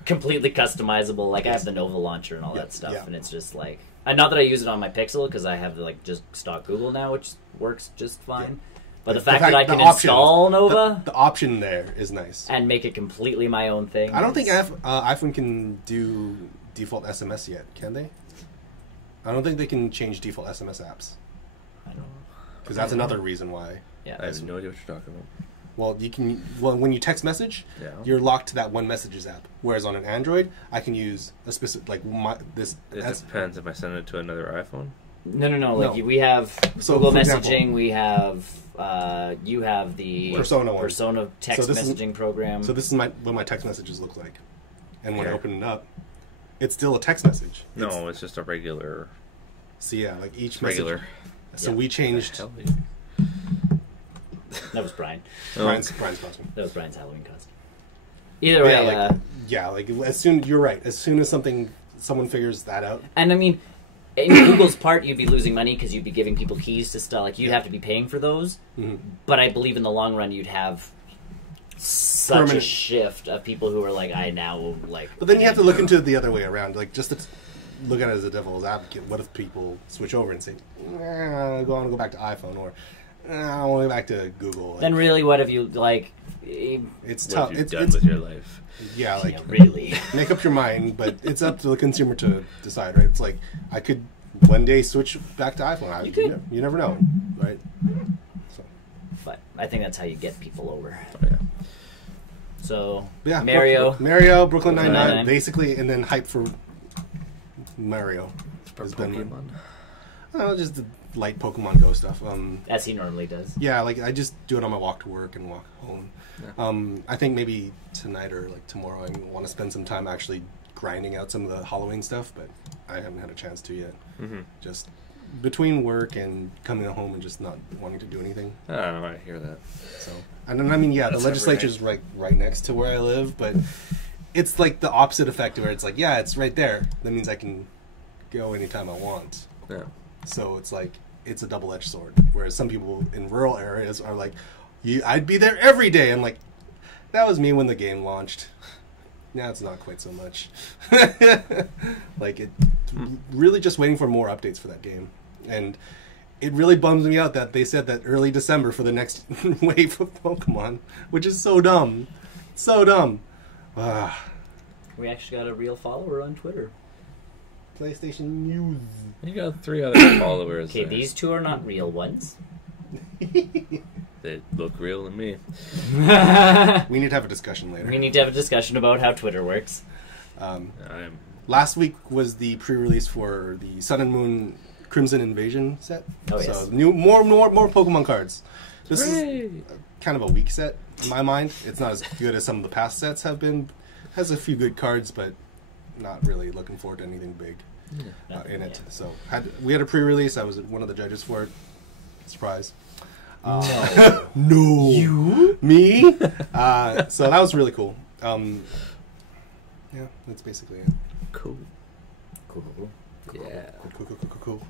Completely customizable. Like, I have the Nova launcher and all that stuff, and it's just like, and not that I use it on my Pixel, because I have like just stock Google now, which works just fine. But the fact that I can install Nova, the option there is nice, and make it completely my own thing. I don't think iPhone can do default SMS yet, can they? I don't think they can change default SMS apps. I don't know. Because that's another reason why. Yeah, I have no idea what you're talking about. Well, you can. Well, when you text message, you're locked to that one Messages app. Whereas on an Android, I can use a specific this. It depends if I send it to another iPhone. No. Like, we have Google Messaging. We have you have the Persona text messaging program. So this is what my text messages look like. and when I Here. open it up, it's still a text message. No, it's just a regular. So yeah, like each Regular. message. So Yeah. we changed Hell, That was Brian. Brian's costume. That was Brian's Halloween costume. Either way, Like as soon you're right. As soon as someone figures that out, and I mean, in Google's part, you'd be losing money because you'd be giving people keys to stuff. Like, you'd have to be paying for those. Mhm. But I believe in the long run, you'd have such a Permanent. shift of people who are like, I now, like... but then you have to look into it the other way around. Like just to look at it as a devil's advocate. What if people switch over and say, I want to go back to iPhone, or I want to go back to Google? Then really, what have you, like... It's what tough. have you It's done with your life? yeah, like Yeah, really. make up your mind, but it's up to the consumer to decide, right? It's like I could one day switch back to iPhone. You could. You never know, right? So But I think that's how you get people over. Oh, yeah. So, yeah, Mario. Brooklyn Brooklyn Nine-Nine, Nine-Nine. basically, and then hype for Mario. For Has been- Pokemon. Just the light Pokemon Go stuff. As he normally does. Yeah, like I just do it on my walk to work and walk home. Yeah. I think maybe tonight or like tomorrow I want to spend some time actually grinding out some of the Halloween stuff, but I haven't had a chance to yet. Mm-hmm. Just between work and coming home and just not wanting to do anything. I don't know. I hear that. So, and then I mean, yeah, That's the legislature's right next to where I live, but it's like the opposite effect where it's like, yeah, it's right there. That means I can go anytime I want. Yeah. So it's like it's a double-edged sword. Whereas some people in rural areas are like, I'd be there every day. I'm like, that was me when the game launched. Now it's not quite so much. Like it, really just waiting for more updates for that game, and it really bums me out that they said that early December for the next wave of Pokemon, which is so dumb, so dumb. We actually got a real follower on Twitter. PlayStation News. You got 3 other followers. Okay, there. these 2 are not real ones. They look real to me. We need to have a discussion later. We need to have a discussion about how Twitter works. I'm Last week was the pre-release for the Sun and Moon Crimson Invasion set. Oh, so yes. more Pokemon cards. This is Hooray! kind of a weak set in my mind. It's not as good as some of the past sets have been. Has a few good cards, but not really looking forward to anything big Nothing, in it. yeah. So we had a pre-release. I was one of the judges for it. Surprise. No. No. You? Me? So that was really cool. Yeah, that's basically it. Cool. Cool, cool, cool. Yeah. Cool.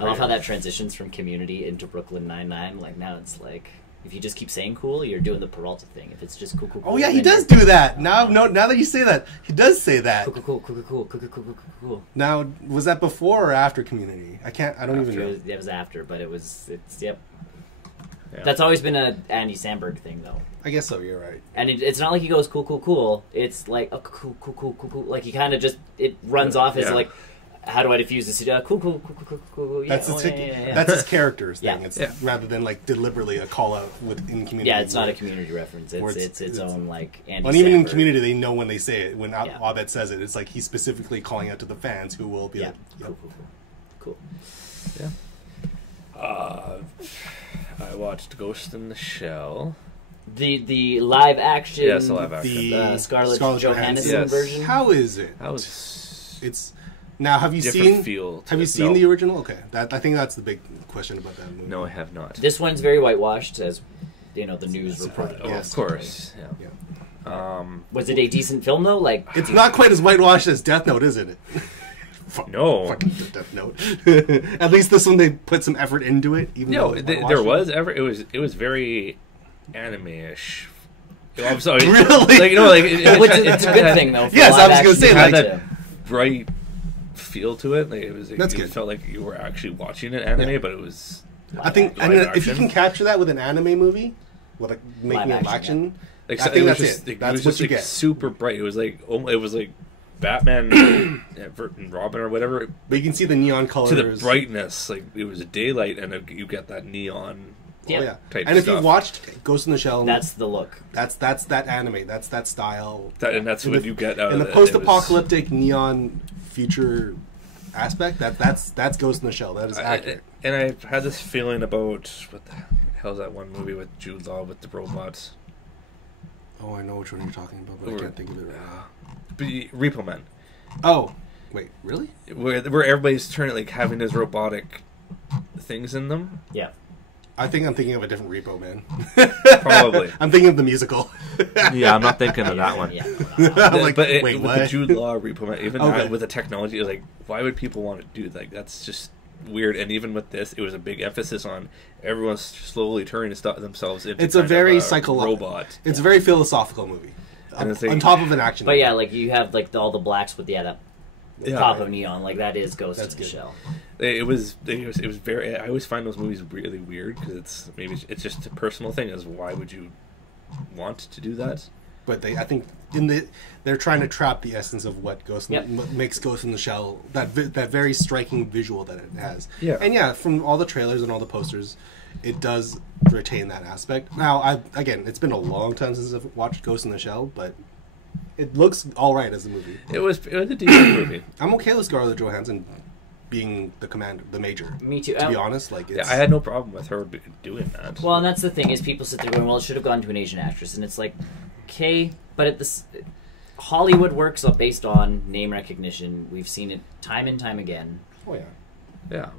I love how that transitions from Community into Brooklyn Nine-Nine. Like, now it's like, if you just keep saying cool, you're doing the Peralta thing. If it's just cool, cool, cool. Oh yeah, he then does you're- do that. Now that you say that, he does say that. Cool, cool, cool, cool, cool, cool, cool, cool, cool. Now, was that before or after Community? I don't even know. It was after, but it's, yep. Yeah. That's always been a Andy Samberg thing, though. I guess so. You're right. And it's not like he goes cool, cool, cool. It's like, oh, cool, cool, cool, cool, cool. Like, he kind of just, it runs off as Yeah. like, how do I diffuse this? Cool, cool, cool, cool, cool, cool. Yeah, That's oh, his, yeah. that's his character's thing. Yeah. It's Yeah. rather than like deliberately a call out within Community. Yeah, it's not a Community reference. Or It's its own, like, Andy And even in Samberg. Community, they know when they say it. When Yeah. Abed says it, it's like he's specifically calling out to the fans who will be Yeah, like, yep. cool, cool, cool. Cool. I watched Ghost in the Shell. The live action, Yes, the live action. The Scarlett Scarlett Johansson Yes. version. How is it? That was It's now. Have you different seen? feel. to Have you it. seen No. the original? Okay, I think that's the big question about that movie. No, I have not. This one's very whitewashed, as the news reported. Oh, Yes. of course. Yeah. Yeah. Was it a decent film though? Like, It's not quite as whitewashed as Death Note, isn't it? No. Fucking Death Note. At least this one they put some effort into it. Even No, though it's there whitewashed. it was very anime-ish. I'm sorry. Really? Like like it, which is, it's a good thing though. For Yes, I was live gonna say, action had like, to- that bright feel to it. Like it was. That's you good. felt like you were actually watching an anime, Yeah. but it was. I think, live and if you action. can capture that with an anime movie, with like making Live it action, action, Like, I so think was that's just, it. Like, That's it was what just you like get. super bright. It was like Batman and Robin or whatever but you can see the neon colors. to the brightness. Like it was daylight, and you get that neon. Yeah. Oh, yeah. type And if stuff. you watched Ghost in the Shell, That's the look. that's that anime. That's that style. And that's In what the- you get out in of the it. It was- post-apocalyptic neon future aspect. That's Ghost in the Shell. That is accurate. And I had this feeling about what the hell's that one movie with Jude Law with the robots? Oh, I know which one you're talking about, but I can't think of it right now. Repo Man. Oh, wait, really? Where everybody's turning, like, having those robotic things in them. Yeah. I think I'm thinking of a different Repo Man. Probably. I'm thinking of the musical. Yeah, I'm not thinking of that one. Yeah. Like, wait, what? with the Jude Law Repo Man, even Okay. that, with the technology, it was like, why would people want to do like that's just weird. And even with this, it was a big emphasis on everyone's slowly turning themselves into. It's a very robot. It's a very philosophical movie. And it's like, on top of an action. But yeah, like you have like all the blacks with that Yeah. pop of neon, like that is Ghost That's in the good. Shell. It was very. I always find those movies really weird because it's just a personal thing. Is why would you want to do that? But I think they're trying to trap the essence of what what makes Ghost in the Shell, that very striking visual that it has. Yeah. And yeah, from all the trailers and all the posters, it does retain that aspect. Now, it's been a long time since I've watched Ghost in the Shell, but it looks all right as a movie. It was a decent movie. I'm okay with Scarlett Johansson being the major. Me too. To be honest, like Yeah, I had no problem with her doing that. Well, and that's the thing is people sit there going, well, it should have gone to an Asian actress, and it's like, okay, but Hollywood works based on name recognition. We've seen it time and time again. Oh yeah. Yeah.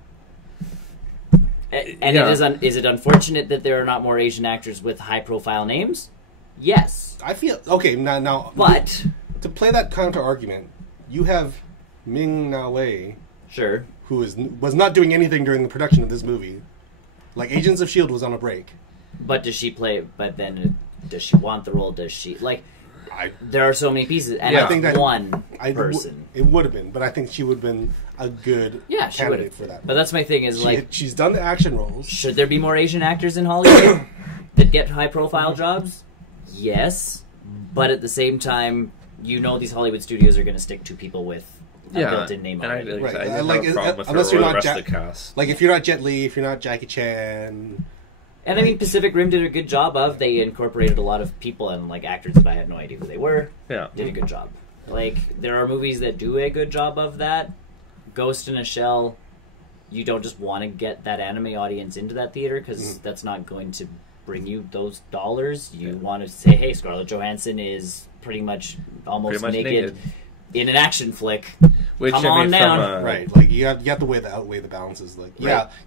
And is it unfortunate that there are not more Asian actors with high-profile names? Yes. I feel okay now. But to play that counter argument, you have Ming Na Wei, sure, who was not doing anything during the production of this movie. Like Agents of S.H.I.E.L.D. was on a break. but does she play? But then, does she want the role? Does she like? There are so many pieces, and Yeah. I think that one person. It would have been, but I think she would have been a good candidate for that. But that's my thing is she's done the action roles. Should there be more Asian actors in Hollywood that get high-profile jobs? Yes, but at the same time, these Hollywood studios are going to stick to people with a built-in name and already. Right. I didn't Like, have a problem with unless her or you're the not rest of the cast. Like if you're not Jet Li, if you're not Jackie Chan. And I mean, Pacific Rim did a good job of. They incorporated a lot of people and like actors that I had no idea who they were. Yeah. Did a good job. Like there are movies that do a good job of that. Ghost in a Shell. You don't just want to get that anime audience into that theater because that's not going to bring you those dollars. You want to say, hey, Scarlett Johansson is pretty much almost naked in an action flick. Which, Come on down. Right, like you have to outweigh the balances. Like,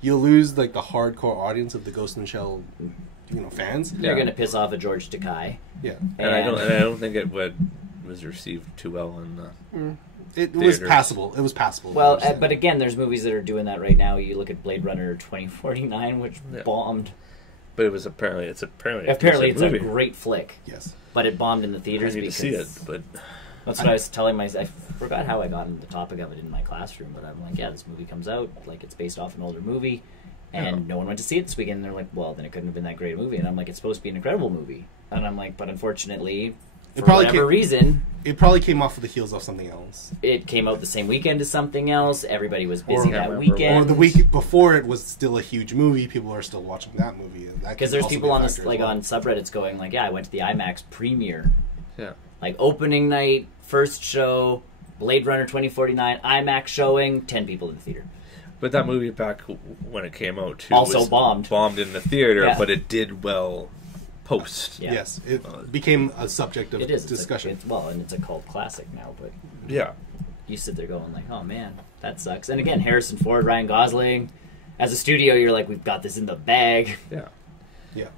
you'll lose like the hardcore audience of the Ghost in the Shell, fans. They're going to piss off a George Takei. Yeah, and I don't think it was received too well in the it theaters. was passable. It was passable. Well, but again, there's movies that are doing that right now. You look at Blade Runner 2049, which bombed. But apparently it's a great flick. Yes, but it bombed in the I theaters need to see it, but that's what I was telling I forgot how I got into the topic of it in my classroom, but I'm like, yeah, this movie comes out, like it's based off an older movie, and no one went to see it this weekend, and they're like, well, then it couldn't have been that great a movie, and I'm like, it's supposed to be an incredible movie, and I'm like, but unfortunately, for whatever reason, it probably came off of the heels of something else. It came out the same weekend as something else, everybody was busy that weekend. Or the week before it was still a huge movie, people are still watching that movie. Because there's people on this, like on subreddits going like, yeah, I went to the IMAX premiere. Yeah. Like opening night, first show, Blade Runner 2049, IMAX showing, 10 people in the theater. But that movie back when it came out too also was bombed in the theater, but it did well post. Yeah. Yes, it became a subject of discussion. And it's a cult classic now, but yeah, you sit there going like, oh man, that sucks. And again, Harrison Ford, Ryan Gosling, as a studio, you're like, we've got this in the bag. Yeah. Yeah.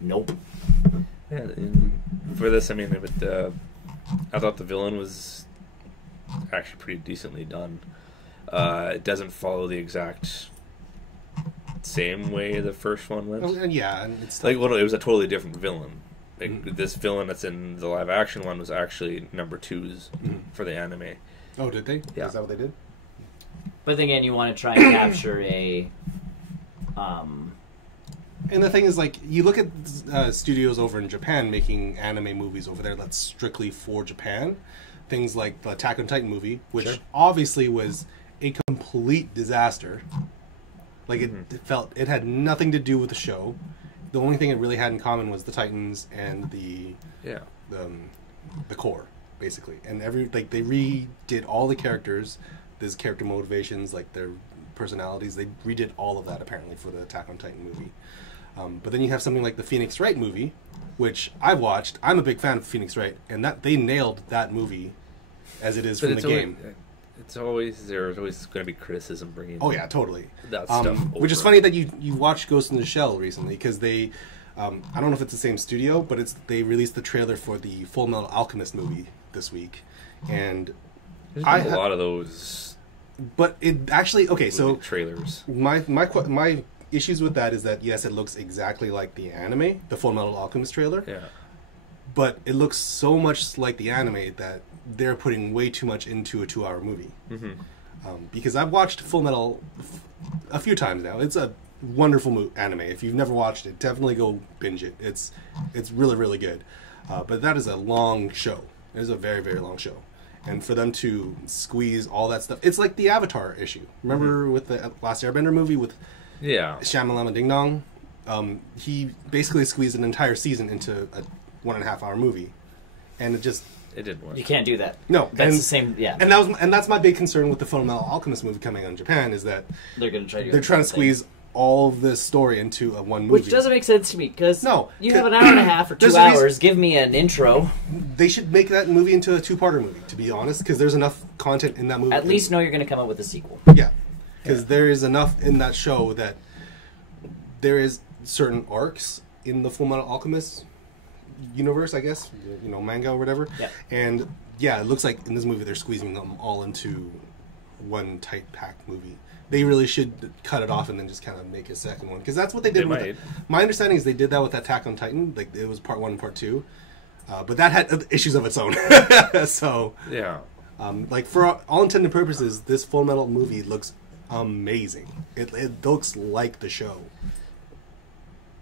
Nope. Yeah, and for this, I mean, I thought the villain was actually pretty decently done. It doesn't follow the exact same way the first one went. And it's like, well, it was a totally different villain. Like this villain that's in the live action one was actually number 2's for the anime. Oh, did they? Yeah. Is that what they did? But again, you want to try and capture a. And the thing is, like, you look at studios over in Japan making anime movies over there that's strictly for Japan. Things like the Attack on Titan movie, which obviously was a complete disaster. Like, it had nothing to do with the show. The only thing it really had in common was the Titans and the core, basically. And they redid all the characters, there's character motivations, like their personalities. They redid all of that apparently for the Attack on Titan movie. But then you have something like the Phoenix Wright movie, which I've watched. I'm a big fan of Phoenix Wright, and that they nailed that movie as it is from the game. There's always going to be criticism bringing. Oh yeah, totally. That stuff. Which is funny that you watched Ghost in the Shell recently, because they, I don't know if it's the same studio, but they released the trailer for the Full Metal Alchemist movie this week, and there's been a lot of those. But it actually so trailers. My issues with that is that yes, it looks exactly like the anime, the Full Metal Alchemist trailer. Yeah. But it looks so much like the anime that they're putting way too much into a 2-hour movie. Mm-hmm. Because I've watched Full Metal a few times now. It's a wonderful anime. If you've never watched it, definitely go binge it. It's really, really good. But that is a long show. It is a very, very long show. And for them to squeeze all that stuff, it's like the Avatar issue. Remember with the Last Airbender movie with Shyamalama Ding Dong? He basically squeezed an entire season into a 1.5-hour movie, and it didn't work. You can't do that. No, that's the same. Yeah, and that's my big concern with the Full Metal Alchemist movie coming out in Japan is that they're going to try. They're trying to squeeze all of this story into one movie, which doesn't make sense to me because no, you have an hour and a half or 2 hours. Give me an intro. They should make that movie into a 2-parter movie, to be honest, because there's enough content in that movie. At least know you're going to come up with a sequel. Yeah, because there is enough in that show that there is certain arcs in the Full Metal Alchemist universe, I guess, manga or whatever. Yeah. And yeah, it looks like in this movie they're squeezing them all into one tight packed movie. They really should cut it off and then just kind of make a second one, because that's what they did with my understanding is they did that with Attack on Titan. Like it was part 1 and part 2, but that had issues of its own. So yeah, like for all intended purposes, this Full Metal movie looks amazing. It looks like the show.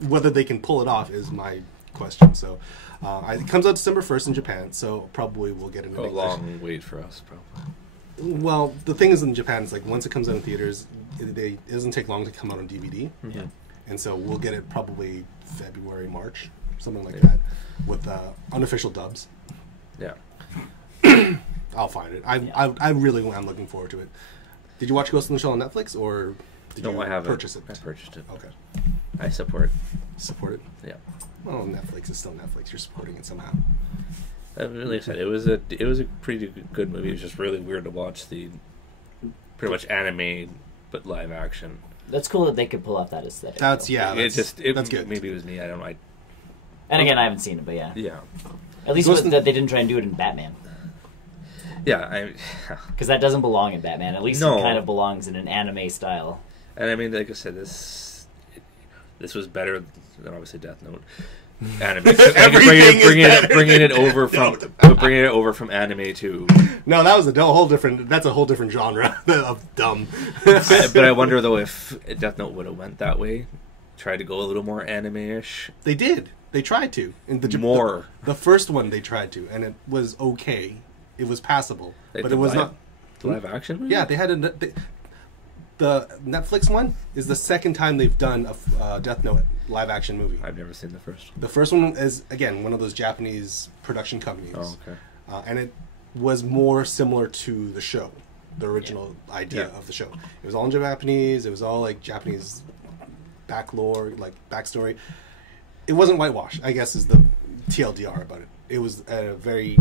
Whether they can pull it off is my question. So it comes out December 1st in Japan, so probably we'll get it in English. A long wait for us, probably. Well, the thing is in Japan, it's like once it comes out in theaters, it doesn't take long to come out on DVD. Mm-hmm. And so we'll get it probably February, March, something like that, with unofficial dubs. Yeah. I'll find it. I really am looking forward to it. Did you watch Ghost in the Shell on Netflix, or did you purchase it? I purchased it. Okay. I support. Support it? Yeah. Well, Netflix is still Netflix. You're supporting it somehow. I'm really excited. It was a pretty good movie. It was just really weird to watch the pretty much anime but live action. That's cool that they could pull off that aesthetic. That's that's good. Maybe it was me. I don't know. And again, I haven't seen it, but yeah. Yeah. At least that they didn't try and do it in Batman. Yeah, because that doesn't belong in Batman. At least it kind of belongs in an anime style. And I mean, like I said, this was better than obviously Death Note. Anime. bringing it over from anime to. No, that was that's a whole different genre of dumb. But I wonder though if Death Note would have went that way, tried to go a little more anime-ish. They did. They tried to. In the first one they tried to, and it was okay. It was passable, but it was not the live action movie? Yeah, they had the Netflix one is the second time they've done a Death Note live action movie. I've never seen the first one. The first one is, again, one of those Japanese production companies. Oh, okay. And it was more similar to the show, the original idea of the show. It was all in Japanese. It was all like Japanese backstory. It wasn't whitewash, I guess, is the TLDR about it. It was very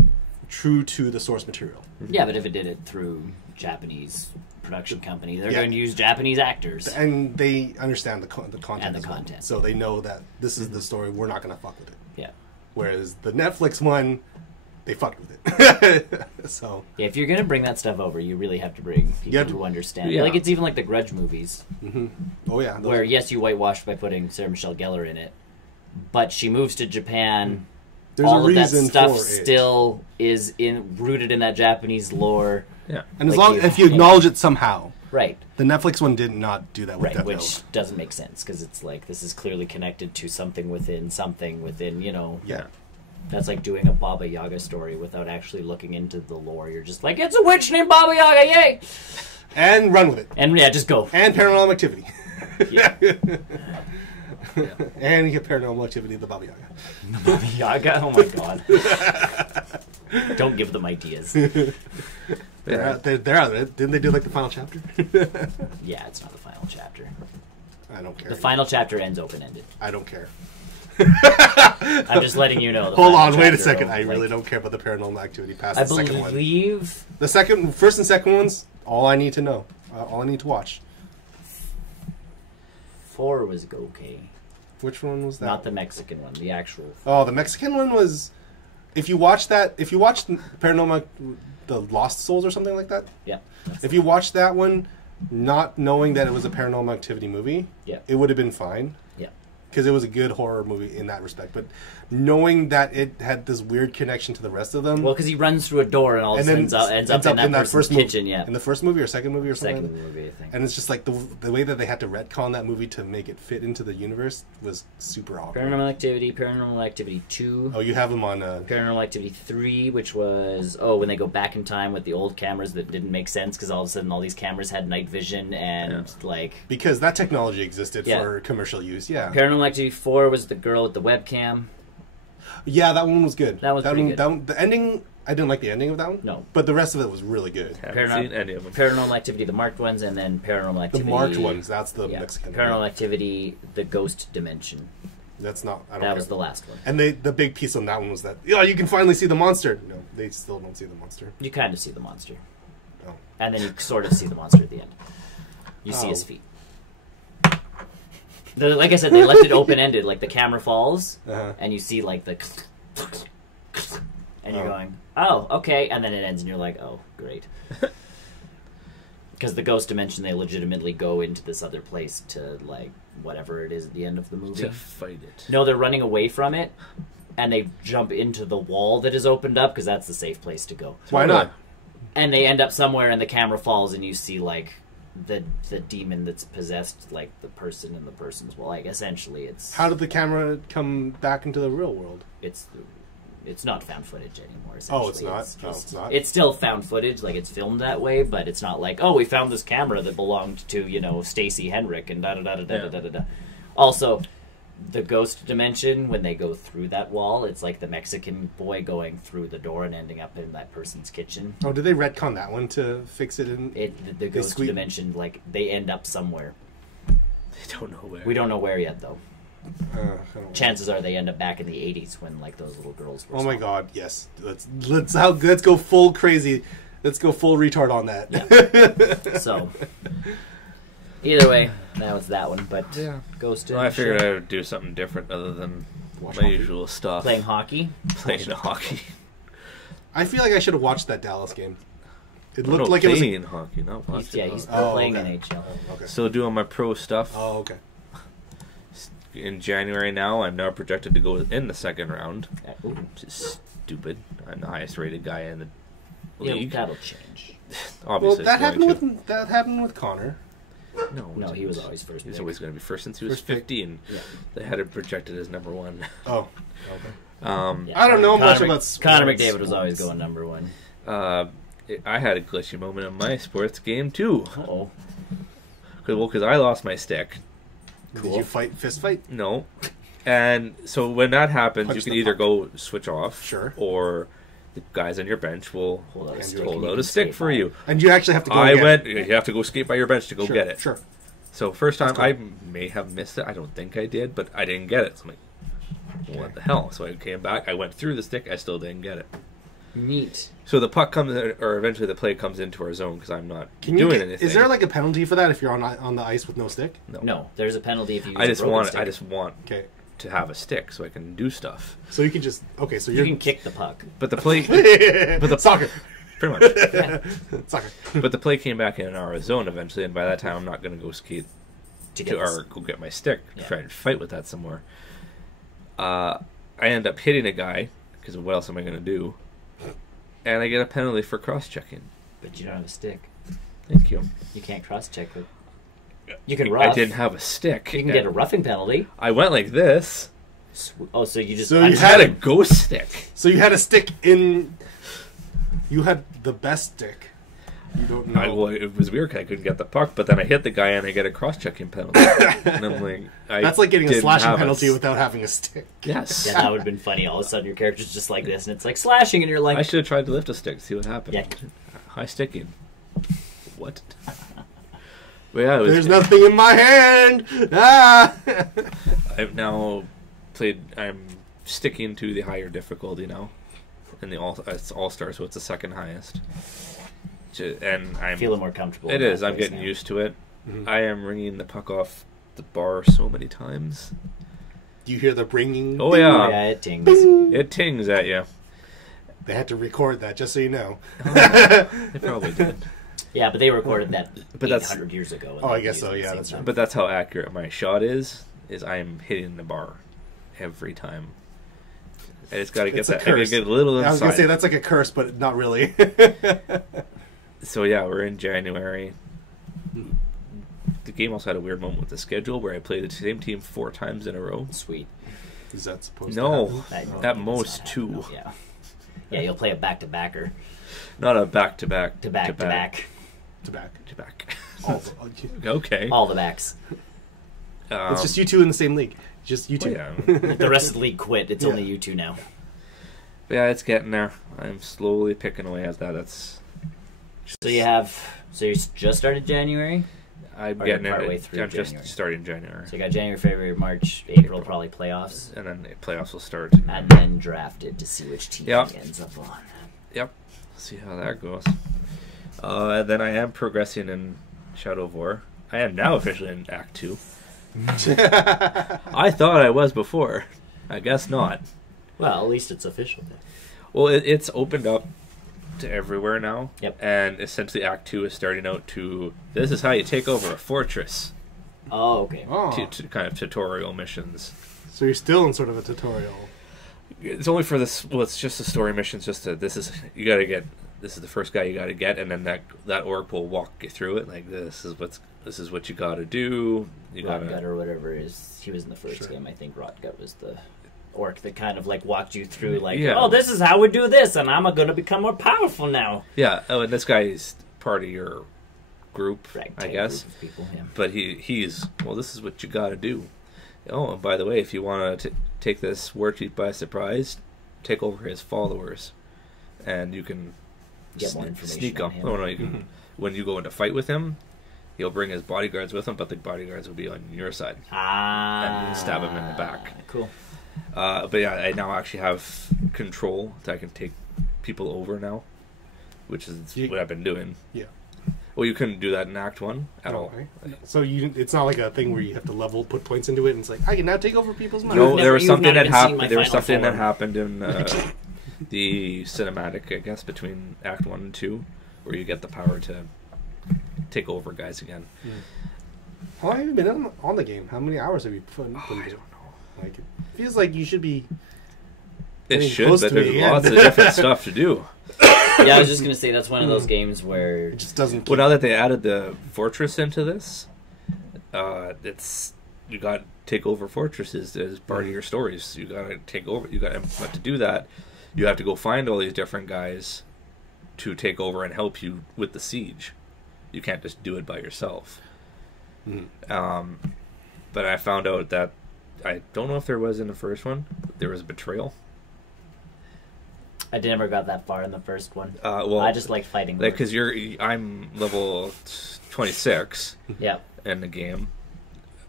true to the source material. Yeah, but if it did it through Japanese production company, they're going to use Japanese actors, and they understand the content and the content, so they know that this is the story. We're not going to fuck with it. Yeah. Whereas the Netflix one, they fucked with it. So yeah, if you're going to bring that stuff over, you really have to bring people who understand. Yeah. Like it's even like the Grudge movies. Mm-hmm. Oh yeah, where yes, you whitewashed by putting Sarah Michelle Gellar in it, but she moves to Japan. There's all a of that reason stuff for still is rooted in that Japanese lore. Yeah, and as long if you acknowledge it somehow, right? The Netflix one did not do that with Death Note, which doesn't make sense because it's like this is clearly connected to something within, Yeah, that's like doing a Baba Yaga story without actually looking into the lore. You're just like, it's a witch named Baba Yaga, yay! And run with it. And yeah, just go. And Paranormal Activity. Yeah. Yeah. And you get Paranormal Activity, the Baba Yaga. The Baba Yaga? Oh my god. Don't give them ideas. They're out of it. Didn't they do like the final chapter? Yeah, it's not the final chapter. I don't care. The final chapter ends open-ended. I don't care. I'm just letting you know. Hold on, wait a second. I really don't care about the Paranormal Activity past I the second one. believe The first and second ones, all I need to know. All I need to watch. 4 was okay. Which one was that? Not the Mexican one, the actual. Oh, the Mexican one was... If you watched Paranormal... The Lost Souls or something like that? Yeah. If you watched that one, not knowing that it was a Paranormal Activity movie, Yeah. it would have been fine. Yeah. Because it was a good horror movie in that respect. But knowing that it had this weird connection to the rest of them... Well, because he runs through a door and all of a sudden ends up in that person's first kitchen, yeah. In the first movie or second movie or something? Second movie, I think. And it's just like the way that they had to retcon that movie to make it fit into the universe was super awkward. Paranormal Activity 2. Oh, you have them on... Paranormal Activity 3, which was, when they go back in time with the old cameras that didn't make sense because all of a sudden all these cameras had night vision and, Because that technology existed Yeah. for commercial use, yeah. Paranormal Activity 4 was the girl with the webcam. Yeah, that one was good. That was pretty good. The ending, I didn't like the ending of that one. No. But the rest of it was really good. Haven't seen any of them. Paranormal Activity, the marked ones, and then Paranormal The Activity... marked ones, that's the Mexican one. Paranormal Activity, the Ghost Dimension. That's not... I don't That care. was the last one. And the big piece on that one was that, you can finally see the monster. No, they still don't see the monster. You kind of see the monster. Oh. And then you sort of see the monster at the end. You see his feet. Like I said, they left it open-ended. Like, the camera falls, and you see, like, the... And you're going, oh, okay. And then it ends, and you're like, oh, great. Because the Ghost Dimension, they legitimately go into this other place to, like, whatever it is at the end of the movie. To fight it. No, they're running away from it, and they jump into the wall that is opened up, because that's the safe place to go. Why not? And they end up somewhere, and the camera falls, and you see, like, the demon that's possessed, like, the person in the person's... Well, like, essentially, it's... How did the camera come back into the real world? It's not found footage anymore, essentially. Oh, it's not? It's not? It's still found footage, like, it's filmed that way, but it's not like, we found this camera that belonged to, Stacy Henrik, and da-da-da-da-da-da-da-da. Also, the Ghost Dimension, when they go through that wall, it's like the Mexican boy going through the door and ending up in that person's kitchen. Oh, did they retcon that one to fix it in... The Ghost Dimension, like, they end up somewhere. They don't know where. We don't know where yet, though. Chances know. are they end up back in the 80s when, like, those little girls were Oh my small. god, yes. Let's go full crazy. Let's go full retard on that. Yeah. So, either way, that was that one. But Ghost. Well, I figured I would do something different other than my usual stuff. Playing hockey. Playing hockey. I feel like I should have watched that Dallas game. It looked like it was playing hockey, not watching. He's still playing okay. NHL. Okay. Still doing my pro stuff. Oh, okay. In January now, I'm now projected to go in the second round. Ooh. Which is stupid. I'm the highest rated guy in the Yeah, league. that'll change. Obviously, Well, it's going to. that happened with Connor. No, he was always first. He's pick. always going to be first since he was First pick. 50, and they had it projected as number one. Oh, okay. Yeah, I don't know much Connor about sports. Connor McDavid was always going number one. I had a glitchy moment in my sports game too. Uh-oh. Because I lost my stick. Did you fist fight? No. And so when that happens, Punch you can the either puck. go switch off, Sure. or the guys on your bench will Hold out a And stick. you hold and you out can a stick skate for by. you. And you actually have to go I again. went. You have to go skate by your bench to go Sure, get it. Sure. So first time That's I cool. may have missed it. I don't think I did, but I didn't get it. So I'm like, what the hell? So I came back. I went through the stick. I still didn't get it. Neat. So the puck comes, or eventually the play comes into our zone because I'm not Can you doing get- anything. Is there like a penalty for that if you're on the ice with no stick? No, there's a penalty if you use I a just broken want. stick. I just want Okay. to have a stick so I can do stuff. So you can just so You you're can kick the puck. But the play, but the soccer. pretty much. Soccer. But the play came back in our zone eventually, and by that time I'm not going to go skate To get this. or go get my stick Yeah. try and fight with that some more. I end up hitting a guy because what else am I going to do? And I get a penalty for cross-checking. But you don't have a stick. Thank you. You can't cross-check it. You can rough. I didn't have a stick. You can get a roughing penalty. I went like this. Oh, so you just... So I you had a ghost stick. So you had a stick in. You had the best stick. You don't know. Well, it was weird 'cause I couldn't get the puck, but then I hit the guy and I get a cross-checking penalty. And I'm like, That's like getting a didn't slashing have penalty s- without having a stick. Yes. Yeah, that would have been funny. All of a sudden your character's just like this, and it's like slashing, and you're like... I should have tried to lift a stick, see what happened. Yeah. High sticking. What? But yeah, There's nothing in my hand. Ah. I've now played. I'm sticking to the higher difficulty now, in the it's All-Star, so it's the second highest. And I'm feeling more comfortable. It is. I'm getting used to it. Mm-hmm. I am ringing the puck off the bar so many times. Do you hear the ringing? Oh yeah, yeah, it tings. Bing. It tings at you. They had to record that, just so you know. They probably did. Yeah, but they recorded that but 800 years ago. Oh, I guess so. Yeah, that's right. But that's how accurate my shot is I'm hitting the bar every time. I just got to get that. I gotta get a little inside. I was gonna say that's like a curse, but not really. So yeah, we're in January. The game also had a weird moment with the schedule where I played the same team 4 times in a row. Sweet. Is that supposed to happen? No, at most 2. Yeah. Yeah, you'll play a back-to-backer. Not a back-to-back. To back. Okay. All the backs. It's just you two in the same league. Just you two. Well, yeah. The rest of the league quit. It's only you two now. But yeah, it's getting there. I'm slowly picking away at that. So you just started January? I'm getting it. I'm just starting January. So you got January, February, March, April, probably playoffs. And then the playoffs will start. And then drafted to see which team he ends up on. Yep. See how that goes. And then I am progressing in Shadow of War. I am now officially in Act 2. I thought I was before. I guess not. Well, at least it's official then. Well, it's opened up to everywhere now. Yep. And essentially Act 2 is starting out to, this is how you take over a fortress. Oh, okay. To kind of tutorial missions. So you're still in sort of a tutorial. It's only for this, well, it's just the story missions, just to, this is the first guy you gotta get, and then that orc will walk you through it, like this is what you gotta do. Rotgut or whatever he was in the first game, I think Rotgut was the orc that kind of like walked you through, like, oh, this is how we do this, and I'm gonna become more powerful now. Yeah, oh, and this guy is part of your group, I guess. Group of people, yeah. But he's, well, this is what you gotta do. Oh, and by the way, if you want to take this war chief by surprise, take over his followers, and you can get more information sneak up. Oh no, you can. When you go into fight with him, he'll bring his bodyguards with him, but the bodyguards will be on your side. And stab him in the back. Cool. But yeah, I now actually have control that I can take people over now, which is what I've been doing. Yeah. Well, you couldn't do that in Act 1 at all. Right? So it's not like a thing where you have to put points into it, and it's like, I can now take over people's minds. No, there was something that happened. There was something that happened in the cinematic, I guess, between Act 1 and 2, where you get the power to take over guys again. How long have you been on the game? How many hours have you put into it? I don't know. Like, it feels like you should be. It should, but there's lots of different stuff to do. Yeah, I was just gonna say that's one of those games where it just doesn't. Well, now that they added the fortress into this, it's you got to take over fortresses as part of your stories. You got to take over. But to do that, you have to go find all these different guys to take over and help you with the siege. You can't just do it by yourself. But I found out that I don't know if there was in the first one. There was betrayal. I never got that far in the first one. Well, I just like fighting. Like, because I'm level 26 in the game,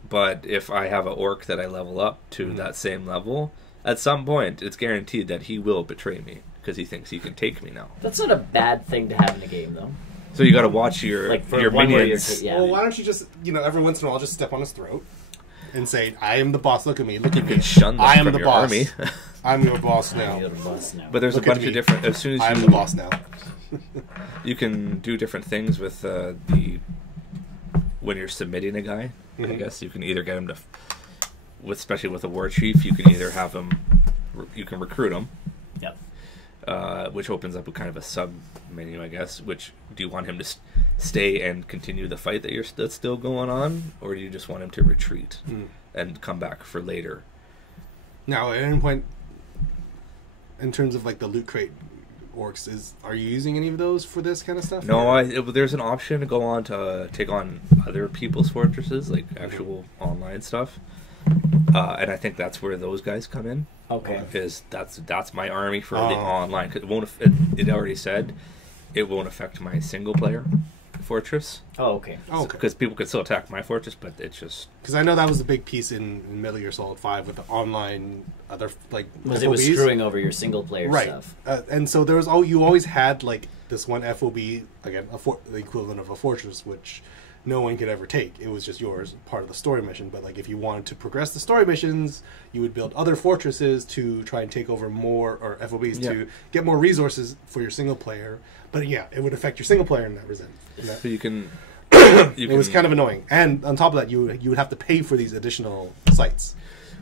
but if I have an orc that I level up to that same level, at some point it's guaranteed that he will betray me because he thinks he can take me now. That's not a bad thing to have in a game, though. So you got to watch your minions. Well, why don't you just every once in a while just step on his throat and say, "I am the boss. Look at me. Look at me. Shun them I am from the your boss. Army." I'm your boss now. But there's a bunch of different. As soon as I'm the boss now. You can do different things with when you're submitting a guy. I guess you can either get him to, especially with a war chief, you can either have him, you can recruit him. Yep. Which opens up a kind of a sub menu, I guess. Which do you want him to stay and continue the fight that's still going on, or do you just want him to retreat and come back for later? Now, at any point, in terms of like the loot crate orcs, are you using any of those for this kind of stuff? No, there's an option to go on to take on other people's fortresses, like actual online stuff, and I think that's where those guys come in. Okay, because that's my army for the online. Cause it already said it won't affect my single player fortress. Oh, okay. Oh, okay. Because people could still attack my fortress, but it's just... Because I know that was a big piece in Metal Gear Solid 5 with the online other like Was it was FOBs. screwing over your single player Right. stuff. And so there was you always had like this one FOB, again, the equivalent of a fortress, which no one could ever take. It was just yours, part of the story mission. But like if you wanted to progress the story missions, you would build other fortresses to try and take over more, or FOBs to get more resources for your single player. But yeah, it would affect your single player in that resent. So you can... It was kind of annoying. And on top of that, you would have to pay for these additional sites.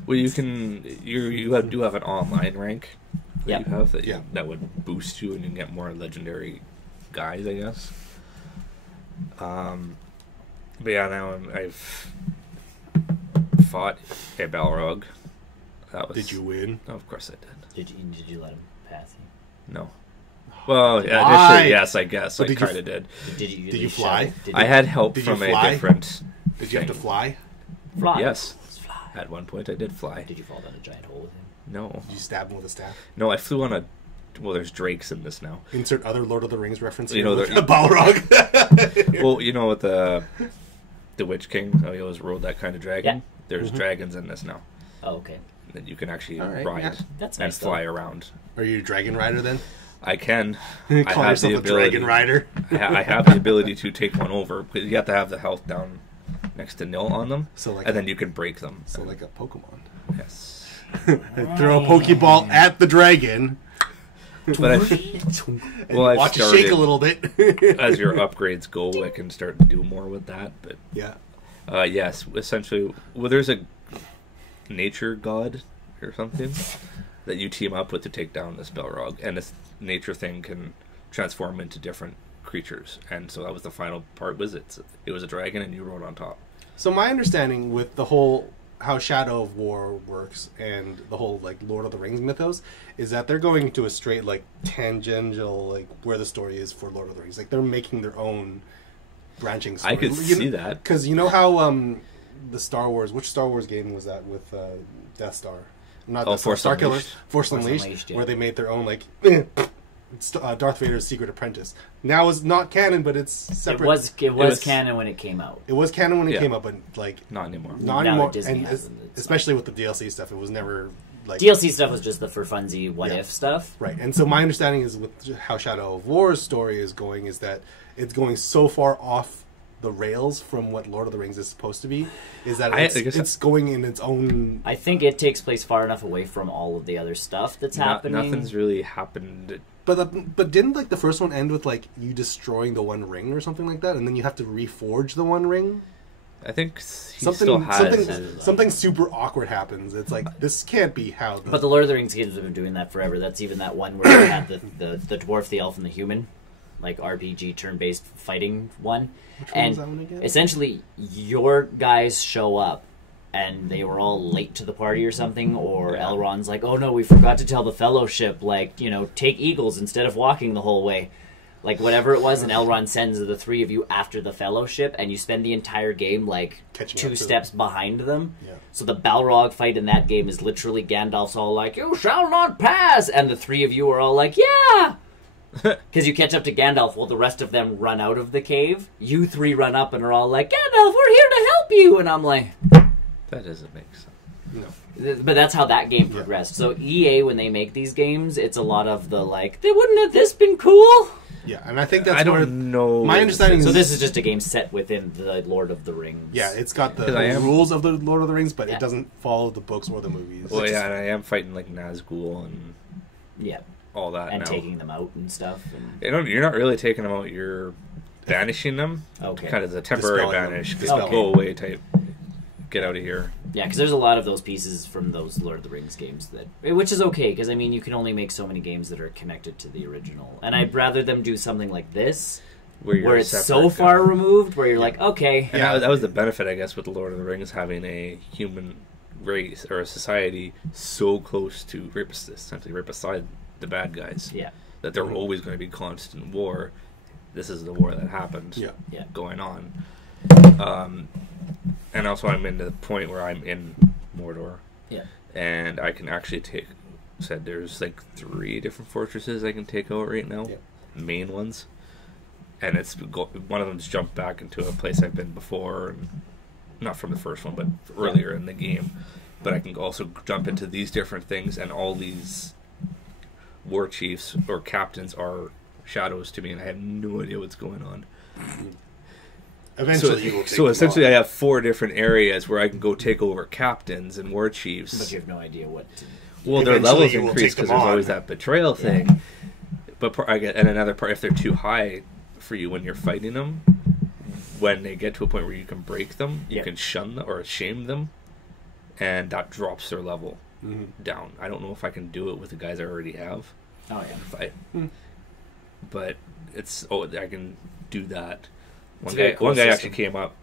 Well, you can... do have an online rank that you have that would boost you and you can get more legendary guys, I guess. But yeah, now I've fought a Balrog. Did you win? Oh, of course I did. Did you let him pass you? No. Well, yeah, Why? initially, yes, I guess. But I kind of did. Did you Did you fly? I had help Did you from fly? a different Did you have to thing. fly? fly? Yes. Let's fly. At one point, I did fly. Did you fall down a giant hole with him? No. Did you stab him with a staff? No, I flew on a... Well, there's drakes in this now. Insert other Lord of the Rings reference. You know, the Balrog. Well, you know what the Witch King, he always rode that kind of dragon? Yeah. There's dragons in this now. Oh, okay. That you can actually All right, ride yeah. That's and nice, fly though. around. Are you a dragon rider then? I can. Call I have yourself the a ability. dragon rider. I have the ability to take one over, but you have to have the health down next to nil on them, So like and then you can break them. So like a Pokemon. Yes. Throw a Pokeball at the dragon. But and well, I've watch it started, shake a little bit. as your upgrades go, I can start to do more with that. But Yeah. yes, essentially, well, there's a nature god or something that you team up with to take down this Balrog, and this nature thing can transform into different creatures. And so that was the final part. It was a dragon, and you rode on top. So my understanding with the whole how Shadow of War works and the whole like Lord of the Rings mythos is that they're going to a straight like tangential like where the story is for Lord of the Rings. Like they're making their own branching story. I could see that. Because you know how the Star Wars, which Star Wars game was that with Death Star? Not Death Star, Force Starkiller, Unleashed. Force Force Unleashed, Unleashed, yeah. where they made their own like Darth Vader's Secret Apprentice. Now it's not canon, but it's separate. It was was- canon when it came out. It was canon when it Yeah. came up, but like Not anymore. not Now anymore. that Disney And has them, it's especially with the DLC stuff, it was never like DLC stuff was just the for funsies what Yeah. if stuff. right. And so my understanding is with how Shadow of War's story is going is that it's going so far off the rails from what Lord of the Rings is supposed to be, is that I guess it's going in its own. I think it takes place far enough away from all of the other stuff that's happening. Nothing's really happened. But didn't like the first one end with like you destroying the One Ring or something like that, and then you have to reforge the One Ring? I think he still has Something super awkward happens. It's like this can't be how. But the Lord of the Rings games have been doing that forever. That's even that one where they had the dwarf, the elf, and the human, like RPG turn-based fighting one. Which one And was that one again? essentially, your guys show up, and they were all late to the party or something, or Yeah. Elrond's like, "Oh no, we forgot to tell the Fellowship, like, take eagles instead of walking the whole way." Like, whatever it was, and Elrond sends the three of you after the Fellowship, and you spend the entire game, like, Catching up two to steps behind them. Yeah. So the Balrog fight in that game is literally Gandalf's all like, "You shall not pass!" And the three of you are all like, "Yeah!" Because you catch up to Gandalf while the rest of them run out of the cave. You three run up and are all like, "Gandalf, we're here to help you!" And I'm like... That doesn't make sense. No. But that's how that game progressed. So EA, when they make these games, it's a lot of the, like, "They wouldn't have this been cool?" Yeah, and I think that's I where don't know. my understanding So is this is just a game set within the Lord of the Rings. yeah, it's got the 'Cause I am- rules of the Lord of the Rings, but Yeah. it doesn't follow the books or the movies. Well, It's yeah, just- and I am fighting like Nazgul and Yeah, all that and now. taking them out and stuff. And... You're not really taking them out. You're banishing them. Okay. Kind of the temporary Dispelling them. banish. Dispelling. Go away type. Get out of here. Yeah, because there's a lot of those pieces from those Lord of the Rings games which is okay, because I mean you can only make so many games that are connected to the original, and I'd rather them do something like this, You're where it's separate, so far removed, where you're like, okay, And that was the benefit, I guess, with the Lord of the Rings having a human race or a society so close to essentially right beside the bad guys. yeah, That there were always going to be constant war. This is the war that happened. Yeah. Going on. And also, I'm in the point where I'm in Mordor. yeah, And I can actually there's like 3 different fortresses I can take out right now. Yeah. Main ones. and one of them's jumped back into a place I've been before, and not from the first one, but earlier in the game. But I can also jump into these different things, and all these war chiefs or captains are shadows to me, and I have no idea what's going on. Eventually, you will take so them essentially, on. I have 4 different areas where I can go take over captains and war chiefs. But you have no idea what to do. Well, their Eventually levels you will increase take them because there's on. always that betrayal thing. But and another part, if they're too high for you when you're fighting them, when they get to a point where you can break them, you can shun them or shame them, and that drops their level down. I don't know if I can do it with the guys I already have. Oh yeah. But I can do that. One a very guy, cool one guy system. actually came up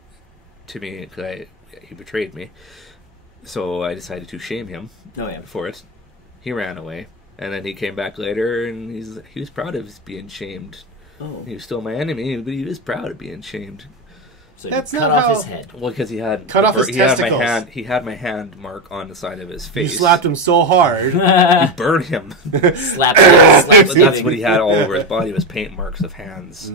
to me because he betrayed me, so I decided to shame him Oh yeah. for it. He ran away, and then he came back later, and he was proud of being shamed. Oh. He was still my enemy, but he was proud of being shamed. So That's you cut not off how- his head. Well, because he had Cut off his he had my testicles. hand. He had my hand mark on the side of his You face. slapped him so hard. He burned him. Slap. That's what he had all over his body was paint marks of hands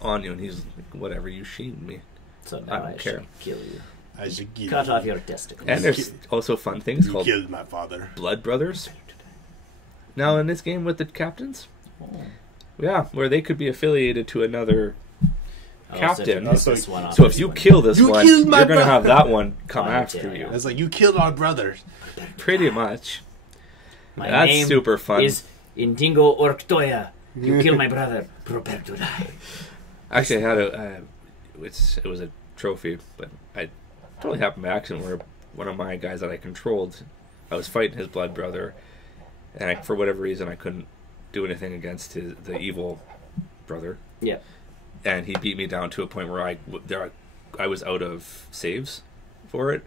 on you, and he's like, "Whatever, you shamed me." So I now don't I care. should kill you. I should kill Cut you. off your testicles. And there's also fun things You called killed my father. blood brothers. Now in this game with the captains, Oh. yeah, where they could be affiliated to another captain. So, if you piss this one off, So if this you one- kill this You one, killed you're my going to have brother. that one come Fine, after yeah, you. yeah. It's like, you killed our brothers. Pretty much. My That's name super fun. is Indingo Orktoya. You killed my brother. Prepare to die. Actually, I had it was a trophy, but I totally happened by accident where one of my guys that I controlled, I was fighting his blood brother, and for whatever reason I couldn't do anything against the evil brother. Yeah. And he beat me down to a point where I was out of saves for it,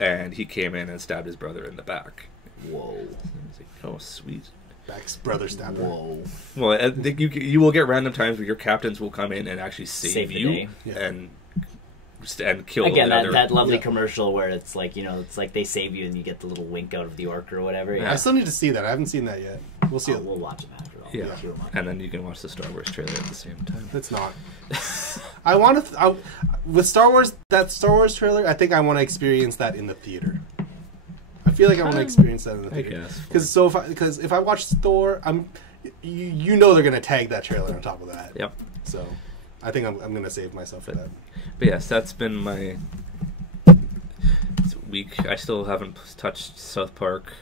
and he came in and stabbed his brother in the back. Whoa. I was like, oh, sweet. Back's brother stabber. Whoa. Well, I think you will get random times where your captains will come in and actually save the you day. Yeah. and kill Again, the other. that lovely Yeah. commercial where it's like, it's like they save you and you get the little wink out of the orc or whatever. I still need to see that. I haven't seen that yet. We'll see Oh, it. we'll watch them after all. Yeah, Cue 'em up. and then you can watch the Star Wars trailer at the same time. It's not. I want to. With Star Wars, that Star Wars trailer, I think I want to experience that in the theater. I feel like I want to experience that in the I theater. guess. Because if I watch Thor, you know they're gonna tag that trailer on top of that. Yep. So I think I'm gonna save myself for that. But yes, that's been my week. I still haven't touched South Park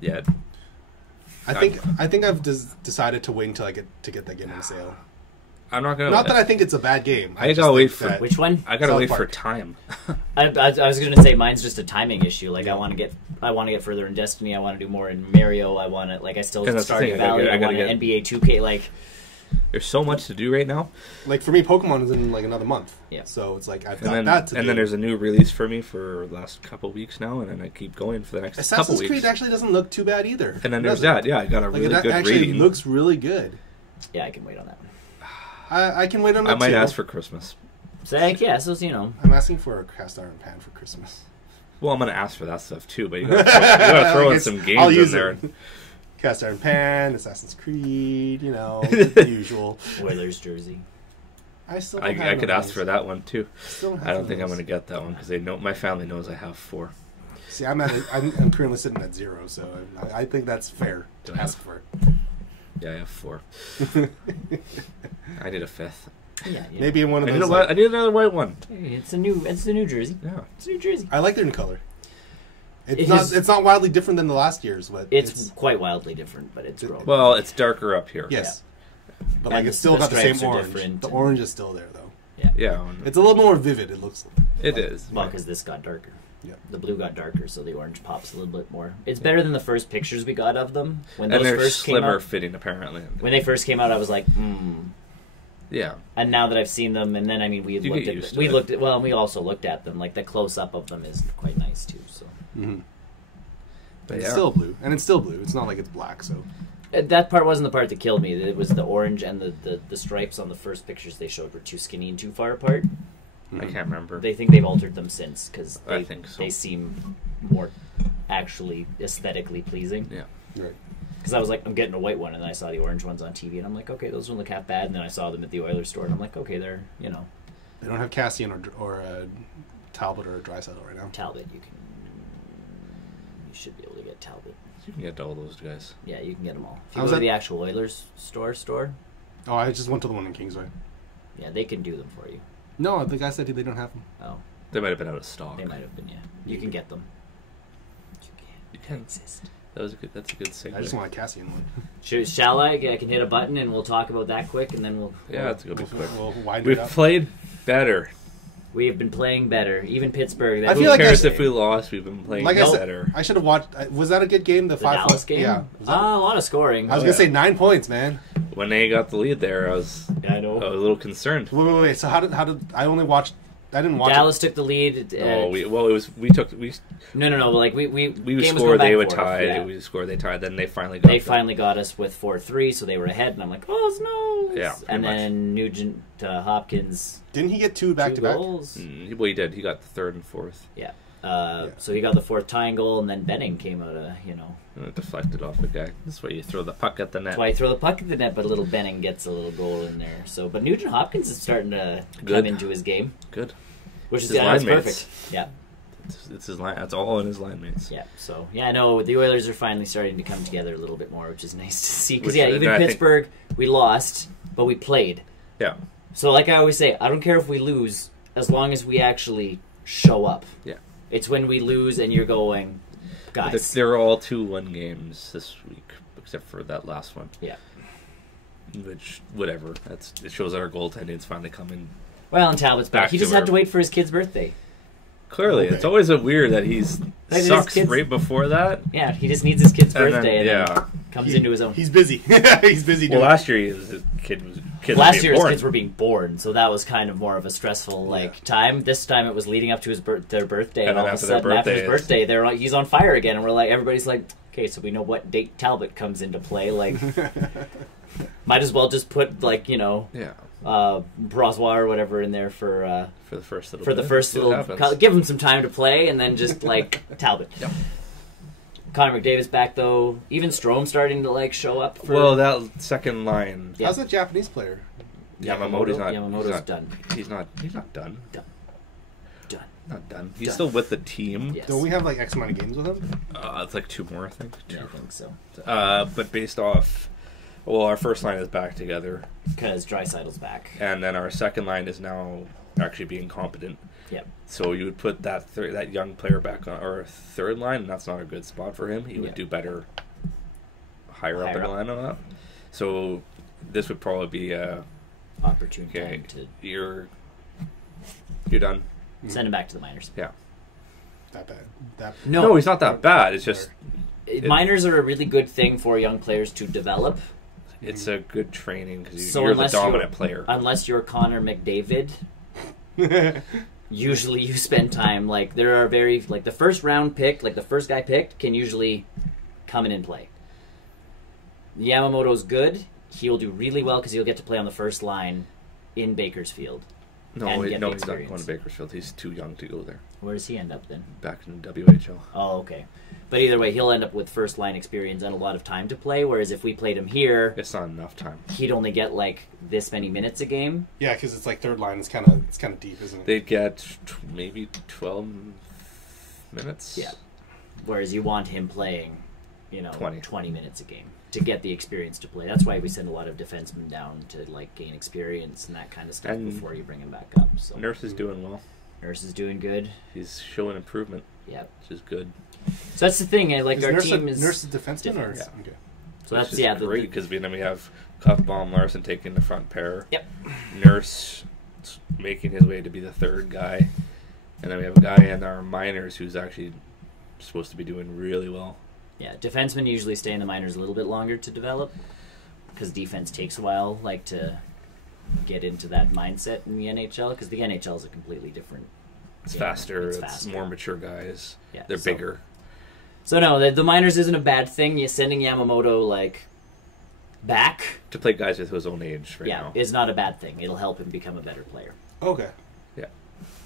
yet. I think I've decided to wait until I get that game on sale. I'm not gonna. Not that I think it's a bad game. I just gotta wait think for- that- Which one? I gotta South wait for Park. time. I was going to say mine's just a timing issue. Like I want to get further in Destiny. I want to do more in Mario. I want to I still And that's the Stardew thing, I gotta Valley. get- I I gotta want an get- NBA 2K. Like There's so much to do right now, Like for me, Pokemon is in like another month. Yeah. So it's like I've and got then that to do. and then there's a new release for me for the last couple weeks now, and then I keep going for the next couple Assassin's weeks. Creed actually doesn't look too bad either. And then does there's it? that. Yeah, I got a Like really it good actually rating. looks really good. yeah, I can wait on that. I can wait on that I might too. ask for Christmas. So so I'm asking for a cast iron pan for Christmas. Well, I'm gonna ask for that stuff too, but you gotta throw in some games I'll in use there. it. Cast iron pan, Assassin's Creed, the usual. Oilers jersey. I still. I Don't have could none of ask those. for that one too. Still don't have I don't none think of I'm those. gonna get that one because they know my family knows I have 4. See, I'm currently sitting at 0, so I think that's fair to Yeah. ask for. Yeah, I have 4. I need a 5th. Yeah. Maybe in one of I those. need, like- I need another white one. Hey, it's a new jersey. Yeah. It's a new jersey. I like their new color. It's It not. is- It's not wildly different than the last year's, but It's quite wildly different, but it's grown. Well, it's darker up here. yes. But And like it's still the got the same stripes are orange. different The and- orange is still there though. Yeah, It's a little more vivid. It looks. it is. Well, because this got darker. Yeah. The blue got darker, so the orange pops a little bit more. It's better than the first pictures we got of them when And those they're first came slimmer out. fitting, apparently. When they first came out, I was like, Yeah. And now that I've seen them, and then I mean, You get used to it. and we also looked at them. Like the close up of them is quite nice too. So Mm-hmm. But It's yeah. still blue, and it's still blue. It's not like it's black. So that part wasn't the part that killed me. It was the orange and the stripes on the first pictures they showed were too skinny and too far apart. I can't remember. They think they've altered them since because I think so. they seem more actually aesthetically pleasing. Yeah. right. Because I was like, I'm getting a white one, and then I saw the orange ones on TV, and I'm like, okay, those don't look half bad. And then I saw them at the Oilers store, and I'm like, okay, they're, you know. They don't have Cassian or Talbot or a Draisaitl right now. Talbot, you should be able to get Talbot. You can get all those guys. Yeah, you can get them all. If you go to the actual Oilers store. Oh, I just went to the one in Kingsway. Yeah, they can do them for you. No, the guy said they don't have them. Oh. They might have been out of stock. They might have been, yeah. You can get them. You can exist. That's a good segue. I just want a Cassian one. Shall I? I can hit a button and we'll talk about that quick, and then we'll... Yeah, that's a good quick. We'll wind We've it up. played better. We have been playing better. Even Pittsburgh. I Who feel like cares if we lost? We've been playing better. I should have watched. Was that a good game? The 5 Dallas game? Yeah. A lot of scoring. I was gonna say 9 points, man. When they got the lead there, I was a little concerned. Wait. So how did I only watched? I didn't watch. Dallas took the lead. No. Like we would score, they would tie. Yeah. We would score, they tied. Then they finally got us with 4-3, so they were ahead, and I'm like, oh no! Yeah, and then Nugent Hopkins. Didn't he get two back to back? goals? Well, he did. He got the third and fourth. Yeah. So he got the fourth tying goal, and then Benning came out of And it deflected off the guy. That's why you throw the puck at the net. That's why you throw the puck at the net, but little Benning gets a little goal in there. So, but Nugent Hopkins is starting to come into his game. Good. Which is his perfect. Yeah. It's his line. That's all in his line mates. Yeah. So I know the Oilers are finally starting to come together a little bit more, which is nice to see. Because I even Pittsburgh, we lost, but we played. Yeah. So like I always say, I don't care if we lose as long as we actually show up. Yeah. It's when we lose and you're going, guys. They're all 2-1 games this week, except for that last one. Yeah. Which, whatever. It shows that our goaltending's finally coming. Well, and Talbot's back. He just had to wait for his kid's birthday. Clearly. It's always weird that he's sucks right before that. Yeah, he just needs his kid's birthday and then comes into his own. He's busy. He's busy doing last year his kids last year his kids were being born, so that was kind of more of a stressful time. This time it was leading up to their birthday, and all of a sudden after his birthday, he's on fire again, and we're like, everybody's like, okay, so we know what date Talbot comes into play. Like, might as well just put Brossois or whatever in there for the first little give him some time to play, and then just like Talbot. Yep. Connor McDavid's back though. Even Strome starting to show up. That second line. Yeah. How's that Japanese player? Yamamoto's done. He's not done. Done. Not done. He's still with the team. Yes. Don't we have like X amount of games with him? It's like 2 more, I think. Yeah, I think so. But based off, our first line is back together because Draisaitl's back, and then our second line is now actually being competent. Yep. So you would put that young player back on our third line, and that's not a good spot for him. He would do better higher up in the lineup. So this would probably be a opportune time to. You're done. Send him back to the minors. Yeah. That bad? No, he's not that bad. It's just minors are a really good thing for young players to develop. It's a good training because you're the dominant player. Unless you're Connor McDavid. Usually you spend time, there are the first round pick, the first guy picked can usually come in and play. Yamamoto's good. He'll do really well because he'll get to play on the first line in Bakersfield. No, he's not going to Bakersfield. He's too young to go there. Where does he end up then? Back in WHL. Oh, okay. But either way, he'll end up with first line experience and a lot of time to play. Whereas if we played him here, it's not enough time. He'd only get this many minutes a game. Yeah, because it's third line. It's kind of deep, isn't it? They'd get maybe 12 minutes. Yeah. Whereas you want him playing, 20 minutes a game to get the experience to play. That's why we send a lot of defensemen down to gain experience and that kind of stuff before you bring him back up. So Nurse is doing well. Nurse is doing good. He's showing improvement. Yeah, which is good. So that's the thing. Our team is Nurse is defenseman, or okay. So that's great because we have Cuffbaum, Larson taking the front pair. Yep. Nurse making his way to be the third guy, and then we have a guy in our minors who's actually supposed to be doing really well. Yeah, defensemen usually stay in the minors a little bit longer to develop because defense takes a while, to get into that mindset in the NHL because the NHL is a completely different. It's faster. It's more mature guys. Yeah, they're bigger. So no, the minors isn't a bad thing. You're sending Yamamoto back to play guys with his own age right now. Yeah, is not a bad thing. It'll help him become a better player. Okay. Yeah.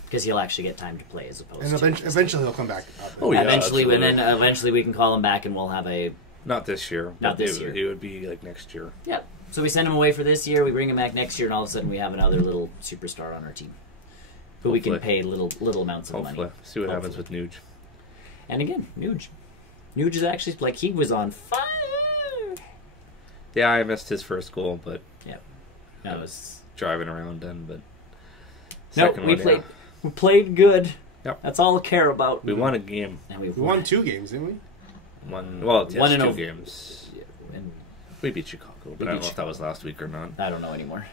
Because he'll actually get time to play as opposed to... And eventually he'll come back. Oh, yeah, eventually we can call him back and we'll have a Not this year. Not but this year. It would be like next year. Yep. So we send him away for this year. We bring him back next year, and all of a sudden we have another little superstar on our team, who we can pay little amounts of Hopefully. money. See what happens with Nuge. And again, Nuge. Nuge is actually like he was on fire. Yeah, I missed his first goal, but That was driving around then. But no. second We one, played. We played good. Yep. That's all I care about. we won a game. And We won 2 games, didn't we? Well, yes, One and 2 over. games. And We beat Chicago, but I don't know if that was last week or not. I don't know anymore.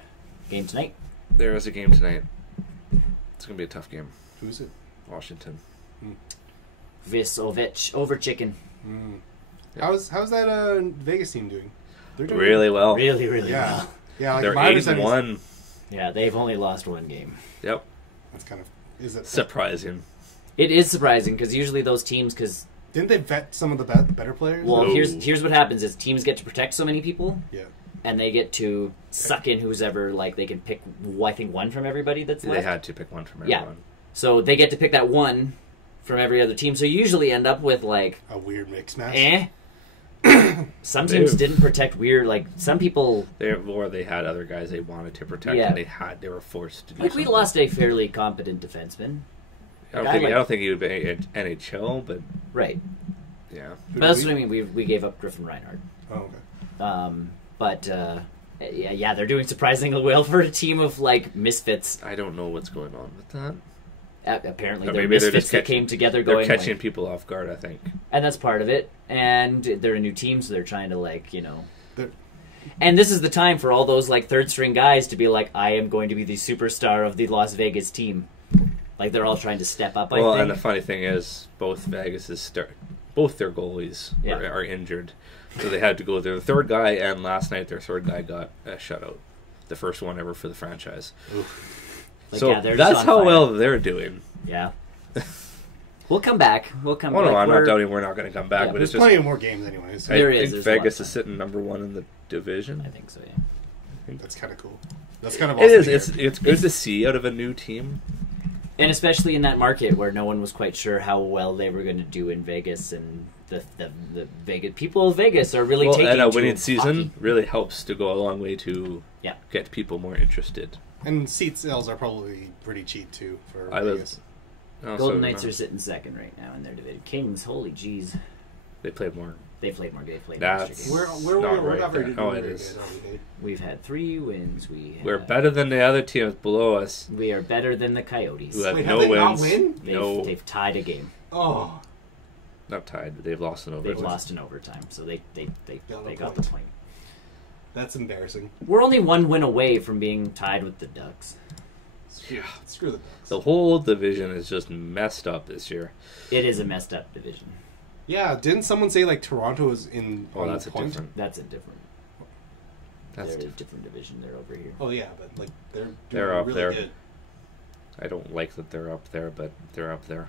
Game tonight. There is a game tonight. It's going to be a tough game. Who's it? Washington. Vis over chicken. Mm. How's that Vegas team doing? They're doing Really well. Really, really Yeah. well. Yeah, like They're my understanding is- 8-1. Yeah, they've only lost one game. Yep. That's kind of Surprising. It is surprising because usually those teams, didn't they vet some of the better players? well, No. here's what happens: is teams get to protect so many people, Yeah. and they get to suck in who's ever like they can pick. I think one from everybody that's They left. had to pick one from Yeah. everyone. So they get to pick that one from every other team. So you usually end up with like, A weird mix match. Some teams Dude. didn't protect weird. Like some people, Or they had other guys they wanted to protect, Yeah. and they were forced to do like we something. lost a fairly competent defenseman, I don't, I think, like- I don't think he would be NHL, but right? yeah. Who But that's did what I mean. We gave up Griffin Reinhardt. Oh, okay. But yeah, they're doing surprisingly well for a team of like misfits. I don't know what's going on with that. Apparently, Or they're maybe they're misfits just that catching- came together. They're Going, catching like- people off guard, I think. and that's part of it. And they're a new team, so they're trying to like They're- And this is the time for all those like third string guys to be like, I am going to be the superstar of the Las Vegas team. Like they're all trying to step up. I Well, think. and the funny thing is, both both their goalies Yeah. are injured, so they had to go their third guy. And last night, their third guy got a shutout, the first one ever for the franchise. Like, So yeah, they're that's just on how fire. well they're doing. Yeah. We'll come back. We'll come Well, back. no, I'm not We're- doubting we're not going to come back, Yeah, but There's it's just plenty of more games anyway. So I There is, think there's a lot Vegas of is sitting number 1 in the division. I think so. Yeah. that's kind of cool. That's kind of It awesome. is. to hear. It's good to see out of a new team. And especially in that market where no one was quite sure how well they were going to do in Vegas, and the Vegas people of Vegas are really taking and a to winning season hockey. really helps to go a long way to Yeah. get people more interested. And seat sales are probably pretty cheap too for I Vegas. was. Also, Golden Knights are sitting second right now in their division. Kings, holy jeez, They played more. they played more. They played That's- extra games. We're Not we're right not very there. good. Oh, We're it very is. good, aren't we? We've had 3 wins. We're better than the other teams below us We are better than the Coyotes. who have Wait, no have they not wins. win? No, They've tied a game. Oh, not tied. But they've lost in overtime. They've lost in overtime, so they Got got the the point. point. that's embarrassing. We're only 1 win away from being tied with the Ducks. Screw the Ducks. The whole division is just messed up this year. It is a messed up division. Yeah, didn't someone say like Toronto is in Oh, on that's a point? different. That's a different. That's They're a different. different division. They're over here. Oh yeah, but like they're doing They're up really there. good. I don't like that they're up there, but they're up there.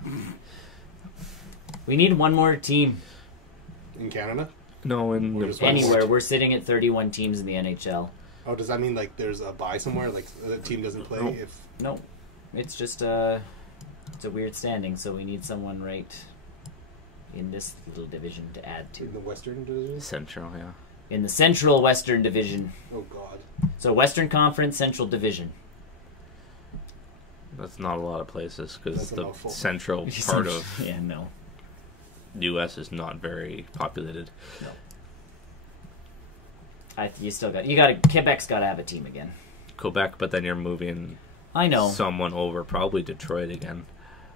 We need one more team In Canada. No, in Or the just West. anywhere. We're sitting at 31 teams in the NHL. Oh, does that mean like there's a bye somewhere? Like the team doesn't play No. if No, it's just it's a weird standing. So we need someone right in this little division to add in to the Western Division. Central, yeah. in the Central Western Division. Oh God. So Western Conference, Central Division. That's not a lot of places because That's a the mouthful. central part of yeah, no. U.S. is not very populated. You still got Quebec's got to have a team again. Quebec, but then you're moving I know. someone over, probably Detroit again,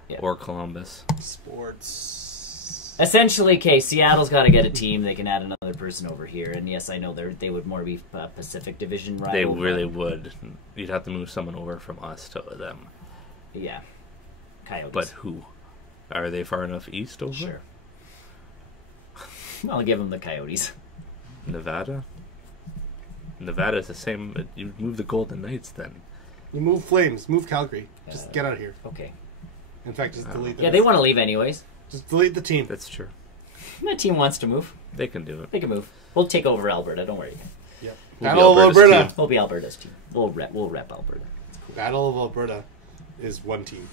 Yeah. or Columbus. Sports. Essentially, okay, Seattle's got to get a team. They can add another person over here. And yes, I know they would more be Pacific Division rival. They but- really would. You'd have to move someone over from us to them. Yeah. Coyotes. But who? Are they far enough east over? Sure. I'll give them the Coyotes. Nevada? Nevada's the same. You move the Golden Knights then. You move Flames. Move Calgary. Just get out of here. Okay. In fact, just delete. Yeah, they want to leave anyways. Just delete the team. That's true. That team wants to move. They can do it. They can move. We'll take over Alberta. Don't worry. Yep. We'll be Battle of Alberta's Alberta. team. We'll be Alberta's team. We'll rep Alberta. Battle of Alberta is one team.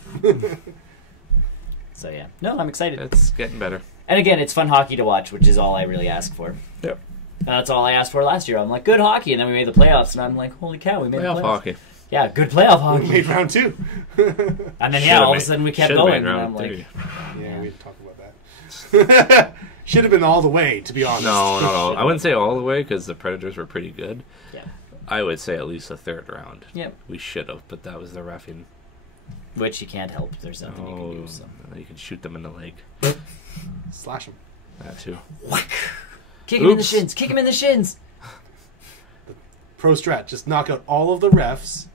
So yeah. No, I'm excited. It's getting better. And again, it's fun hockey to watch, which is all I really ask for. Yep. And that's all I asked for last year. I'm like, good hockey, and then we made the playoffs, and I'm like, holy cow, we made the Playoff playoffs. hockey. Yeah, good playoff We hockey. made round 2. And then Should've all of a made- sudden we kept should've going, made and round I'm like, 3. Yeah, we didn't talk about that. Should have been all the way, to be honest. No. I wouldn't say all the way because the Predators were pretty good. yeah, I would say at least the third round. yep. We should have, but that was the roughing. Which you can't help. There's nothing you can do. So. You can shoot them in the leg. Slash them. That too. Kick him in the Oops. shins. Kick him in the shins. Pro strat, just knock out all of the refs.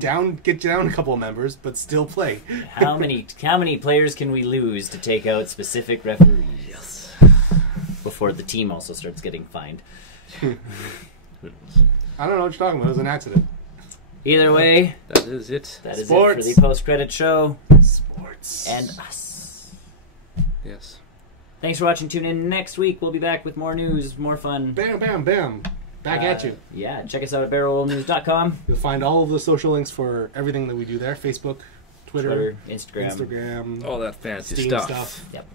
Get down a couple of members, but still play. How many players can we lose to take out specific referees? Yes. Before the team also starts getting fined. Who knows? I don't know what you're talking about. It was an accident. Either way, That is it. that is Sports. it for the post-credit show Sports. and us. Yes. Thanks for watching. Tune in next week. We'll be back with more news, more fun. Bam, bam, bam. Back at you. Yeah, check us out at barrelnews.com. You'll find all of the social links for everything that we do there. Facebook, Twitter, Instagram. Instagram, All that fancy Steam stuff. Yep.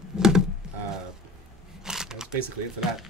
That's basically it for that.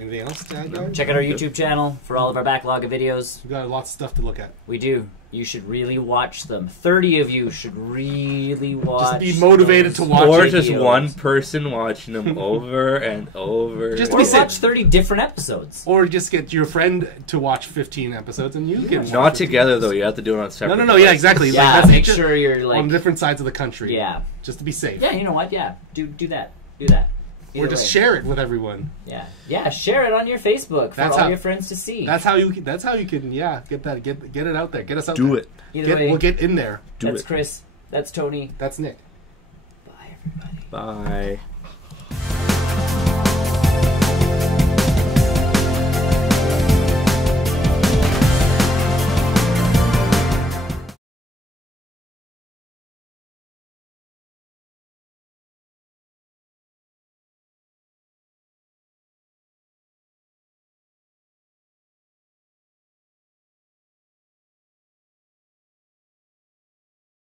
Anything else to add, guys? Check out our YouTube channel for all of our backlog of videos. We've got lots of stuff to look at. We do. You should really watch them. 30 of you should really watch. Just be motivated those to watch Or it. just videos. one person watching them over and over. Just Or to be watch safe. 30 different episodes. Or just get your friend to watch 15 episodes and you can watch Not 15 together, episodes. though. You have to do it on separate. No, yeah, exactly. Yeah, that's make just sure you're like... on different sides of the country. Yeah. Just to be safe. Yeah, you know what? Yeah. Do that. Do that. Or Either just way. share it with everyone. Yeah. Yeah, share it on your Facebook for That's all how- your friends to see. That's how you can get it out there. Get us out Do there. it. Either way, We'll get in there. Do that's it. Chris. That's Tony. That's Nick. Bye, everybody. Bye.